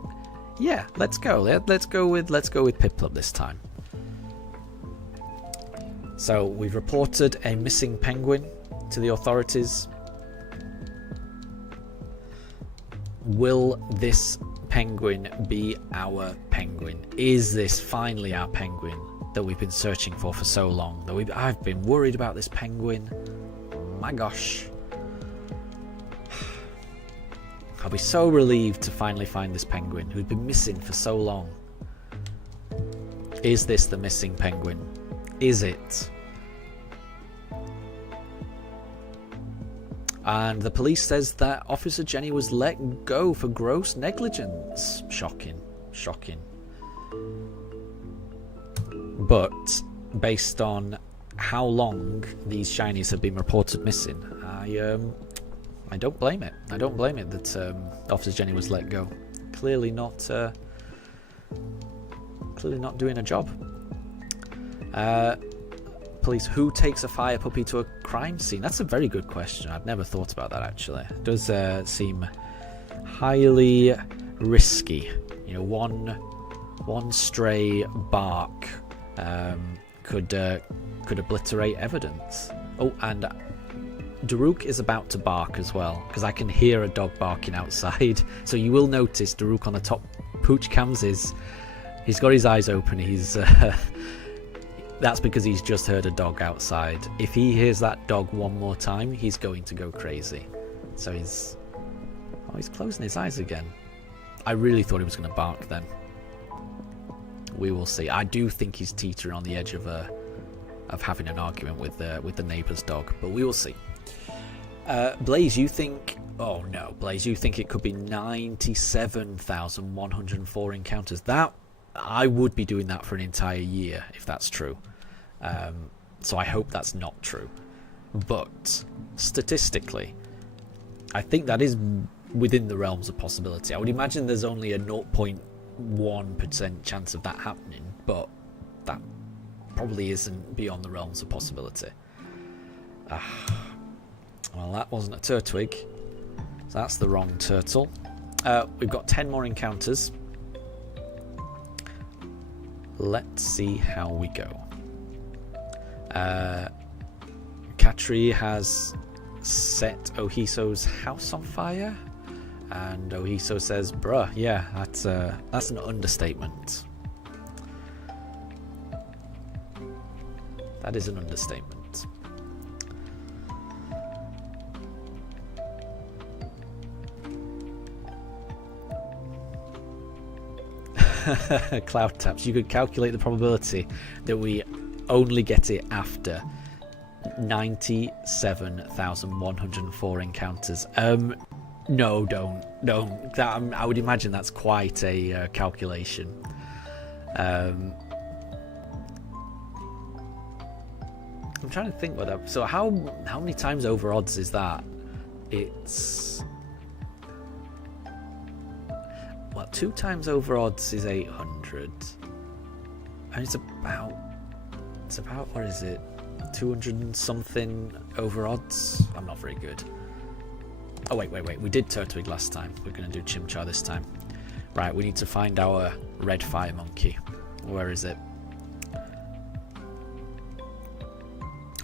Yeah, let's go. Let's go with Piplup this time. So we've reported a missing penguin to the authorities. Will this penguin be our penguin? Is this finally our penguin that we've been searching for so long? I've been worried about this penguin. My gosh. I'll be so relieved to finally find this penguin who'd been missing for so long. Is this the missing penguin? Is it? And the police says that Officer Jenny was let go for gross negligence. Shocking. Shocking. But based on how long these shinies have been reported missing, I don't blame it. I don't blame it that Officer Jenny was let go. Clearly not doing a job. Police, who takes a fire puppy to a crime scene? That's a very good question. I've never thought about that actually. It does seem highly risky. You know, one stray bark could obliterate evidence. Oh, and Daruk is about to bark as well, because I can hear a dog barking outside. So you will notice Daruk on the top pooch cams he's got his eyes open. He's that's because he's just heard a dog outside. If he hears that dog one more time, he's going to go crazy. So he's closing his eyes again. I really thought he was going to bark then. We will see. I do think he's teetering on the edge of having an argument with the neighbour's dog, but we will see. Blaze, you think? Oh no, Blaze, you think it could be 97,104 encounters? That I would be doing that for an entire year if that's true. So I hope that's not true. But statistically, I think that is within the realms of possibility. I would imagine there's only a 0.1% chance of that happening, but that probably isn't beyond the realms of possibility. Well, that wasn't a Turtwig, so that's the wrong turtle. We've got 10 more encounters. Let's see how we go. Katri has set Ohiso's house on fire, and Ohiso says, bruh, yeah, that's an understatement. That is an understatement. Cloud Taps, you could calculate the probability that we only get it after 97,104 encounters. No, don't. I would imagine that's quite a calculation. I'm trying to think what that. So how many times over odds is that? It's 2 times over odds is 800, and it's about what is it? 200 and something over odds. I'm not very good. Oh wait. We did Turtwig last time. We're going to do Chimchar this time. Right, we need to find our red fire monkey. Where is it?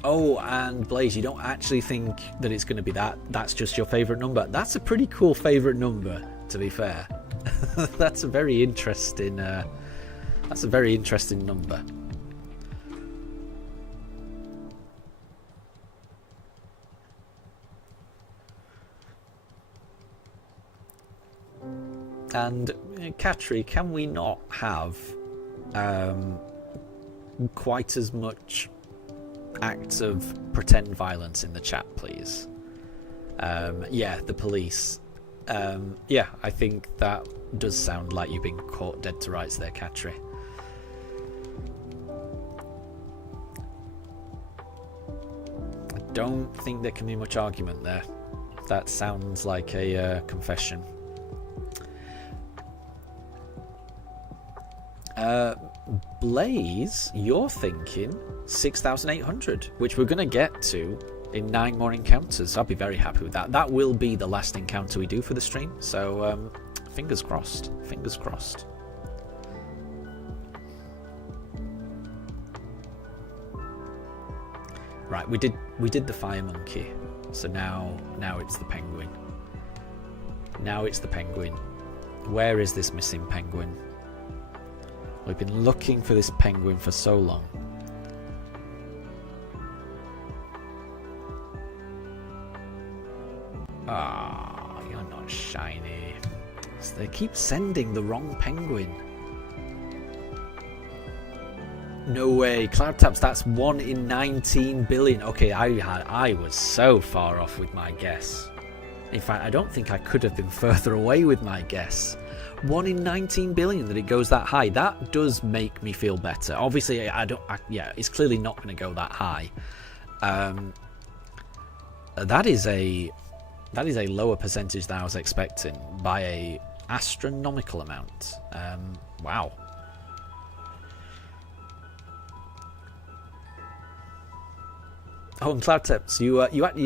Oh, and Blaze, you don't actually think that it's going to be that. That's just your favourite number. That's a pretty cool favourite number, to be fair. That's a very interesting. That's a very interesting number. And Katri, can we not have quite as much acts of pretend violence in the chat, please? Yeah, the police. Yeah, I think that does sound like you've been caught dead to rights there, Katri. I don't think there can be much argument there. That sounds like a confession. Blaze, you're thinking 6,800, which we're going to get to in 9 more encounters. I'll be very happy with that. That will be the last encounter we do for the stream, so fingers crossed. Fingers crossed. Right, we did the fire monkey, so now it's the penguin. Now it's the penguin. Where is this missing penguin? We've been looking for this penguin for so long. Ah, you're not shiny. So they keep sending the wrong penguin. No way, Cloud Taps, that's 1 in 19 billion. Okay, I was so far off with my guess. In fact, I don't think I could have been further away with my guess. 1 in 19 billion that it goes that high. That does make me feel better. Obviously, yeah, it's clearly not going to go that high. That is a lower percentage than I was expecting by a astronomical amount. Wow. Oh, and CloudTips, you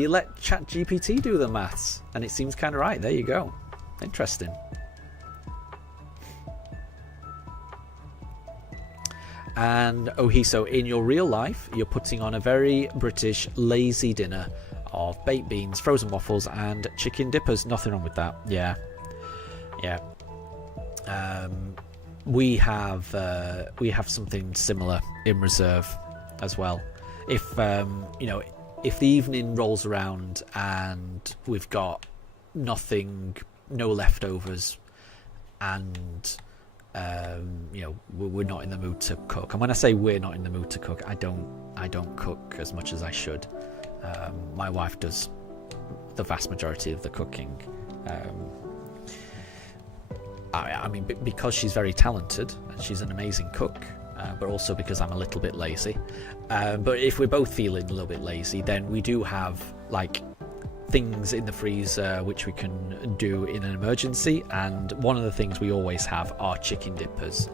let ChatGPT do the maths, and it seems kind of right. There you go. Interesting. And Ohiso, in your real life, you're putting on a very British lazy dinner of baked beans, frozen waffles, and chicken dippers. Nothing wrong with that. Yeah, yeah. We have something similar in reserve as well. If if the evening rolls around and we've got nothing, no leftovers, and we're not in the mood to cook. And when I say we're not in the mood to cook, I don't cook as much as I should. My wife does the vast majority of the cooking. I mean, because she's very talented and she's an amazing cook, but also because I'm a little bit lazy. But if we're both feeling a little bit lazy, then we do have like things in the freezer which we can do in an emergency, and one of the things we always have are chicken dippers.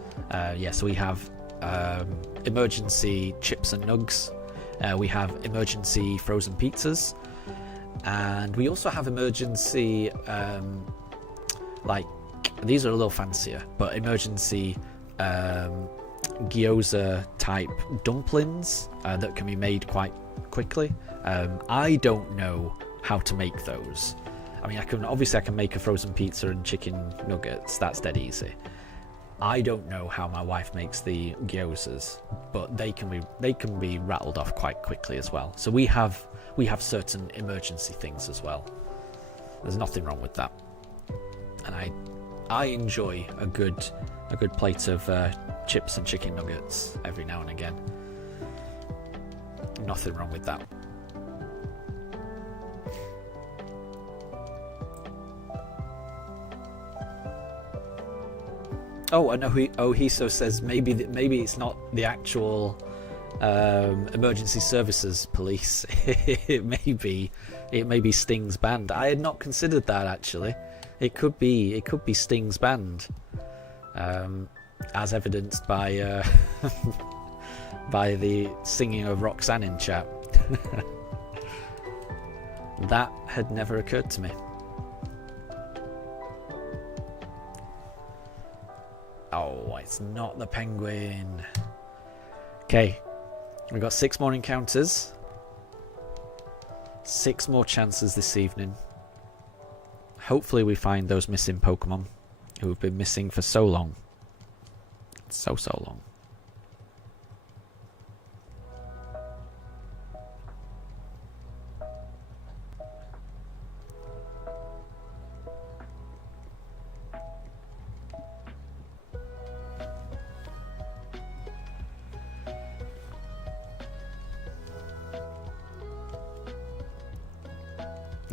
So we have emergency chips and nugs, we have emergency frozen pizzas, and we also have emergency like these are a little fancier, but emergency gyoza type dumplings that can be made quite quickly. I don't know how to make those. I mean, I can make a frozen pizza and chicken nuggets. That's dead easy. I don't know how my wife makes the gyozas, but they can be rattled off quite quickly as well. So we have certain emergency things as well. There's nothing wrong with that, and I enjoy a good plate of chips and chicken nuggets every now and again. Nothing wrong with that. Oh, I know. Hiso says maybe it's not the actual emergency services police. it may be Sting's band. I had not considered that actually. It could be Sting's band, as evidenced by by the singing of Roxanne in chat. That had never occurred to me. Oh, it's not the penguin. Okay, we've got 6 more encounters. 6 more chances this evening. Hopefully we find those missing Pokemon who have been missing for so long. So long.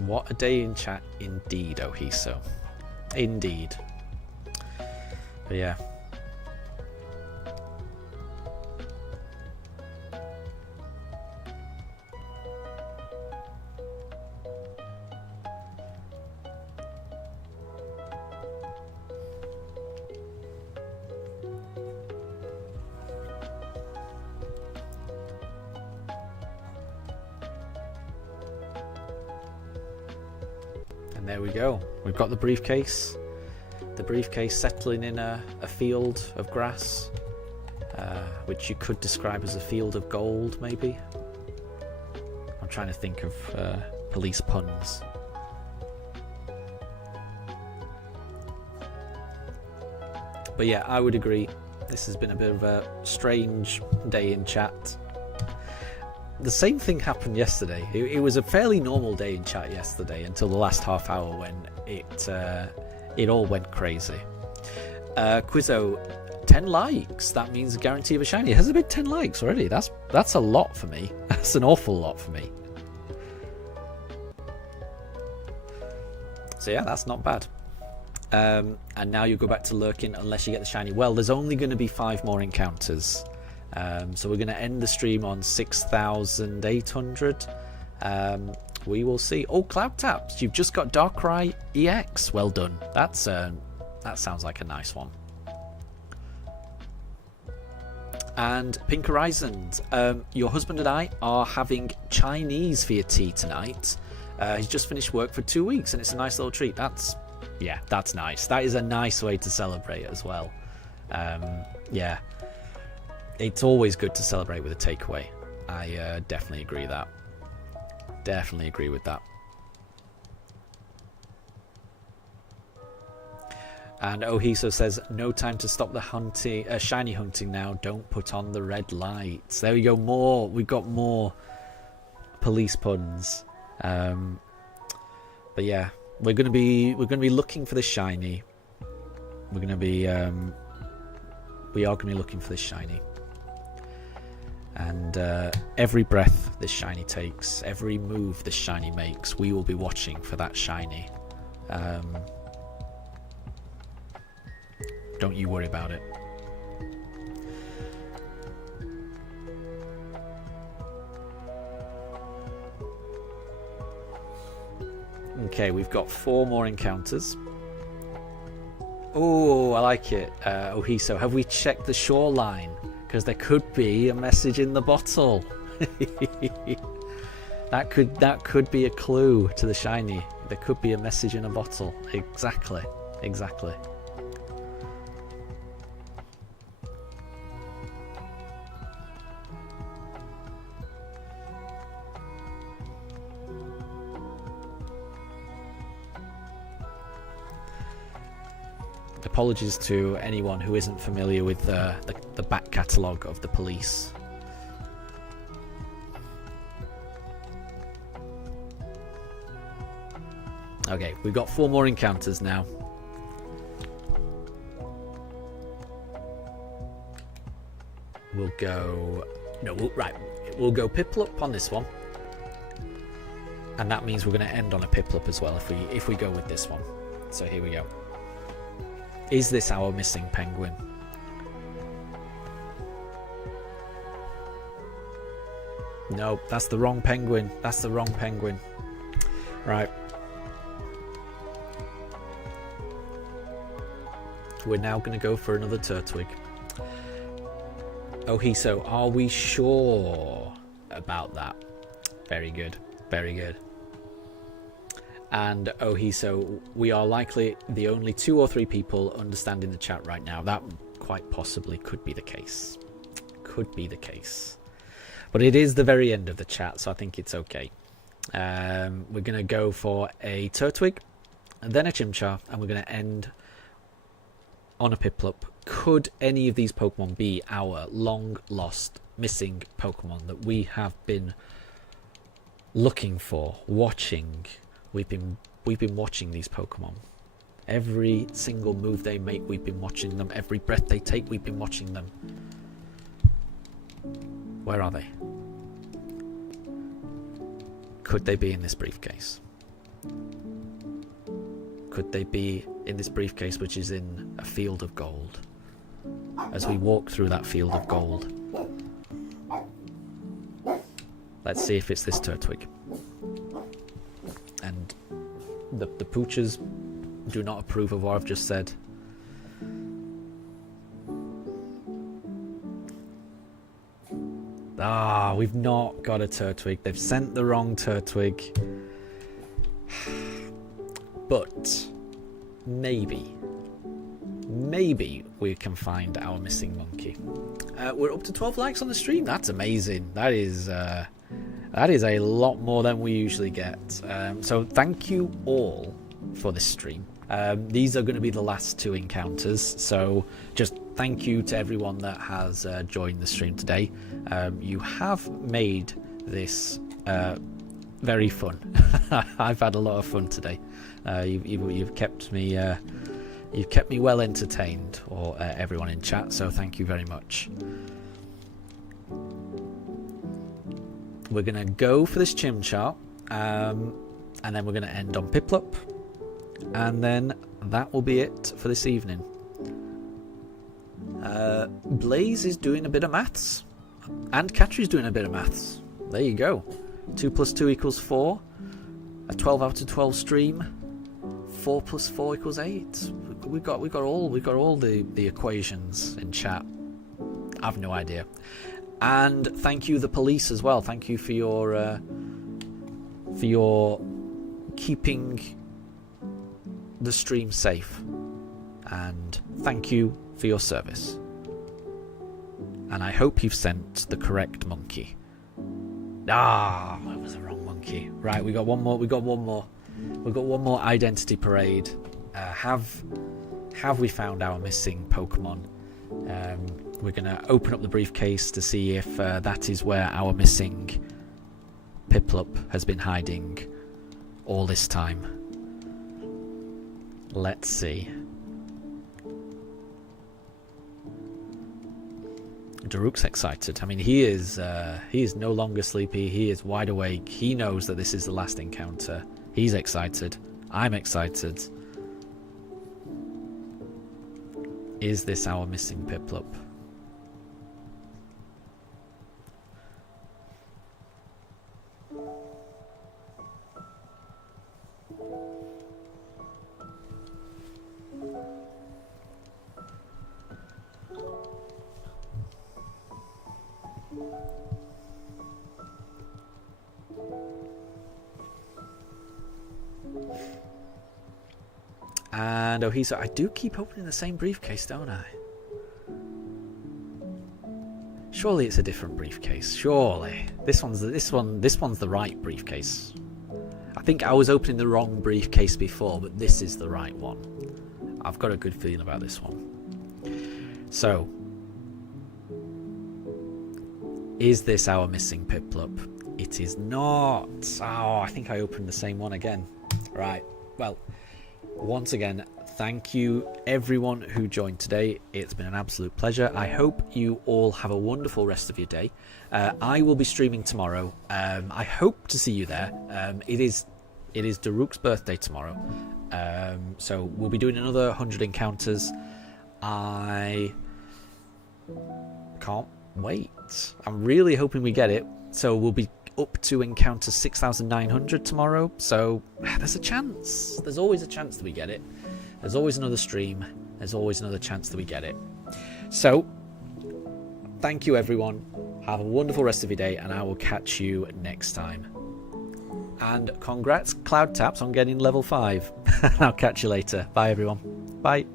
What a day in chat indeed, Ohiso. Indeed. But yeah. And there we go. We've got the briefcase. The briefcase settling in a field of grass, which you could describe as a field of gold, maybe. I'm trying to think of police puns. But yeah, I would agree. This has been a bit of a strange day in chat. The same thing happened yesterday. It was a fairly normal day in chat yesterday until the last half hour when it all went crazy. Quizzo, 10 likes. That means a guarantee of a shiny. It has a big 10 likes already. That's a lot for me. That's an awful lot for me. So yeah, that's not bad. And now you go back to lurking unless you get the shiny. Well, there's only going to be 5 more encounters. So we're going to end the stream on 6,800. We will see. Oh, Cloud Taps, you've just got Darkrai EX. Well done. That sounds like a nice one. And Pink Horizons, your husband and I are having Chinese for your tea tonight. He's just finished work for 2 weeks, and it's a nice little treat. That's nice. That is a nice way to celebrate as well. Yeah. It's always good to celebrate with a takeaway. I definitely agree with that. Definitely agree with that. And Ohiso says, no time to stop the hunting, shiny hunting now. Don't put on the red lights. There we go. More. We've got more police puns. But yeah, we're gonna be looking for the shiny. We are gonna be looking for this shiny. And every breath this shiny takes, every move this shiny makes, we will be watching for that shiny. Don't you worry about it. Okay, we've got 4 more encounters. Oh, I like it. Ohiso, have we checked the shoreline? Because there could be a message in the bottle. that could be a clue to the shiny. There could be a message in a bottle. Exactly. Apologies to anyone who isn't familiar with the back catalogue of the police. Okay, we've got 4 more encounters now. We'll go... No, we'll go Piplup on this one. And that means we're going to end on a Piplup as well if we go with this one. So here we go. Is this our missing penguin? No, that's the wrong penguin. That's the wrong penguin. Right. We're now going to go for another Turtwig. Ohiso, are we sure about that? Very good. Very good. And Ohiso, we are likely the only 2 or 3 people understanding the chat right now. That quite possibly could be the case. Could be the case. But it is the very end of the chat, so I think it's okay. We're going to go for a Turtwig, and then a Chimchar, and we're going to end on a Piplup. Could any of these Pokemon be our long-lost, missing Pokemon that we have been looking for, watching? We've been watching these Pokemon. Every single move they make, we've been watching them. Every breath they take, we've been watching them. Where are they? Could they be in this briefcase? Could they be in this briefcase, which is in a field of gold? As we walk through that field of gold, let's see if it's this Turtwig. And the poochers do not approve of what I've just said. Ah, we've not got a Turtwig. They've sent the wrong Turtwig. But maybe we can find our missing monkey. We're up to 12 likes on the stream. That's amazing. That is a lot more than we usually get. So thank you all for this stream. These are going to be the last 2 encounters. So just thank you to everyone that has joined the stream today. You have made this very fun. I've had a lot of fun today. You've kept me well entertained, or everyone in chat. So thank you very much. We're gonna go for this Chimchar, and then we're gonna end on Piplup, and then that will be it for this evening. Blaze is doing a bit of maths, and Catri's doing a bit of maths. There you go. 2 + 2 = 4. A 12 out of 12 stream. 4 + 4 = 8. We got all the equations in chat. I've no idea. And thank you, the police, as well. Thank you for your keeping the stream safe, and thank you for your service. And I hope you've sent the correct monkey. Ah, it was the wrong monkey. Right, we got one more. We've got one more identity parade. Have we found our missing Pokemon? We're going to open up the briefcase to see if that is where our missing Piplup has been hiding all this time. Let's see. Daruk's excited. I mean, he is no longer sleepy. He is wide awake. He knows that this is the last encounter. He's excited. I'm excited. Is this our missing Piplup? And Ohisa, I do keep opening the same briefcase, don't I? Surely it's a different briefcase. Surely this one's the right briefcase. I think I was opening the wrong briefcase before, but this is the right one. I've got a good feeling about this one. So, is this our missing Piplup? It is not. Oh, I think I opened the same one again. Right. Well, once again, thank you everyone who joined today. It's been an absolute pleasure. I hope you all have a wonderful rest of your day. I will be streaming tomorrow. I hope to see you there. It is Daruk's birthday tomorrow. So we'll be doing another 100 encounters. I can't wait. I'm really hoping we get it. So we'll be up to encounter 6,900 tomorrow. So there's a chance. There's always a chance that we get it. There's always another stream. There's always another chance that we get it. So thank you everyone. Have a wonderful rest of your day, and I will catch you next time. And congrats, Cloud Taps, on getting level 5. I'll catch you later. Bye everyone. Bye.